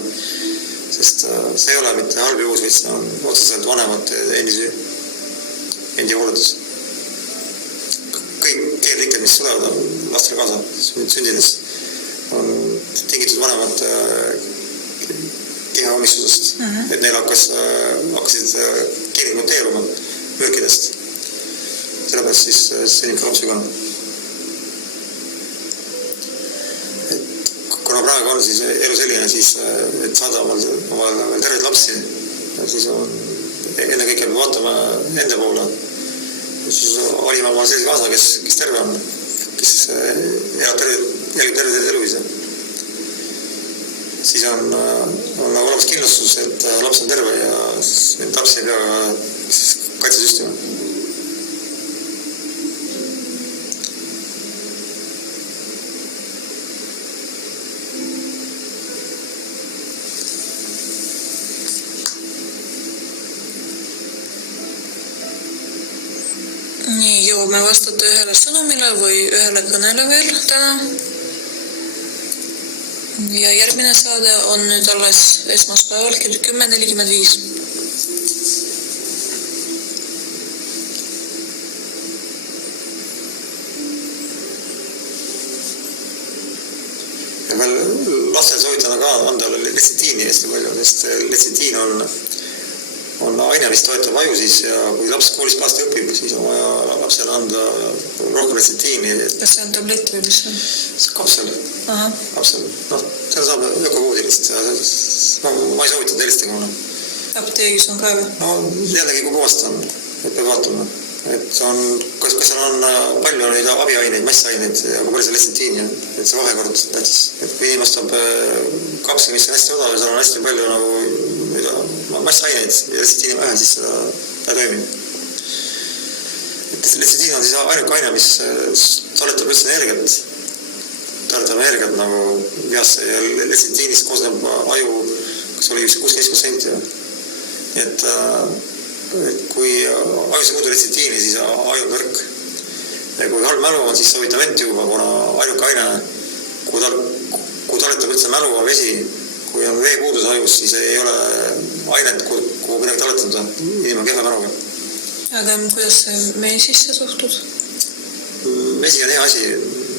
sest see ei ole mitte halb juhus, vaid see on otseselt vanemate endi hooletus. Kõik keellikked, mis tulevad lastele kaasa sündides, on tingitud vanemate keha omistusest, et neil hakkasid geenid muteeruma mürkidest. Sellepärast siis sünnib ka lapsega. Kuna praegu on siis elu selline, siis et saada omal terveid lapsi, siis on enne kõike vaatama enda poole. Siis olime oma sellise kaasa, kes terve on, kes jälgib terve eluise. Siis on olemas kindlustus, et laps on terve ja need lapsi ei pea kaitsesüstima. Nii, jõuame vastata ühele sõnumile või ühele kõnele veel täna. Ja järgmine saade on nüüd alles esmaspäeval kell 10:45. Ja veel lastele soovitan ka anda letsitiini hästi palju, sest letsitiin on aine, mis toetab aju siis ja kui laps koolis paasti õpib, siis on vaja lapsele anda rohkem letsitiini. Kas see on tablett või mis on? See kapsel. Kapsel. Seda saab ökovoodilist. Ma ei soovitanud helistage mulle. Apteegis on ka või? Jällegi kui puhast on, et peab vaatama. Et kas seal on palju neid abiaineid, massaineid ja kui palju see letsitiini on, et see vahekord tähtis. Et kui inimest saab kapsel, mis on hästi odav ja seal on hästi palju nagu massaineid ja letsitiini vähe, siis seda toimib. Lettsitiin on siis ainuke aine, mis talletab üldse energiat. Talletab energiat nagu kehasse ja letsitiinist koosneb aju, kas oli 65%. Et kui ajus ei muudu letsitiini, siis aju on nõrk. Ja kui halb mälu on, siis soovitan vett juua, kuna ainuke aine, kui talletab üldse mälu on vesi, kui on veepuudus ajus, siis ei ole ainet, kuhu midagi talletada, inimene kehva mäluga. Aga kuidas meesisse suhtud? Mesi on hea asi,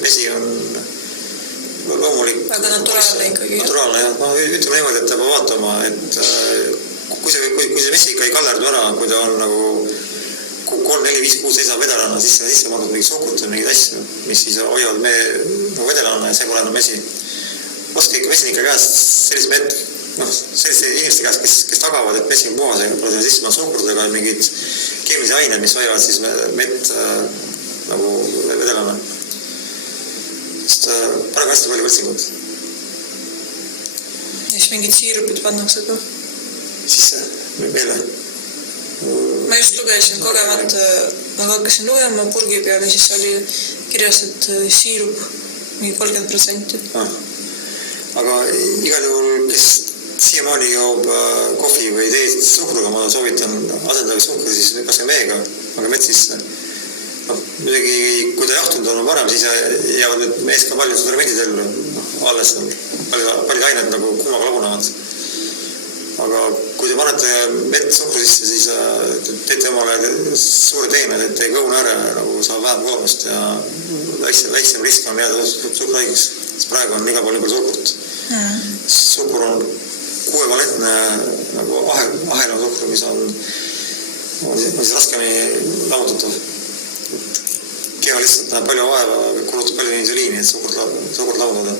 mesi on loomulik. Aga naturaalne ikkagi. Naturaalne, jah. No, ütleme niimoodi, et peab vaatama, et kui see mesi ikka ei kallerdu ära, kui ta on nagu 3, 4, 5, 6 seisab vedelana, siis see sisse mandud mingid suhkrut ja mingid asju, mis siis hoiavad me nagu vedelana ja see pole enam mesi. Oska ikka mesinika käest selliste inimeste käest, kes tagavad, et mesi on puhas ja pole sinna sisse mandud suhkrut ega mingid keemilisi ained, mis hoiavad siis mett nagu vedelana. Sest praegu hästi palju võltsingut. Ja siis mingid siirupid pannakse ka? Sisse, meile. Ma just lugesin kogemata, ma hakkasin lugema purgi peale, siis oli kirjas, et siirup mingi 30%. Aga igal juhul, kes siiamaani joob kohvi või teed suhkruga, ma soovitan asendada suhkru siis kas ka meega, aga metsisse. Muidugi, kui ta jahtunud on parem, siis jäävad need mees ka paljud fermentid ellu. Alles on paljud ained nagu kuumaga lagunevad. Aga kui te panete mett suhkru sisse, siis teete omale suure teened, et teie kõhuna ära nagu saab vähem koormust ja väiksem risk on jääda suhkruhaigus. Sest praegu on iga pool nii palju suhkrut. Suhkur on kuuevalentne nagu ahelama suhkru, mis on siis raskemini lammutatav. Keha lihtsalt näeb palju vaeva, kulutab palju insuliini, et suhkurt lammutada.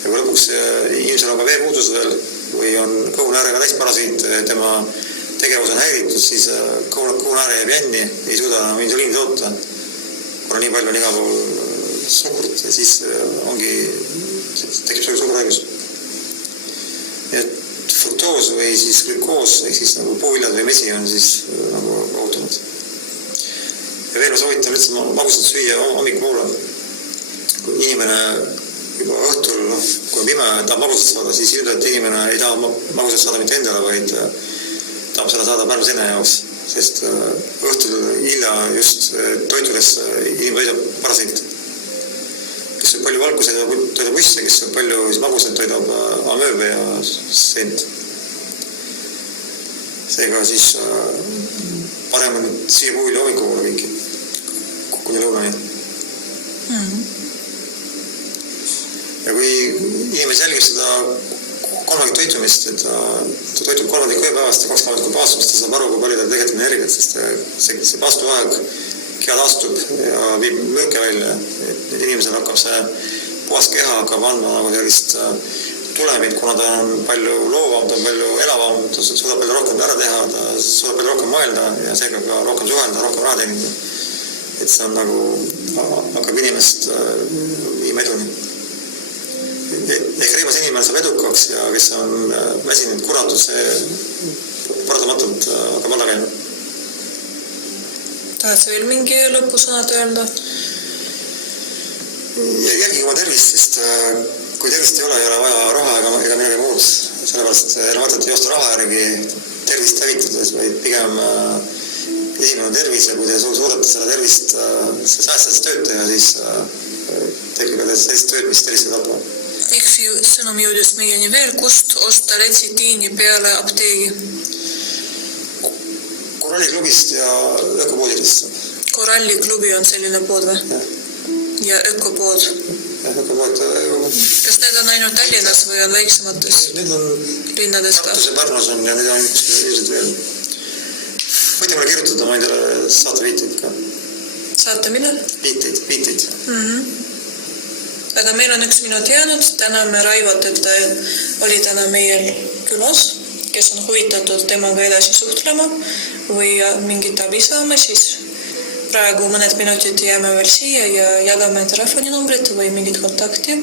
Ja kui lõpuks inimesel on ka veepuudus veel või on kõhunaärega täisparasiit, tema tegevus on häiritud, siis kõhunaäre jääb jänni, ei suuda enam insuliini toota, kuna nii palju on iga pool suhkrut ja siis tekib suhkruhaigus. Et fruktoos või siis glükoos, ehk siis nagu puuviljad või mesi on siis nagu ohutumad. Ja veel ma soovitan üldse magusat süüa hommikupoole. Kui inimene juba õhtul, kui on pime, tahab magusat saada, siis ilmselt inimene ei taha magusat saada mitte endale, vaid tahab seda saada päeva sene jaoks. Sest õhtul hilja just toitudes inimene toidab parasiit. Kes on palju valkuseid toidab usse, kes on palju magusat toidab amööbe ja sent. Seega siis parem on siia puhuli hommikupoole kõiki, kuni lõunani. Ja kui inimene jälgib seda kolmandik toitumist, et ta toitub kolmandik ööpäevast ja 20 paastust, ta saab aru, kui palju ta tegelikult energiat, sest see paastuaeg keha taastub ja viib mürke välja. Et inimesel hakkab see puhas keha hakkab andma nagu sellist tulemit, kuna ta on palju loovam, ta on palju elavam, ta suudab palju rohkem ära teha, ta suudab palju rohkem mõelda ja seega ka rohkem suhelda, rohkem raha teenida. Et see on nagu, hakkab inimest viima eduni. Ehk reibas inimene saab edukaks ja kes on väsinud kuratud, see paratamatult hakkab alla käima. Tahad sa veel mingi lõpusõnad öelda? Jälgige oma tervist, sest kui tervist ei ole vaja raha ega midagi muud. Sellepärast ei mõtet joosta raha järgi tervist hävitades, vaid pigem esimene tervis ja kui te suudate seda tervist säästades tööd teha, siis tegema sellist tööd, mis tervist ei tapa. Üks sõnum jõudis meieni veel, kust osta letsitiini peale apteegi? Koralliklubist ja ökopoodidest. Koralliklubi on selline pood või? Ja ökopood? Ja ökopood. Kas need on ainult Tallinnas või on väiksemates linnades ka? Tartus ja Pärnus on ja need on ilmselt veel. Võite mulle kirjutada, ma endale saate viiteid ka. Saate millal? Viiteid. Aga meil on 1 minut jäänud, täname Raivot, et ta oli täna meil külas, kes on huvitatud temaga edasi suhtlema või mingit abi saama, siis praegu mõned minutid jääme veel siia ja jagame telefoninumbrit või mingit kontakti.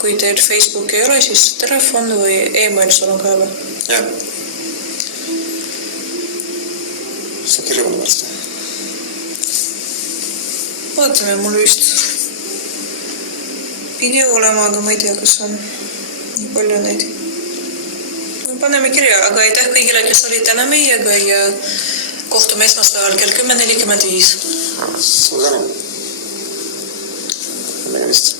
Kui teil Facebook ei ole, siis telefon või e-mail sul on ka või? Jah. See kirjavana varsti. Vaatame, mul vist pidi olema, aga ma ei tea, kas on nii palju neid. Paneme kirja, aga aitäh kõigile, kes olid täna meiega ja kohtume esmaspäeval kell 10:45. Suur tänu. Nägemist.